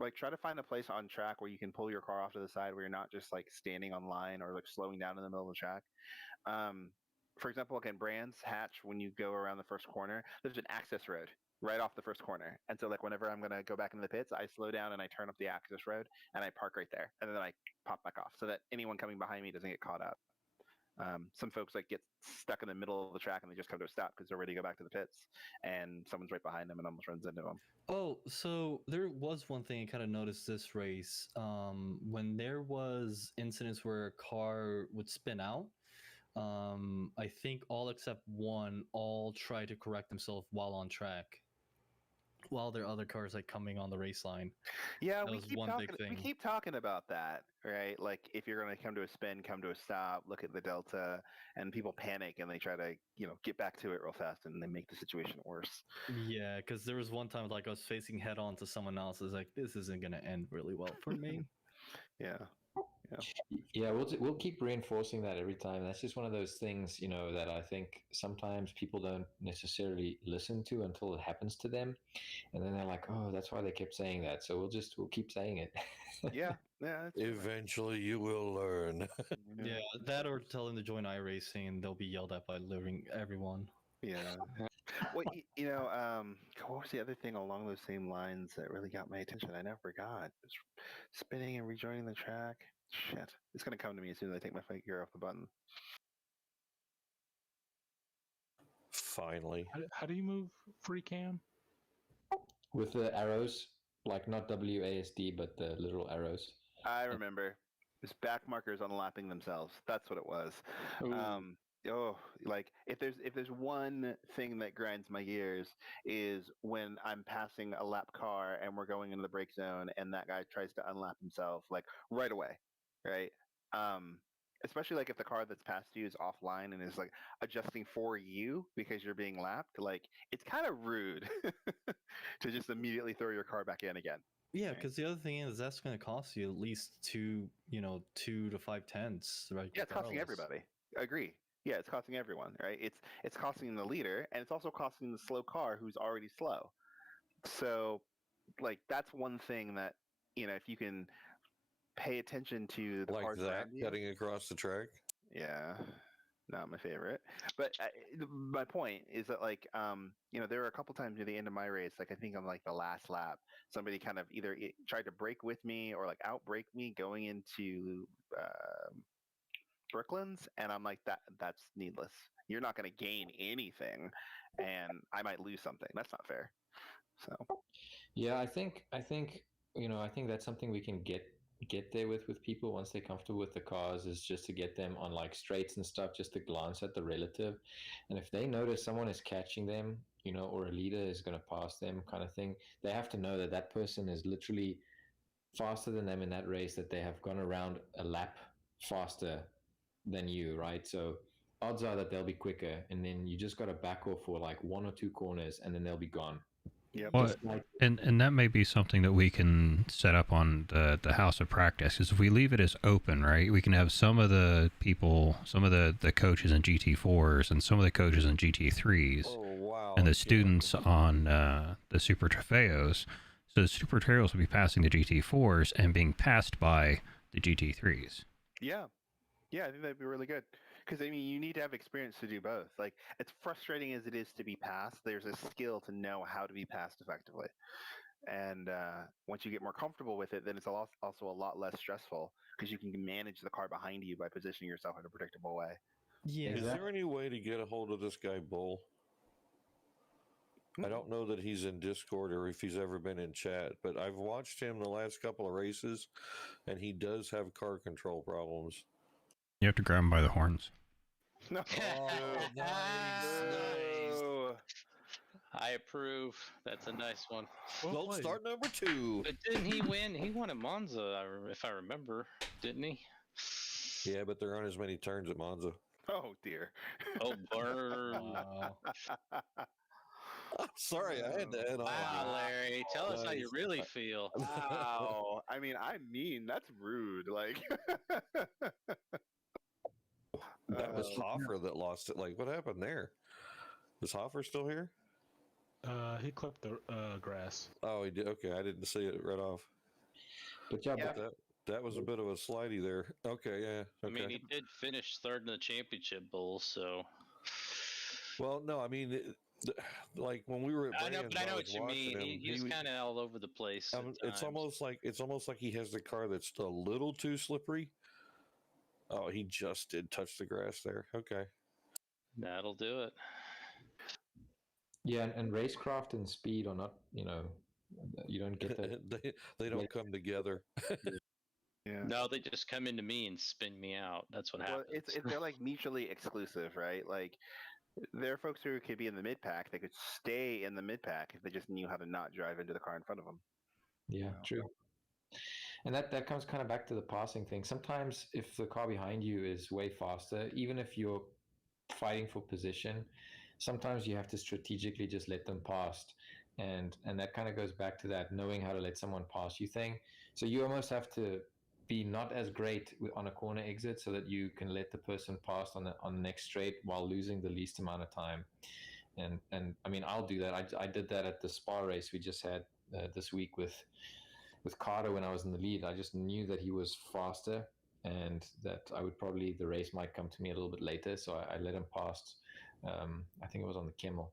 Like try to find a place on track where you can pull your car off to the side where you're not just like standing on line or like slowing down in the middle of the track. For example, like in Brands Hatch, when you go around the first corner, there's an access road right off the first corner. And so like whenever I'm going to go back into the pits, I slow down and I turn up the access road and I park right there. And then I pop back off so that anyone coming behind me doesn't get caught up. Some folks like get stuck in the middle of the track and they just come to a stop because they're ready to go back to the pits and someone's right behind them and almost runs into them. Oh, so there was one thing I kind of noticed this race. When there was incidents where a car would spin out, I think all except one all tried to correct themselves while on track, while there are other cars like coming on the race line. Yeah, that we was keep one talking. big thing. We keep talking about that, right? Like if you're going to come to a spin, come to a stop, look at the delta, and people panic and they try to get back to it real fast, and they make the situation worse. Yeah, because there was one time like I was facing head on to someone else. I was like, this isn't going to end really well for me. Yeah. Yeah, we'll keep reinforcing that every time. That's just one of those things, that I think sometimes people don't necessarily listen to until it happens to them, and then they're like, "Oh, that's why they kept saying that." So we'll keep saying it. Yeah. Eventually, you will learn. Yeah, that or tell them to join iRacing, and they'll be yelled at by everyone. Yeah. Well, what was the other thing along those same lines that really got my attention? I never forgot. It's spinning and rejoining the track. Shit. It's going to come to me as soon as I take my finger off the button. Finally. How do you move free cam? With the arrows, like not WASD, but the literal arrows. I remember. It's back markers unlapping themselves. That's what it was. Like if there's one thing that grinds my gears is when I'm passing a lap car and we're going into the brake zone and that guy tries to unlap himself like right away, right? especially like if the car that's passed you is offline and is like adjusting for you because you're being lapped, like it's kind of rude to just immediately throw your car back in again. Yeah, because the other thing is that's going to cost you at least 2 to 5 tenths, right? Yeah, it's costing regardless. everybody. I agree. Yeah, it's costing everyone, right? It's costing the leader, and it's also costing the slow car who's already slow. So, like that's one thing that if you can pay attention to the Like cars that, around you. cutting across the track. Yeah, not my favorite. But my point is that there were a couple times near the end of my race, like I think on like the last lap, somebody kind of either tried to break with me or like outbrake me going into Brooklands, and I'm like that's needless. You're not going to gain anything, and I might lose something. That's not fair. So Yeah, I think that's something we can get there with people once they're comfortable with the cars, is just to get them on like straights and stuff, just to glance at the relative. And if they notice someone is catching them, or a leader is going to pass them kind of thing, they have to know that that person is literally faster than them in that race, that they have gone around a lap faster than you, right? So odds are that they'll be quicker, and then you just got to back off for like 1 or 2 corners, and then they'll be gone. Yep. Well, Just like and that may be something that we can set up on the house of practice, because if we leave it as open, right, we can have some of the people, some of the coaches in GT4s and some of the coaches in GT3s, and the students on the Super Trofeos. So the Super Trofeos will be passing the GT4s and being passed by the GT3s. yeah, I think that'd be really good. Because I mean, you need to have experience to do both. Like, as frustrating as it is to be passed, there's a skill to know how to be passed effectively. And once you get more comfortable with it, then it's also a lot less stressful because you can manage the car behind you by positioning yourself in a predictable way. Yeah. Is there any way to get a hold of this guy Bull? I don't know that he's in Discord or if he's ever been in chat, but I've watched him the last couple of races, and he does have car control problems. You have to grab them by the horns. No. Nice. I approve. That's a nice one. Don't start number 2. But didn't he win? He won at Monza, if I remember, didn't he? Yeah, but there aren't as many turns at Monza. Oh dear. Oh, burn. I'm sorry, I had to end on. Wow, Larry, tell us how you really feel. Wow. I mean, that's rude. Like that was Hoffer that lost it. Like, what happened there? Is Hoffer still here? He clipped the grass. Oh, he did. Okay, I didn't see it right off. But yeah, that was a bit of a slidey there. Okay, yeah. Okay. I mean, he did finish third in the championship bowl, so. Well, no, I mean, like when we were at Brandon's, I know what you mean. He was kind of all over the place. It's almost like he has the car that's a little too slippery. Oh, he just did touch the grass there. Okay, that'll do it. Yeah, and racecraft and speed are not, you don't get that. they don't come together. Yeah. No, they just come into me and spin me out. That's what happens. They're like mutually exclusive, right? Like there are folks who could be in the mid pack. They could stay in the mid pack if they just knew how to not drive into the car in front of them. Yeah, true. And that comes kind of back to the passing thing. Sometimes if the car behind you is way faster, even if you're fighting for position, sometimes you have to strategically just let them pass. And that kind of goes back to that knowing how to let someone pass you thing. So you almost have to be not as great on a corner exit so that you can let the person pass on the next straight while losing the least amount of time. And I mean, I'll do that. I did that at the Spa race we just had this week with Carter when I was in the lead. I just knew that he was faster and that the race might come to me a little bit later. So I let him pass. I think it was on the Kimmel.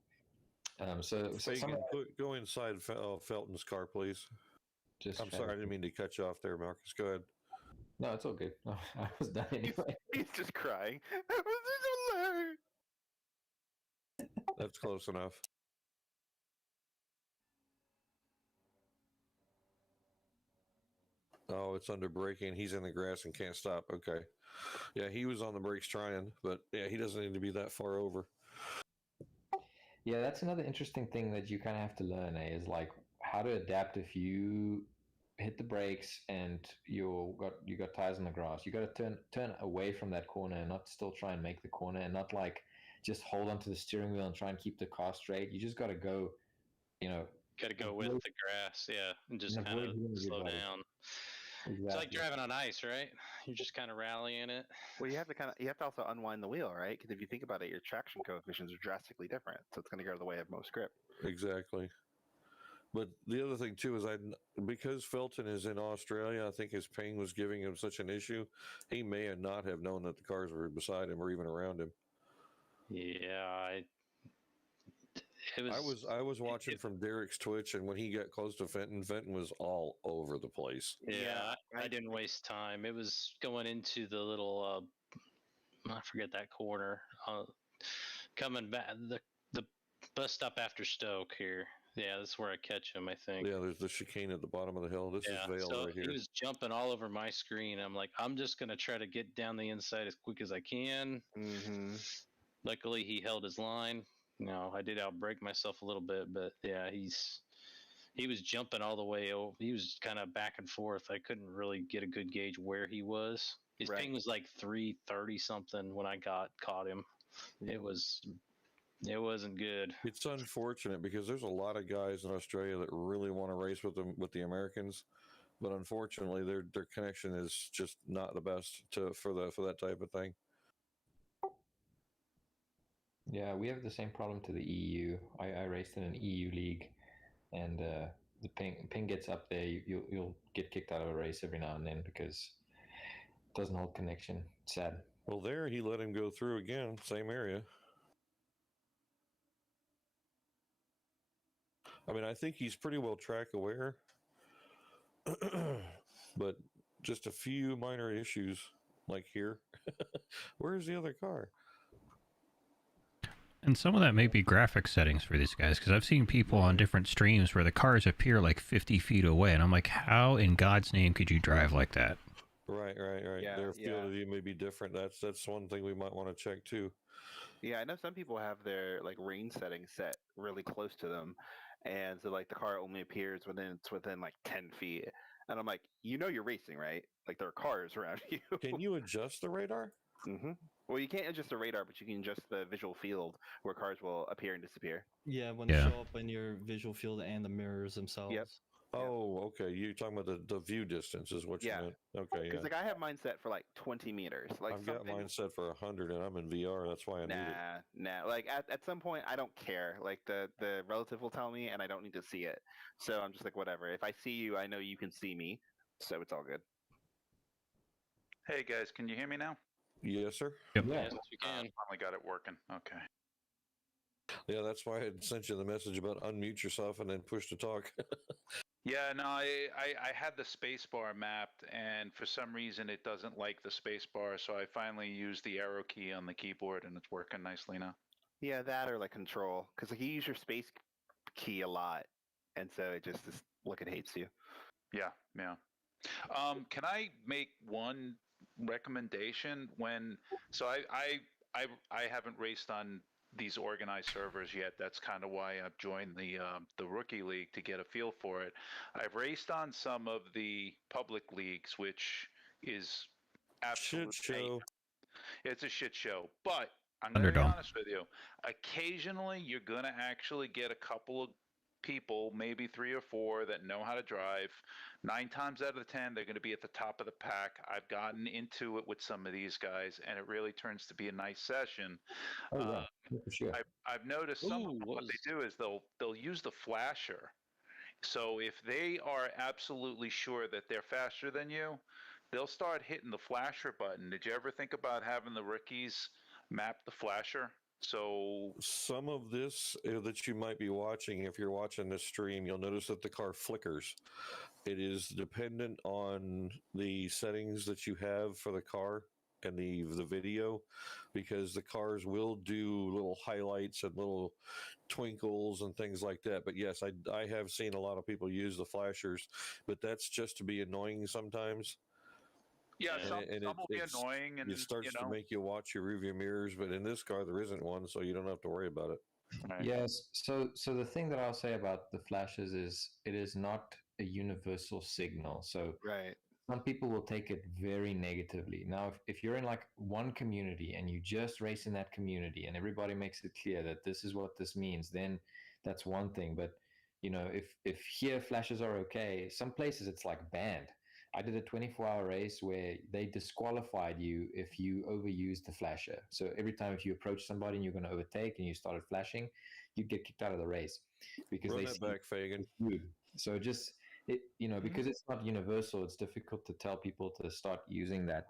Go inside Felton's car, please. I'm sorry, I didn't mean to cut you off there, Marcus. Go ahead. No, it's all good. No, I was done anyway. He's just crying. That's close enough. Oh, it's under braking. He's in the grass and can't stop. Okay. Yeah, he was on the brakes trying, but yeah, he doesn't need to be that far over. Yeah, that's another interesting thing that you kind of have to learn, is like how to adapt if you hit the brakes and you got tires on the grass. You got to turn away from that corner and not still try and make the corner, and not like just hold onto the steering wheel and try and keep the car straight. You just got to go, got to go with the grass, and just kind of slow down. Exactly. It's like driving on ice, right? You're just kind of rallying it. Well, you have to also unwind the wheel, right? Because if you think about it, your traction coefficients are drastically different, so it's going to go the way of most grip. Exactly. But the other thing too is because Felton is in Australia, I think his ping was giving him such an issue. He may not have known that the cars were beside him or even around him. Yeah, I was watching from Derek's Twitch, and when he got close to Fenton was all over the place. Yeah, I didn't waste time. It was going into the little I forget that corner. Coming back the bus stop after Stoke here. Yeah, that's where I catch him, I think. Yeah, there's the chicane at the bottom of the hill. This is Vale right here. He was jumping all over my screen. I'm like, I'm just going to try to get down the inside as quick as I can. Mm-hmm. Luckily, he held his line. I did outbrake myself a little bit, but yeah, he was jumping all the way over. He was kind of back and forth. I couldn't really get a good gauge where he was. His ping was like 330 something when I caught him. It wasn't good. It's unfortunate because there's a lot of guys in Australia that really want to race with the Americans, but unfortunately their connection is just not the best for that type of thing. Yeah, we have the same problem to the EU. I raced in an EU league, and the ping gets up there. You'll get kicked out of a race every now and then because it doesn't hold connection. It's sad. Well, there he let him go through again, same area. I mean, I think he's pretty well track aware, but just a few minor issues like here. Where's the other car? And some of that may be graphic settings for these guys, because I've seen people on different streams where the cars appear like 50 feet away, and I'm like, how in God's name could you drive like that? Right. Yeah, their field of view may be different. That's one thing we might want to check too. Yeah, I know some people have their range settings set really close to them, and so the car only appears within like 10 feet. And I'm like, you're racing, right? Like there are cars around you. Can you adjust the radar? Mm-hmm. Well, you can't adjust the radar, but you can adjust the visual field where cars will appear and disappear. Yeah, when they show up in your visual field and the mirrors themselves. Yep. Oh, okay. You're talking about the view distance is what you meant. Okay, Because I have mine set for 20 meters. I've got mine set for 100, and I'm in VR. That's why I need it. Nah. Like at some point, I don't care. Like the relative will tell me, and I don't need to see it. So I'm just like, whatever. If I see you, I know you can see me, so it's all good. Hey guys, can you hear me now? Yes, sir. Yep. Yes, you can. Finally got it working. Okay. Yeah, that's why I had sent you the message about unmute yourself and then push to talk. Yeah, no, I had the space bar mapped, and for some reason it doesn't like the space bar, so I finally used the arrow key on the keyboard, and it's working nicely now. Yeah, that or control, because you use your space key a lot, and so it just it hates you. Yeah. Can I make one recommendation? So I haven't raced on these organized servers yet. That's kind of why I've joined the rookie league to get a feel for it. I've raced on some of the public leagues, which is absolute shit show. It's a shit show, but I'm going to be honest with you. Occasionally, you're going to actually get a couple of people, maybe 3 or 4, that know how to drive. 9 times out of 10, they're going to be at the top of the pack. I've gotten into it with some of these guys, and it really turns to be a nice session. Oh, yeah, for sure. I've noticed some of them, what they do is they'll use the flasher. So if they are absolutely sure that they're faster than you, they'll start hitting the flasher button. Did you ever think about having the rookies map the flasher? So some of this that you might be watching, if you're watching this stream, you'll notice that the car flickers. It is dependent on the settings that you have for the car and the video, because the cars will do little highlights and little twinkles and things like that. But yes, I have seen a lot of people use the flashers, but that's just to be annoying sometimes. Yeah, some will be annoying, and it starts to make you watch your rearview mirrors. But in this car, there isn't one, so you don't have to worry about it. Right. Yes. So the thing that I'll say about the flashes is it is not a universal signal. So Right. some people will take it very negatively. Now, if you're in like one community and you just race in that community and everybody makes it clear that this is what this means, then that's one thing. But if here flashes are okay, some places it's like banned. I did a 24-hour race where they disqualified you if you overused the flasher. So every time if you approach somebody and you're going to overtake and you started flashing, you'd get kicked out of the race because Run they that see back, Fagan. you. So just because it's not universal, it's difficult to tell people to start using that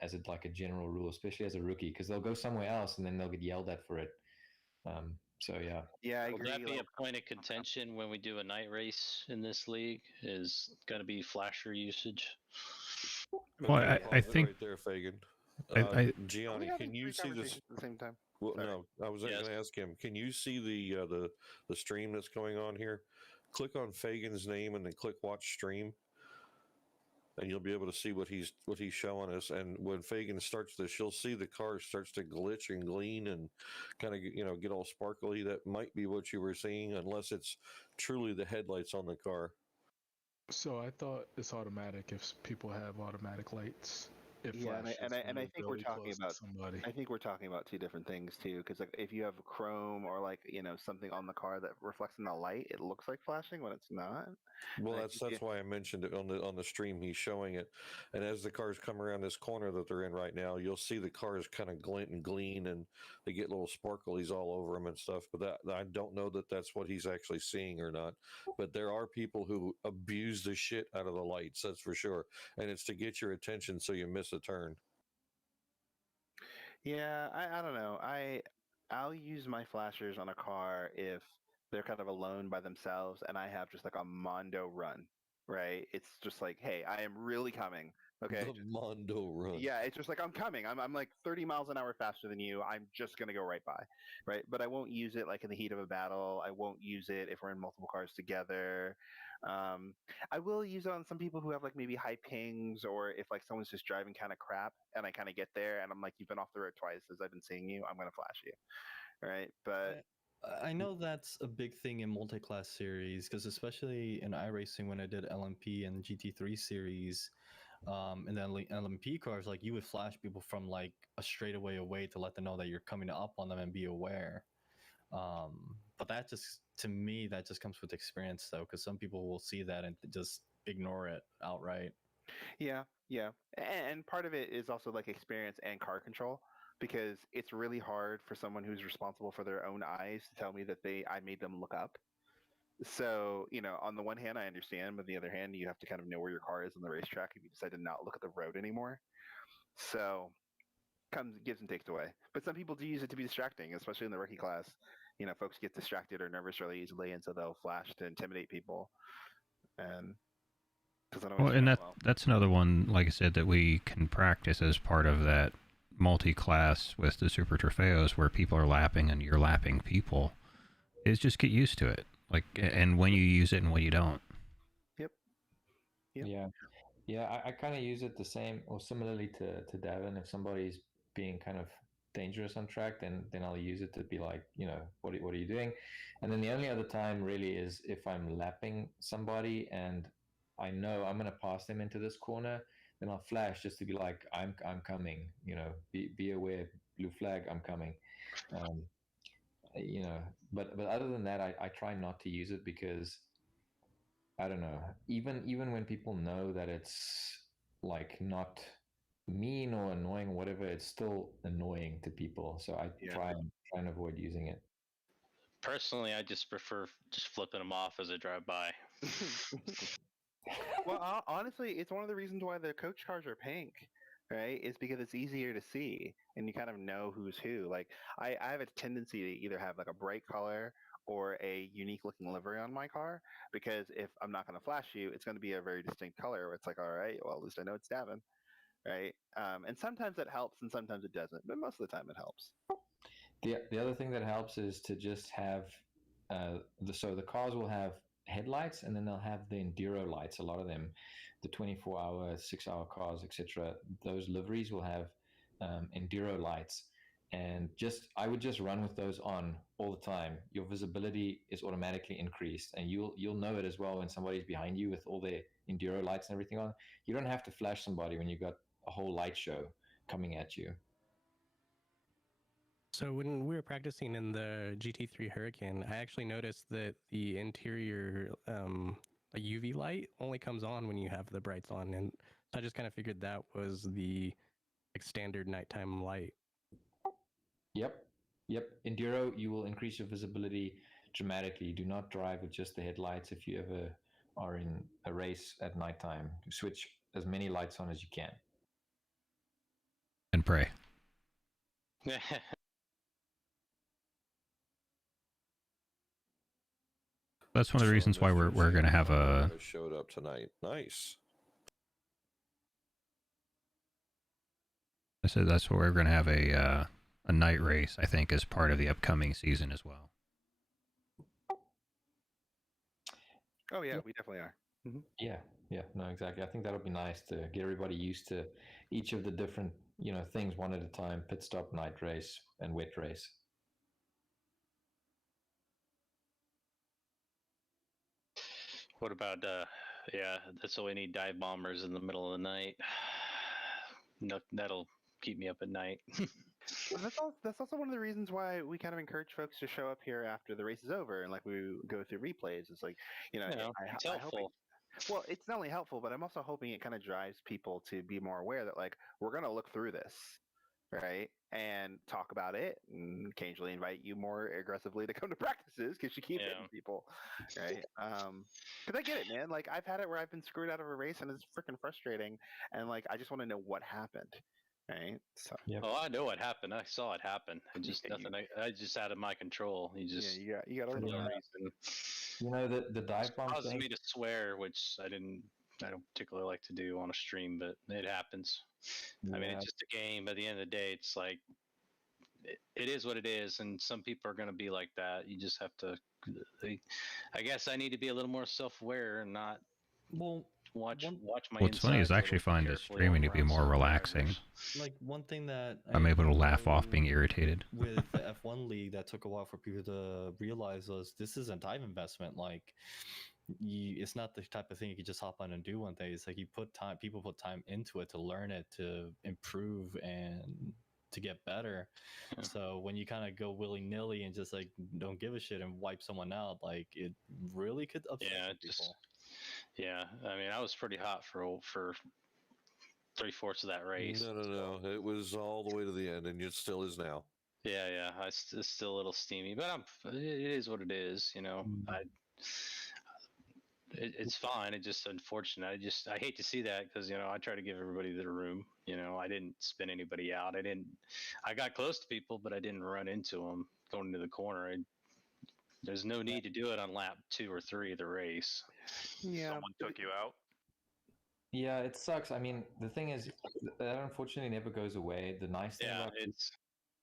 as like a general rule, especially as a rookie, because they'll go somewhere else and then they'll get yelled at for it. So yeah. Yeah, I Will agree. that be a point of contention when we do a night race in this league? Is going to be flasher usage? Well, Okay, I pause it think right there, Fagan. I Gianni, can you see this? At the same time? Well, Sorry. no, I was going to ask him. Can you see the stream that's going on here? Click on Fagan's name and then click Watch Stream, and you'll be able to see what he's showing us. And when Fagan starts this, you'll see the car starts to glitch and gleam and kind of get all sparkly. That might be what you were seeing, unless it's truly the headlights on the car. So I thought it's automatic if people have automatic lights. It Yeah, flashes and when I you're think we're really talking close to about somebody. I think we're talking about two different things too, because like if you have chrome or like something on the car that reflects in the light, it looks like flashing when it's not. Well, And I that's think that's why I mentioned it on the stream. He's showing it, and as the cars come around this corner that they're in right now, you'll see the cars kind of glint and gleam, and they get little sparklies all over them and stuff. But that I don't know that that's what he's actually seeing or not. But there are people who abuse the shit out of the lights. That's for sure, and it's to get your attention so you miss a turn. Yeah, I don't know. I'll use my flashers on a car if they're kind of alone by themselves and I have just like a mondo run, right? It's just like, hey, I am really coming. Okay. The Mondo run. Yeah, it's just like I'm coming. I'm like 30 miles an hour faster than you. I'm just gonna go right by, right? But I won't use it like in the heat of a battle. I won't use it if we're in multiple cars together. I will use it on some people who have like maybe high pings, or if like someone's just driving kind of crap, and I kind of get there, and I'm like, you've been off the road twice as I've been seeing you. I'm gonna flash you, right? But I know that's a big thing in multi-class series because especially in iRacing when I did LMP and GT3 series, and then LMP cars, like you would flash people from like a straightaway away to let them know that you're coming up on them and be aware. But that just to me that just comes with experience though, because some people will see that and just ignore it outright. yeah, yeah, and part of it is also like experience and car control because it's really hard for someone who's responsible for their own eyes to tell me that I made them look up. So, on the one hand, I understand, but on the other hand, you have to kind of know where your car is on the racetrack if you decide to not look at the road anymore. So, comes gives and takes away. But some people do use it to be distracting, especially in the rookie class. Folks get distracted or nervous really easily, and so they'll flash to intimidate people. And doesn't always Well, and work well. that's another one, like I said, that we can practice as part of that multi-class with the Super Trofeos, where people are lapping and you're lapping people. Is just get used to it, like, and when you use it and when you don't. Yep. Yeah, I kind of use it the same or similarly to Davin. If somebody's being kind of dangerous on track, then I'll use it to be like, what are you doing? And then the only other time really is if I'm lapping somebody and I know I'm gonna pass them into this corner, then I'll flash just to be like, I'm coming. Be aware, blue flag, I'm coming. Um, but other than that, I try not to use it because I don't know. Even when people know that it's like not mean or annoying, whatever, it's still annoying to people. So I try and avoid using it. Personally, I just prefer just flipping them off as I drive by. Well, honestly, it's one of the reasons why the coach cars are pink, right? Is because it's easier to see and you kind of know who's who. Like I have a tendency to either have like a bright color or a unique looking livery on my car because if I'm not going to flash you, it's going to be a very distinct color where it's like, all right, well, at least I know it's Davin, right? And sometimes it helps and sometimes it doesn't, but most of the time it helps. The other thing that helps is to just have so the cars will have headlights and then they'll have the enduro lights. A lot of them, the 24-hour, 6-hour cars, etc. Those liveries will have enduro lights, And I would just run with those on all the time. Your visibility is automatically increased, and you'll know it as well when somebody's behind you with all their enduro lights and everything on. You don't have to flash somebody when you've got a whole light show coming at you. So when we were practicing in the GT3 Hurricane, I actually noticed that the interior a UV light only comes on when you have the brights on, and so I just kind of figured that was the like standard nighttime light. Yep. Enduro, you will increase your visibility dramatically. Do not drive with just the headlights if you ever are in a race at nighttime. Switch as many lights on as you can. And pray. That's one of the reasons why we're going to have a showed up tonight. Nice. I said that's where we're going to have a night race, I think, as part of the upcoming season as well. Oh yeah, we definitely are. Mm-hmm. Yeah, no, exactly. I think that'll be nice to get everybody used to each of the different, things one at a time: pit stop, night race, and wet race. What about yeah, that's why we need dive bombers in the middle of the night. No, that'll keep me up at night. Well, that's also one of the reasons why we kind of encourage folks to show up here after the race is over and like we go through replays. It's like, It's helpful. Well, it's not only helpful, but I'm also hoping it kind of drives people to be more aware that like we're going to look through this, right, and talk about it, and occasionally invite you more aggressively to come to practices because you keep hitting people, right? Because I get it, man. Like I've had it where I've been screwed out of a race and it's freaking frustrating, and like I just want to know what happened. Right. So. Oh, I know what happened. I saw it happen. It just nothing. I just out of my control. You just you got for to no reason. The dive bomb causes thing me to swear, which I don't particularly like to do on a stream, but it happens. I mean, it's just a game. But at the end of the day, it's like it is what it is, and some people are going to be like that. You just have to. I guess I need to be a little more self-aware and not. Watch my. What's funny is I actually find this streaming to be more relaxing. Like one thing that I'm able to laugh off being irritated. With the F1 league, that took a while for people to realize was this is a time investment. Like, it's not the type of thing you can just hop on and do one day. It's like people put time into it to learn it, to improve, and to get better. So when you kind of go willy-nilly and just like don't give a shit and wipe someone out, like it really could upset people. Yeah, I mean, I was pretty hot for 3/4 of that race. No. It was all the way to the end, and it still is now. Yeah. It's still a little steamy, but it is what it is. It's fine. It's just unfortunate. I hate to see that because I try to give everybody their room. I didn't spin anybody out. I got close to people, but I didn't run into them going into the corner. There's no need to do it on lap 2 or 3 of the race. Yeah. Someone took you out. Yeah, it sucks. I mean, the thing is, that unfortunately never goes away. The nice thing about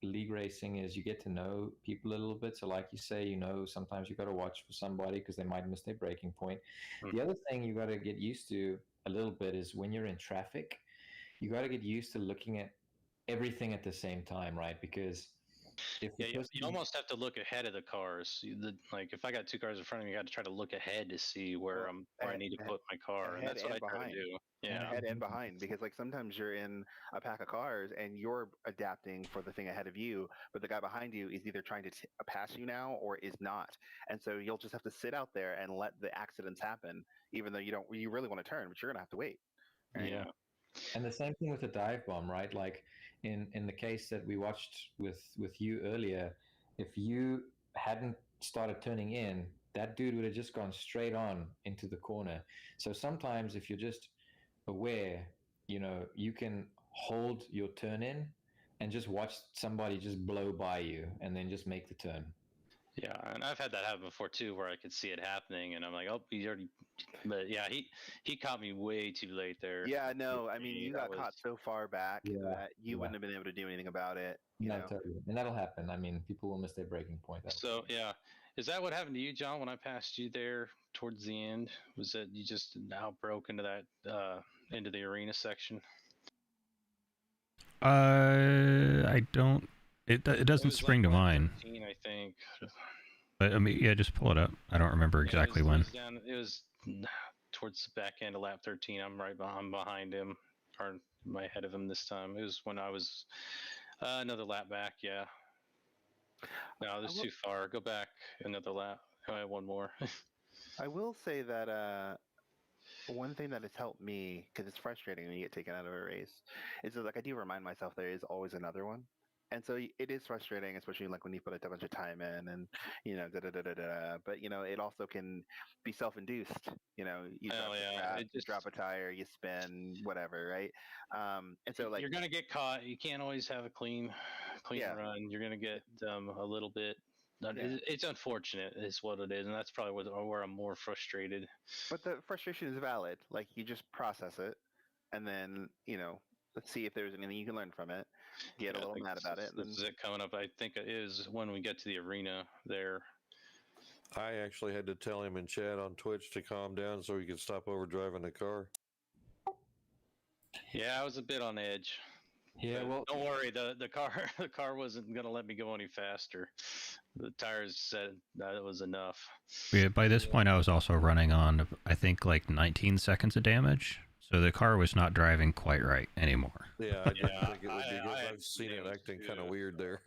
league racing is you get to know people a little bit. So like you say, sometimes you got to watch for somebody because they might miss their braking point. The other thing you got to get used to a little bit is when you're in traffic, you got to get used to looking at everything at the same time, right? Because you almost have to look ahead of the cars. Like if I got 2 cars in front of me, you got to try to look ahead to see where I need to put my car, and that's what I try to do. Yeah, ahead and behind, because like sometimes you're in a pack of cars and you're adapting for the thing ahead of you, but the guy behind you is either trying to pass you now or is not, and so you'll just have to sit out there and let the accidents happen, even though you really want to turn, but you're gonna have to wait. Right? Yeah. And the same thing with the dive bomb, right? Like in the case that we watched with you earlier, if you hadn't started turning in, that dude would have just gone straight on into the corner. So sometimes if you're just aware, you can hold your turn in and just watch somebody just blow by you and then just make the turn. Yeah, and I've had that happen before too, where I could see it happening, and I'm like, "Oh, he's already." But yeah, he caught me way too late there. Yeah, no, I mean, you got caught so far back that you wouldn't have been able to do anything about it. Totally. And that'll happen. I mean, people will miss their breaking point. So yeah, is that what happened to you, John? When I passed you there towards the end, was that you just now broke into that into the arena section? I don't It It doesn't was spring to lap mind. 13, I think. But I mean, yeah, just pull it up. I don't remember exactly It when. was down. It was towards the back end of lap 13. I'm behind him, or my ahead of him this time. It was when I was another lap back. Yeah. No, this is too far. Go back another lap. One more. I will say that one thing that has helped me, because it's frustrating when you get taken out of a race, is that like I do remind myself there is always another one. And so it is frustrating, especially like when you put a bunch of time in and, da da da da da. But, it also can be self induced. You drop a tire, you spin, whatever, right? And so, like, you're going to get caught. You can't always have a clean run. You're going to get a little bit. It's unfortunate, is what it is. And that's probably where I'm more frustrated. But the frustration is valid. Like, you just process it and then, let's see if there's anything you can learn from it. Get a little mad about it. This is it coming up. I think it is when we get to the arena there. I actually had to tell him in chat on Twitch to calm down so he could stop overdriving the car. Yeah, I was a bit on edge. Yeah, well, don't worry. The car wasn't gonna let me go any faster. The tires said that was enough. Yeah, by this point, I was also running on, I think, like 19 seconds of damage. So the car was not driving quite right anymore. Yeah, I didn't think it would be because I've seen it acting kind of weird there.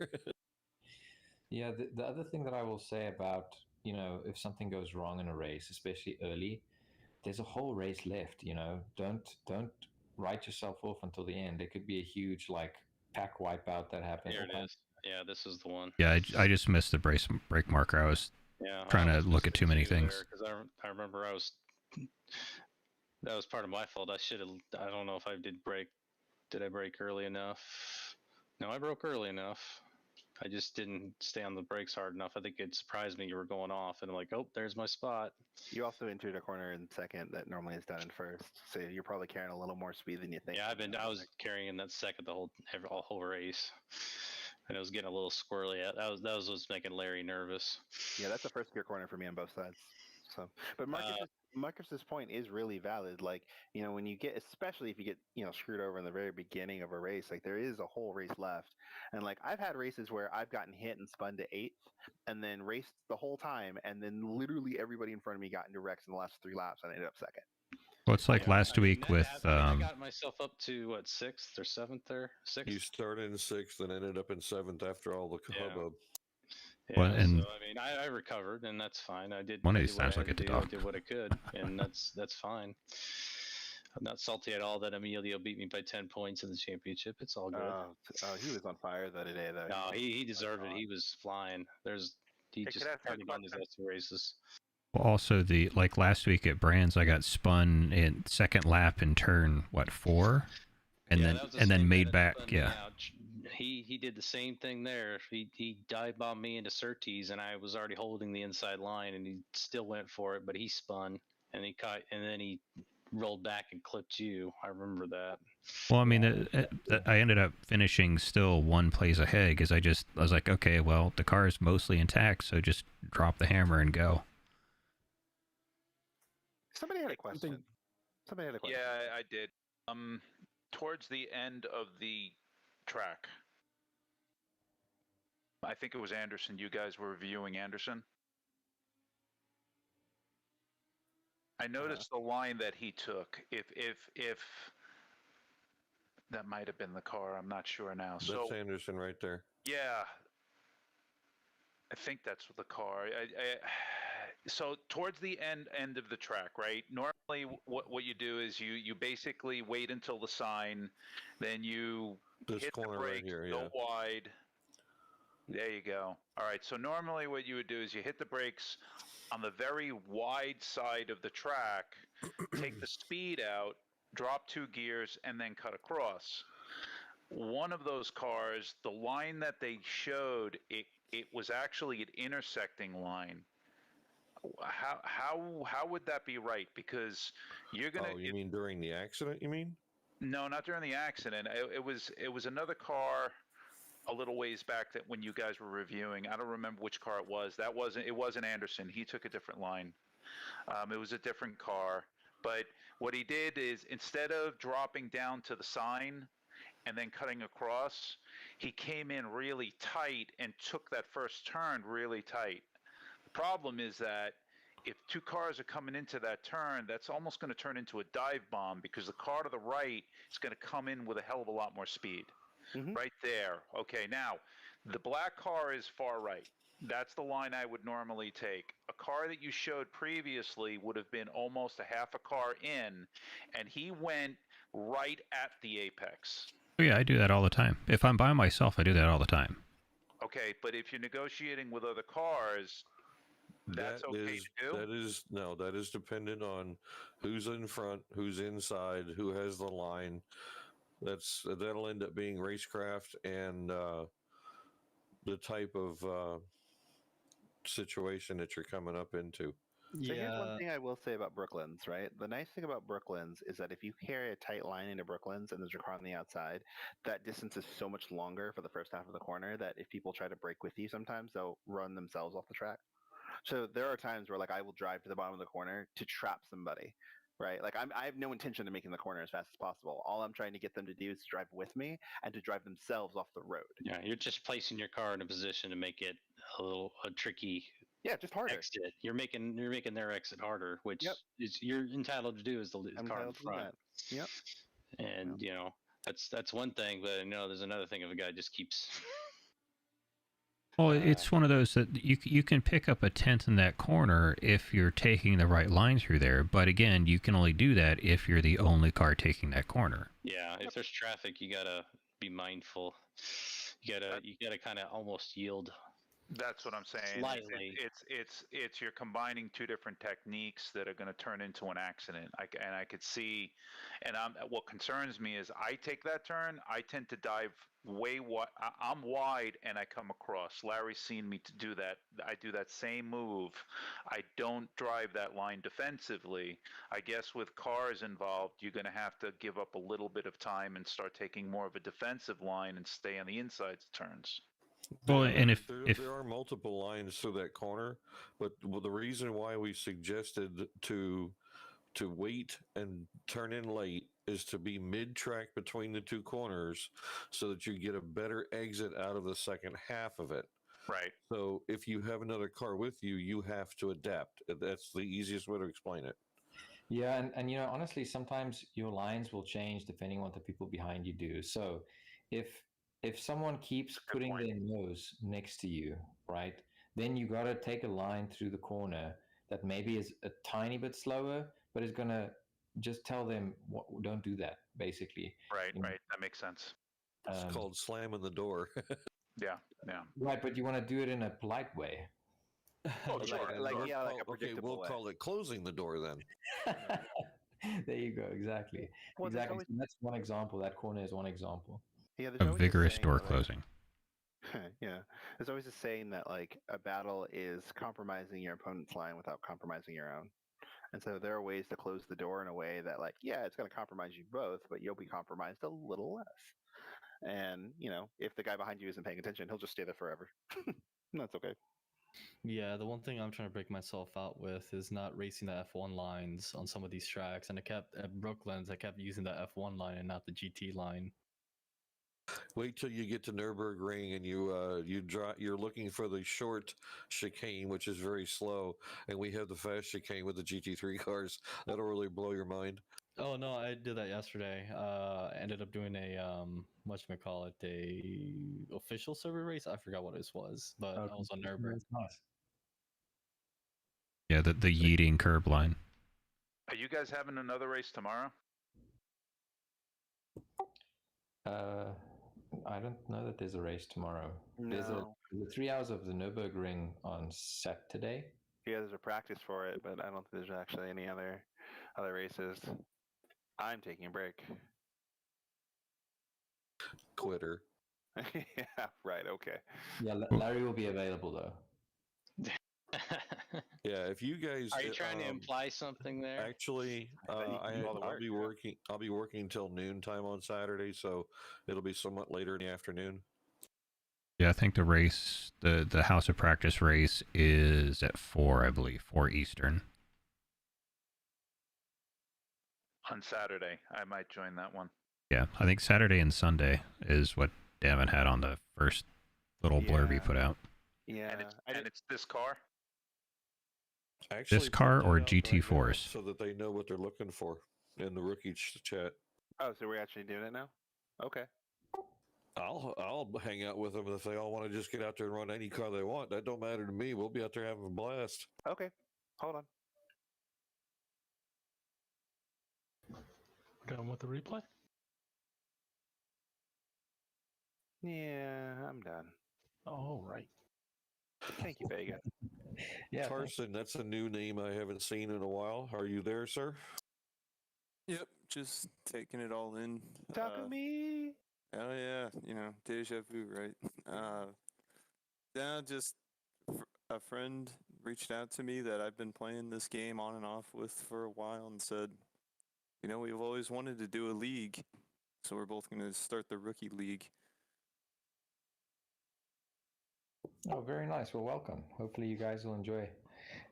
Yeah, the other thing that I will say about, if something goes wrong in a race, especially early, there's a whole race left, Don't write yourself off until the end. There could be a huge, pack wipeout that happens. Here it is. Yeah, this is the one. Yeah, I just missed the brake marker. I was trying to look at too many things. Because I remember that was part of my fault. I don't know if I did brake. Did I brake early enough? No, I broke early enough. I just didn't stay on the brakes hard enough. I think it surprised me you were going off, and I'm like, oh, there's my spot. You also entered a corner in second that normally is done in first, so you're probably carrying a little more speed than you think. Yeah, I was carrying in that second the whole race, and it was getting a little squirrely. That was what's making Larry nervous. Yeah, that's a first gear corner for me on both sides. So, but Marcus's point is really valid. Like, when you get, especially if you get, screwed over in the very beginning of a race, like there is a whole race left. And like, I've had races where I've gotten hit and spun to 8th and then raced the whole time. And then literally everybody in front of me got into wrecks in the last 3 laps and I ended up second. Well, it's like last week with. I got myself up to what, 6th or 7th there? 6th. You started in 6th and ended up in 7th after all the hubbub. Yeah, well, and so, I mean, I recovered, and that's fine. I did one of these times I'll get to talk. I did what I could, and that's fine. I'm not salty at all that Emilio beat me by 10 points in the championship. It's all good. He was on fire the other day, though. No, he deserved it. He was flying. He just started on these last 2 races. Well, also like last week at Brands, I got spun in second lap in turn 4, and then made back. Yeah. He did the same thing there. He dive bombed me into Surtees, and I was already holding the inside line, and he still went for it, but he spun and he caught, and then he rolled back and clipped you. I remember that. Well, I mean, I ended up finishing still 1 place ahead because I was like, okay, well, the car is mostly intact, so just drop the hammer and go. Somebody had a question. Yeah, I did. Towards the end of the track, I think it was Anderson. You guys were reviewing Anderson. I noticed the line that he took. If that might have been the car, I'm not sure now. That's Anderson right there. Yeah, I think that's the car. So towards the end of the track, right? Normally, what you do is you basically wait until the sign, then you hit the brake, go wide. There you go. All right. So normally what you would do is you hit the brakes on the very wide side of the track, take the speed out, drop 2 gears, and then cut across. One of those cars, the line that they showed, it was actually an intersecting line. How would that be right? Because you're gonna. Oh, you mean during the accident? You mean? No, not during the accident. It was another car a little ways back that when you guys were reviewing. I don't remember which car it was. It wasn't Anderson. He took a different line. It was a different car. But what he did is instead of dropping down to the sign and then cutting across, he came in really tight and took that first turn really tight. The problem is that if two cars are coming into that turn, that's almost going to turn into a dive bomb because the car to the right is going to come in with a hell of a lot more speed. Right there. Okay, now the black car is far right. That's the line I would normally take. A car that you showed previously would have been almost a half a car in, and he went right at the apex. Oh, yeah, I do that all the time. If I'm by myself, I do that all the time. Okay, but if you're negotiating with other cars, that's okay to do? That is dependent on who's in front, who's inside, who has the line. That'll end up being racecraft and the type of situation that you're coming up into. So here's one thing I will say about Brooklands, right? The nice thing about Brooklands is that if you carry a tight line into Brooklands and there's a car on the outside, that distance is so much longer for the first half of the corner that if people try to break with you, sometimes they'll run themselves off the track. So there are times where like I will drive to the bottom of the corner to trap somebody, right? Like I have no intention of making the corner as fast as possible. All I'm trying to get them to do is drive with me and to drive themselves off the road. Yeah, you're just placing your car in a position to make it a tricky. Yeah, just harder. Exit. You're making their exit harder, which is you're entitled to do as the car in front. Yep. And you know that's one thing, but there's another thing if a guy just keeps. Well, it's one of those that you can pick up a 10th in that corner if you're taking the right line through there. But again, you can only do that if you're the only car taking that corner. Yeah, if there's traffic, you gotta be mindful. You gotta kind of almost yield. That's what I'm saying. Slightly. It's you're combining two different techniques that are going to turn into an accident. I could see, and what concerns me is I take that turn. I tend to dive way wide. I'm wide and I come across. Larry's seen me to do that. I do that same move. I don't drive that line defensively. I guess with cars involved, you're going to have to give up a little bit of time and start taking more of a defensive line and stay on the inside turns. Well, and if there are multiple lines through that corner, but the reason why we suggested to wait and turn in late is to be mid-track between the two corners so that you get a better exit out of the second half of it. Right. So if you have another car with you, you have to adapt. That's the easiest way to explain it. Yeah, and honestly, sometimes your lines will change depending on what the people behind you do. So if someone keeps putting their nose next to you, right, then you got to take a line through the corner that maybe is a tiny bit slower, but is going to just tell them, don't do that, basically. Right, right. That makes sense. It's called slamming the door. Yeah. Right, but you want to do it in a polite way. Oh, sure. Like a predictable we'll way. call it closing the door then. There you go. Exactly. Well, exactly. always... So that's one example. That corner is one example. Yeah, a vigorous door closing. Yeah, there's always a saying that like a battle is compromising your opponent's line without compromising your own. And so there are ways to close the door in a way that like, yeah, it's going to compromise you both, but you'll be compromised a little less. And, if the guy behind you isn't paying attention, he'll just stay there forever. And that's okay. Yeah, the one thing I'm trying to break myself out with is not racing the F1 lines on some of these tracks. And at Brooklands, I kept using the F1 line and not the GT line. Wait till you get to Nürburgring and you're looking for the short chicane, which is very slow, and we have the fast chicane with the GT3 cars. That'll really blow your mind. Oh no, I did that yesterday. Ended up doing a whatchamacallit, a official server race. I forgot what this was, but I was on Nürburgring. Nice. Yeah, the yeeting curb line. Are you guys having another race tomorrow? I don't know that there's a race tomorrow. No. There's 3 hours of the Nürburgring on Saturday. Yeah, there's a practice for it, but I don't think there's actually any other races. I'm taking a break. Quitter. Yeah, right, okay. Yeah, Larry will be available though. Yeah, if you guys are you trying to imply something there? Actually, I'll be working. I'll be working till noontime on Saturday, so it'll be somewhat later in the afternoon. Yeah, I think the race, the House of Practice race, is at 4, I believe, 4 Eastern. On Saturday, I might join that one. Yeah, I think Saturday and Sunday is what Damon had on the first little blurb he put out. Yeah, and it's this car. Actually, This car put or that out right now GT4s? so that they know what they're looking for in the rookie chat. Oh, so we're actually doing it now? Okay. I'll hang out with them if they all want to just get out there and run any car they want. That don't matter to me. We'll be out there having a blast. Okay. Hold on. Done with the replay? Yeah, I'm done. Oh, right. Thank you, Vega. Yeah, Carson, that's a new name I haven't seen in a while. Are you there, sir? Yep, just taking it all in. Talk to me. Oh yeah, deja vu, right? Yeah, just a friend reached out to me that I've been playing this game on and off with for a while and said, we've always wanted to do a league, so we're both going to start the rookie league. Oh, very nice. Well, welcome. Hopefully, you guys will enjoy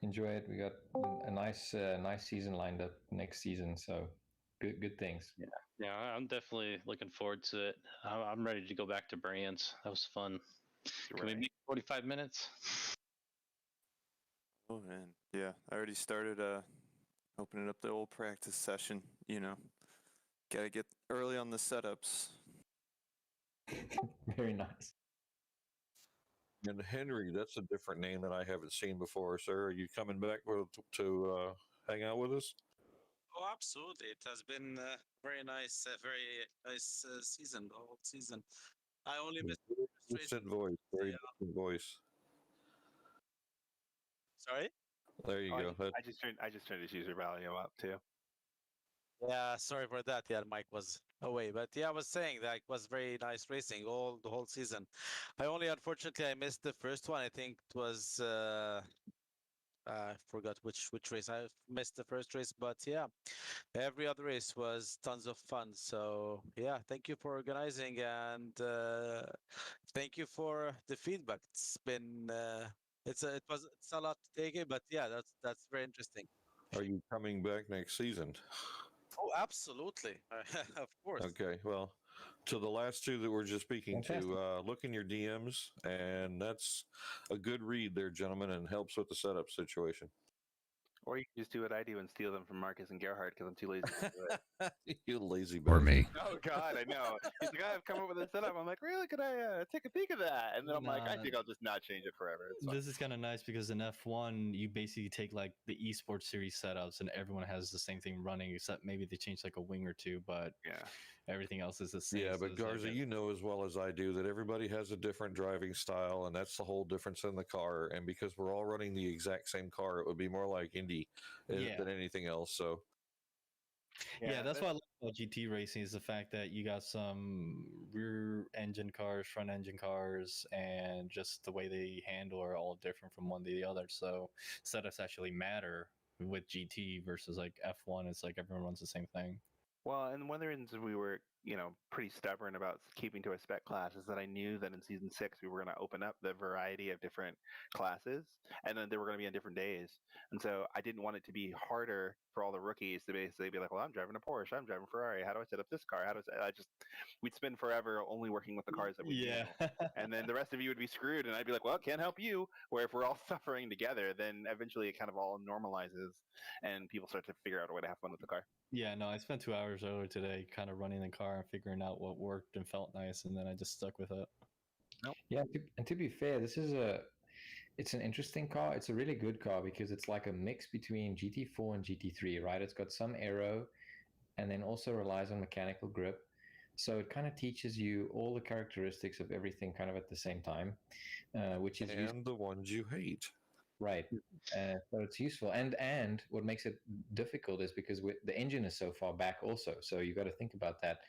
it. We got a nice season lined up next season, so good things. Yeah, I'm definitely looking forward to it. I'm ready to go back to Brands. That was fun. Can we meet 45 minutes? Oh man, yeah, I already started opening up the old practice session. Gotta get early on the setups. Very nice. And Henry, that's a different name that I haven't seen before, sir. Are you coming back to hang out with us? Oh, absolutely. It has been very nice season, the whole season. I only missed Distant voice, very distant voice. Sorry? There you go. I just turned his user volume up too. Yeah, sorry for that. Yeah, the mic was away. But yeah, I was saying that it was very nice racing the whole season. Unfortunately, I missed the first one. I think it was I forgot which race. I missed the first race, but yeah, every other race was tons of fun. So yeah, thank you for organizing and thank you for the feedback. It's been it's a lot to take in, but yeah, that's very interesting. Are you coming back next season? Oh, absolutely, of course. Okay, well, to the last two that we're just speaking to, look in your DMs, and that's a good read there, gentlemen, and helps with the setup situation. Or you can just do what I do and steal them from Marcus and Gerhard because I'm too lazy to do it. You lazy Or bastard. me. Oh God, I know. He's like, I've come up with a setup. I'm like, really? Could I take a peek at that? And then I'm like, I think I'll just not change it forever. It's fine. This is kind of nice because in F1, you basically take like the esports series setups and everyone has the same thing running, except maybe they change like a wing or two, but yeah, everything else is the same. Yeah, So but it's like Garza, you know as well as I do that everybody has a different driving style, and that's the whole difference in the car. And because we're all running the exact same car, it would be more like Indy than anything else. So yeah, that's what I like about GT racing is the fact that you got some rear engine cars, front engine cars, and just the way they handle are all different from one to the other. So setups actually matter with GT versus like F1. It's like everyone runs the same thing. Well, and one of the reasons we were, pretty stubborn about keeping to a spec class is that I knew that in season 6 we were going to open up the variety of different classes, and then they were going to be on different days. And so I didn't want it to be harder for all the rookies to basically be like, well, I'm driving a Porsche, I'm driving a Ferrari. How do I set up this car? We'd spend forever only working with the cars that we knew. And then the rest of you would be screwed, and I'd be like, well, can't help you. Where if we're all suffering together, then eventually it kind of all normalizes, and people start to figure out a way to have fun with the car. Yeah, no, I spent 2 hours earlier today kind of running the car and figuring out what worked and felt nice, and then I just stuck with it. Yeah, and to be fair, it's an interesting car. It's a really good car because it's like a mix between GT4 and GT3, right? It's got some aero and then also relies on mechanical grip. So it kind of teaches you all the characteristics of everything kind of at the same time, which is the ones you hate. Right. So it's useful. And what makes it difficult is because the engine is so far back also. So you got to think about that.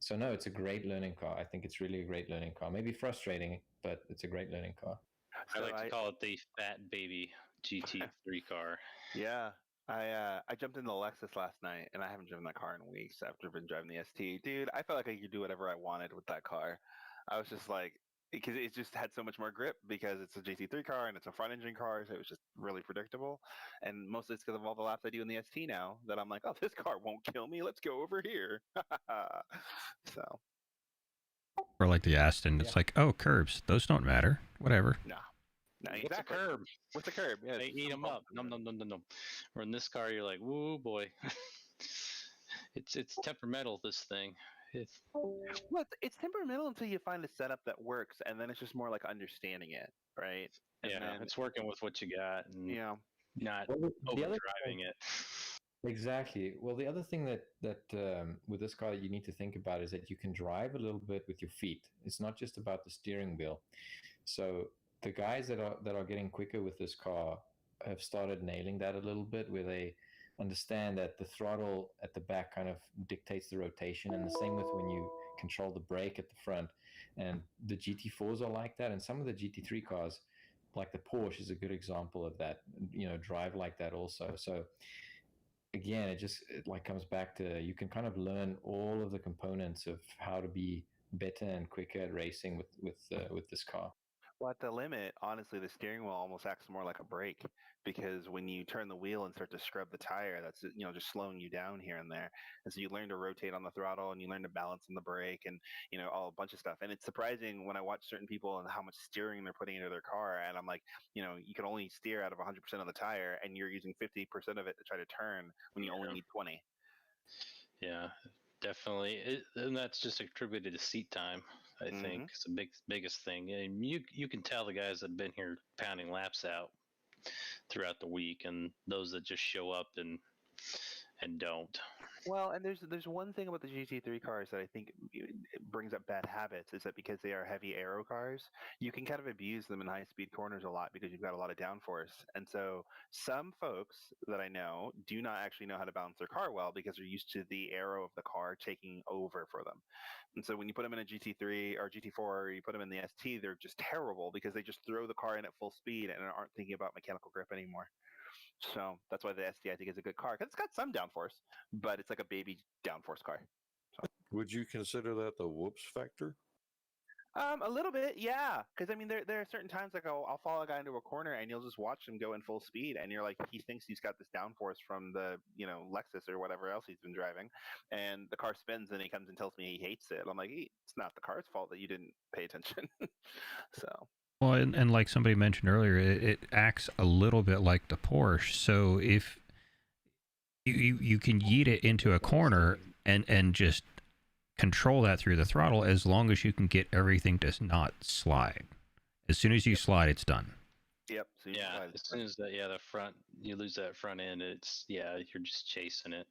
So no, it's a great learning car. I think it's really a great learning car. Maybe frustrating, but it's a great learning car. I like to call it the fat baby GT3 car. Yeah. I jumped in the Lexus last night, and I haven't driven that car in weeks after I've been driving the ST. Dude, I felt like I could do whatever I wanted with that car. I was just like, because it just had so much more grip because it's a GT3 car and it's a front engine car, so it was just really predictable. And mostly it's because of all the laps I do in the ST now that I'm like, oh, this car won't kill me. Let's go over here. So. Or like the Aston, it's like, oh, curbs, those don't matter. Whatever. No. No, What's exactly. a curb? What's a curb? Yeah, They eat them up. Num num num num num. Or in this car, you're like, woo boy. It's temperamental. This thing. It's well, it's temperamental until you find a setup that works, and then it's just more like understanding it, right? And yeah, then, it's working with what you got, and not Well, the other overdriving it. Exactly. Well, the other thing that with this car you need to think about is that you can drive a little bit with your feet. It's not just about the steering wheel. So the guys that are getting quicker with this car have started nailing that a little bit, where they understand that the throttle at the back kind of dictates the rotation, and the same with when you control the brake at the front. And the GT4s are like that, and some of the GT3 cars, like the Porsche, is a good example of that. Drive like that also. So again, it like comes back to, you can kind of learn all of the components of how to be better and quicker at racing with this car. well, at the limit, honestly, the steering wheel almost acts more like a brake because when you turn the wheel and start to scrub the tire, that's just slowing you down here and there. And so you learn to rotate on the throttle and you learn to balance on the brake and all a bunch of stuff. And it's surprising when I watch certain people and how much steering they're putting into their car, and I'm like, you can only steer out of 100% of the tire, and you're using 50% of it to try to turn when you only need 20. Yeah, definitely, and that's just attributed to seat time. I think it's the biggest thing. And you can tell the guys that have been here pounding laps out throughout the week, and those that just show up and don't. Well, and there's one thing about the GT3 cars that I think it brings up bad habits, is that because they are heavy aero cars, you can kind of abuse them in high-speed corners a lot because you've got a lot of downforce. And so some folks that I know do not actually know how to balance their car well because they're used to the aero of the car taking over for them. And so when you put them in a GT3 or GT4 or you put them in the ST, they're just terrible because they just throw the car in at full speed and aren't thinking about mechanical grip anymore. So that's why the ST, I think, is a good car because it's got some downforce, but it's like a baby downforce car. So. Would you consider that the whoops factor? A little bit, yeah. Because I mean, there are certain times like I'll follow a guy into a corner and you'll just watch him go in full speed, and you're like, he thinks he's got this downforce from the Lexus or whatever else he's been driving, and the car spins and he comes and tells me he hates it. I'm like, it's not the car's fault that you didn't pay attention. So. Well, and like somebody mentioned earlier, it acts a little bit like the Porsche. So if you can yeet it into a corner and just control that through the throttle, as long as you can get everything to not slide. As soon as you slide, it's done. Yep. So as soon as the front, you lose that front end, you're just chasing it.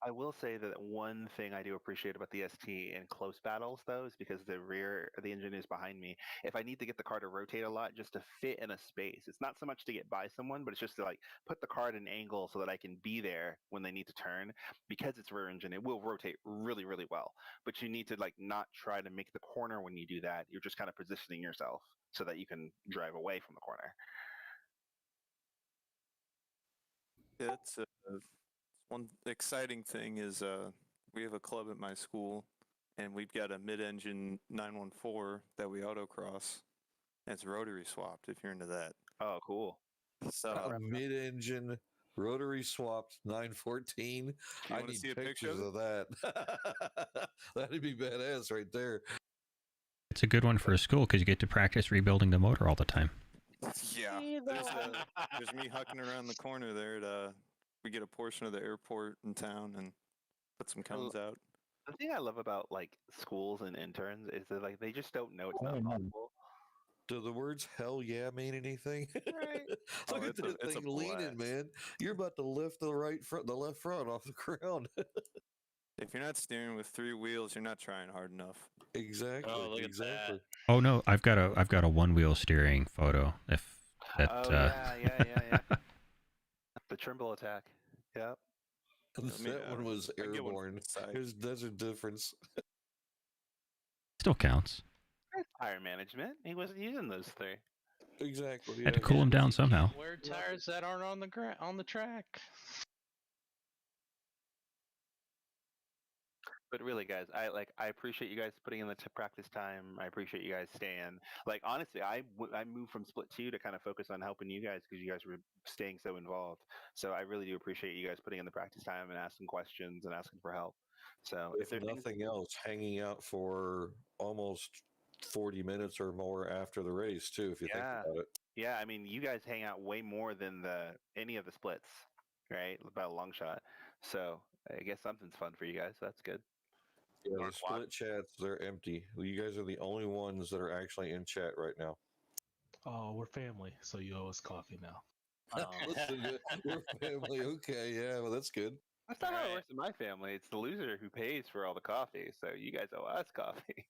I will say that one thing I do appreciate about the ST in close battles, though, is because the engine is behind me. If I need to get the car to rotate a lot just to fit in a space, it's not so much to get by someone, but it's just to like put the car at an angle so that I can be there when they need to turn. Because it's rear engine, it will rotate really, really well. But you need to like not try to make the corner when you do that. You're just kind of positioning yourself so that you can drive away from the corner. Yeah, it's one exciting thing is we have a club at my school, and we've got a mid-engine 914 that we autocross. And it's rotary swapped. If you're into that. Oh, cool. So mid-engine rotary swapped 914. I need see a pictures picture of that. That'd be badass right there. It's a good one for a school because you get to practice rebuilding the motor all the time. Yeah, there's me hucking around the corner there. We get a portion of the airport in town and put some cones out. The thing I love about like schools and interns is that like they just don't know it's not possible. Do the words "hell yeah" mean anything? Right. Look at that thing leaning, man. You're about to lift the left front off the ground. If you're not steering with 3 wheels, you're not trying hard enough. Exactly. Oh, look exactly. at that. Oh no, I've got a one-wheel steering photo. If that. Yeah. The Trimble attack. Yep. That one was airborne. There's a difference. Still counts. Tire management. He wasn't using those 3. Exactly. Had to cool him down somehow. Wear tires that aren't on the track. But really, guys, I appreciate you guys putting in the practice time. I appreciate you guys staying. Like honestly, I moved from Split 2 to kind of focus on helping you guys because you guys were staying so involved. So I really do appreciate you guys putting in the practice time and asking questions and asking for help. So if nothing else, hanging out for almost 40 minutes or more after the race too, if you think about it. Yeah, I mean, you guys hang out way more than any of the splits, right? About a long shot. So I guess something's fun for you guys. That's good. Yeah, the split chats, they're empty. You guys are the only ones that are actually in chat right now. Oh, we're family, so you owe us coffee now. Listen, we're family. Okay, yeah, well, that's good. That's not how it works in my family. It's the loser who pays for all the coffee. So you guys owe us coffee.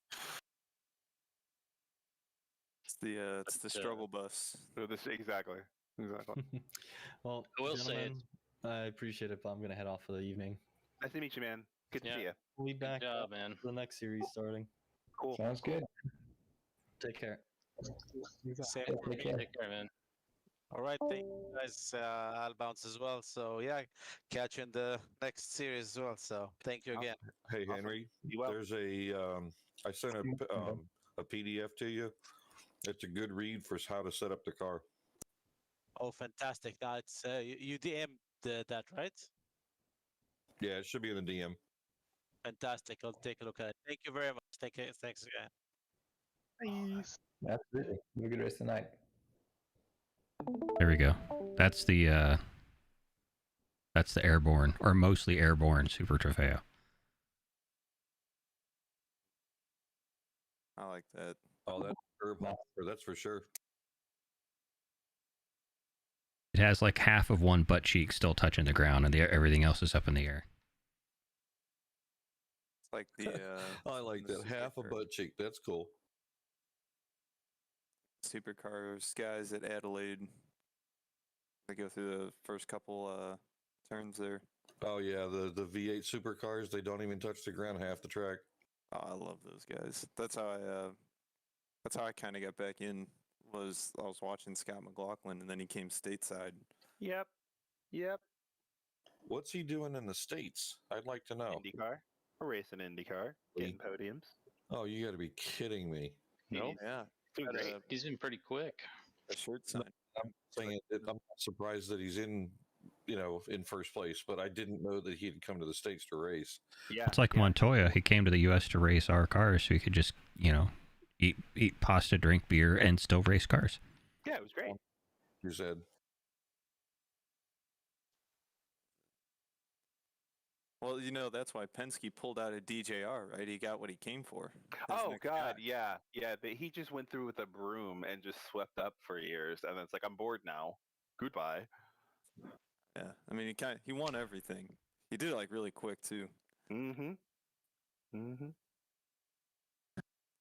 It's the struggle bus. Exactly. Well, I will say gentlemen, I appreciate it, but I'm gonna head off for the evening. Nice to meet you, man. Good to see you. We'll be back job, man. for the next series starting. Cool. Sounds good. Take care. Same Yeah, for me. take care. Take care, man. All right, thank you guys. I'll bounce as well. So yeah, catch you in the next series as well. So thank you again. Hey, Henry, there's I sent a PDF to you. It's a good read for how to set up the car. Oh, fantastic! Now it's you DM'd that, right? Yeah, it should be in the DM. Fantastic. I'll take a look at it. Thank you very much. Thanks again. Peace. Absolutely. Have a good rest of the night. There we go. That's the airborne, or mostly airborne Super Trofeo. I like that. Oh, that's curb hopper, that's for sure. It has like half of one butt cheek still touching the ground, and everything else is up in the air. It's like the. I like that. Half a butt cheek. That's cool. Supercars guys at Adelaide. They go through the first couple turns there. Oh yeah, the V8 supercars, they don't even touch the ground half the track. Oh, I love those guys. That's how I kind of got back in. I was watching Scott McLaughlin, and then he came stateside. Yep. What's he doing in the States? I'd like to know. IndyCar. We're racing IndyCar. Getting podiums. Oh, you got to be kidding me. No, yeah, he's been pretty quick. A shirt sign. I'm saying I'm not surprised that he's in first place, but I didn't know that he'd come to the States to race. Yeah, It's like Montoya. He came to the U.S. to race our cars, so he could just, eat pasta, drink beer, and still race cars. Yeah, it was great. You said. Well, that's why Penske pulled out of DJR, right? He got what he came for. Oh God, yeah. But he just went through with a broom and just swept up for years, and it's like, I'm bored now. Goodbye. Yeah, I mean, he won everything. He did it like really quick too. Mm-hmm.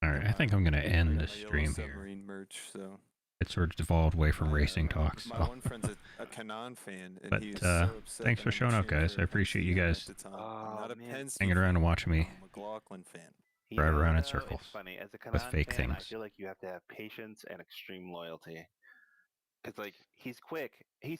All right, I think I'm going to end this Yellow stream here. submarine merch, so. It sort of devolved away from racing talk. My So. one friend's a Kanan fan, and But he's so upset. thanks for showing up, guys. I appreciate you guys I'm not a Penske hanging around and watching me McLaughlin fan. drive around in circles It's funny. As a with Kanan fake fan, I things. feel like you have to have patience and extreme loyalty. Because, like, he's quick. He's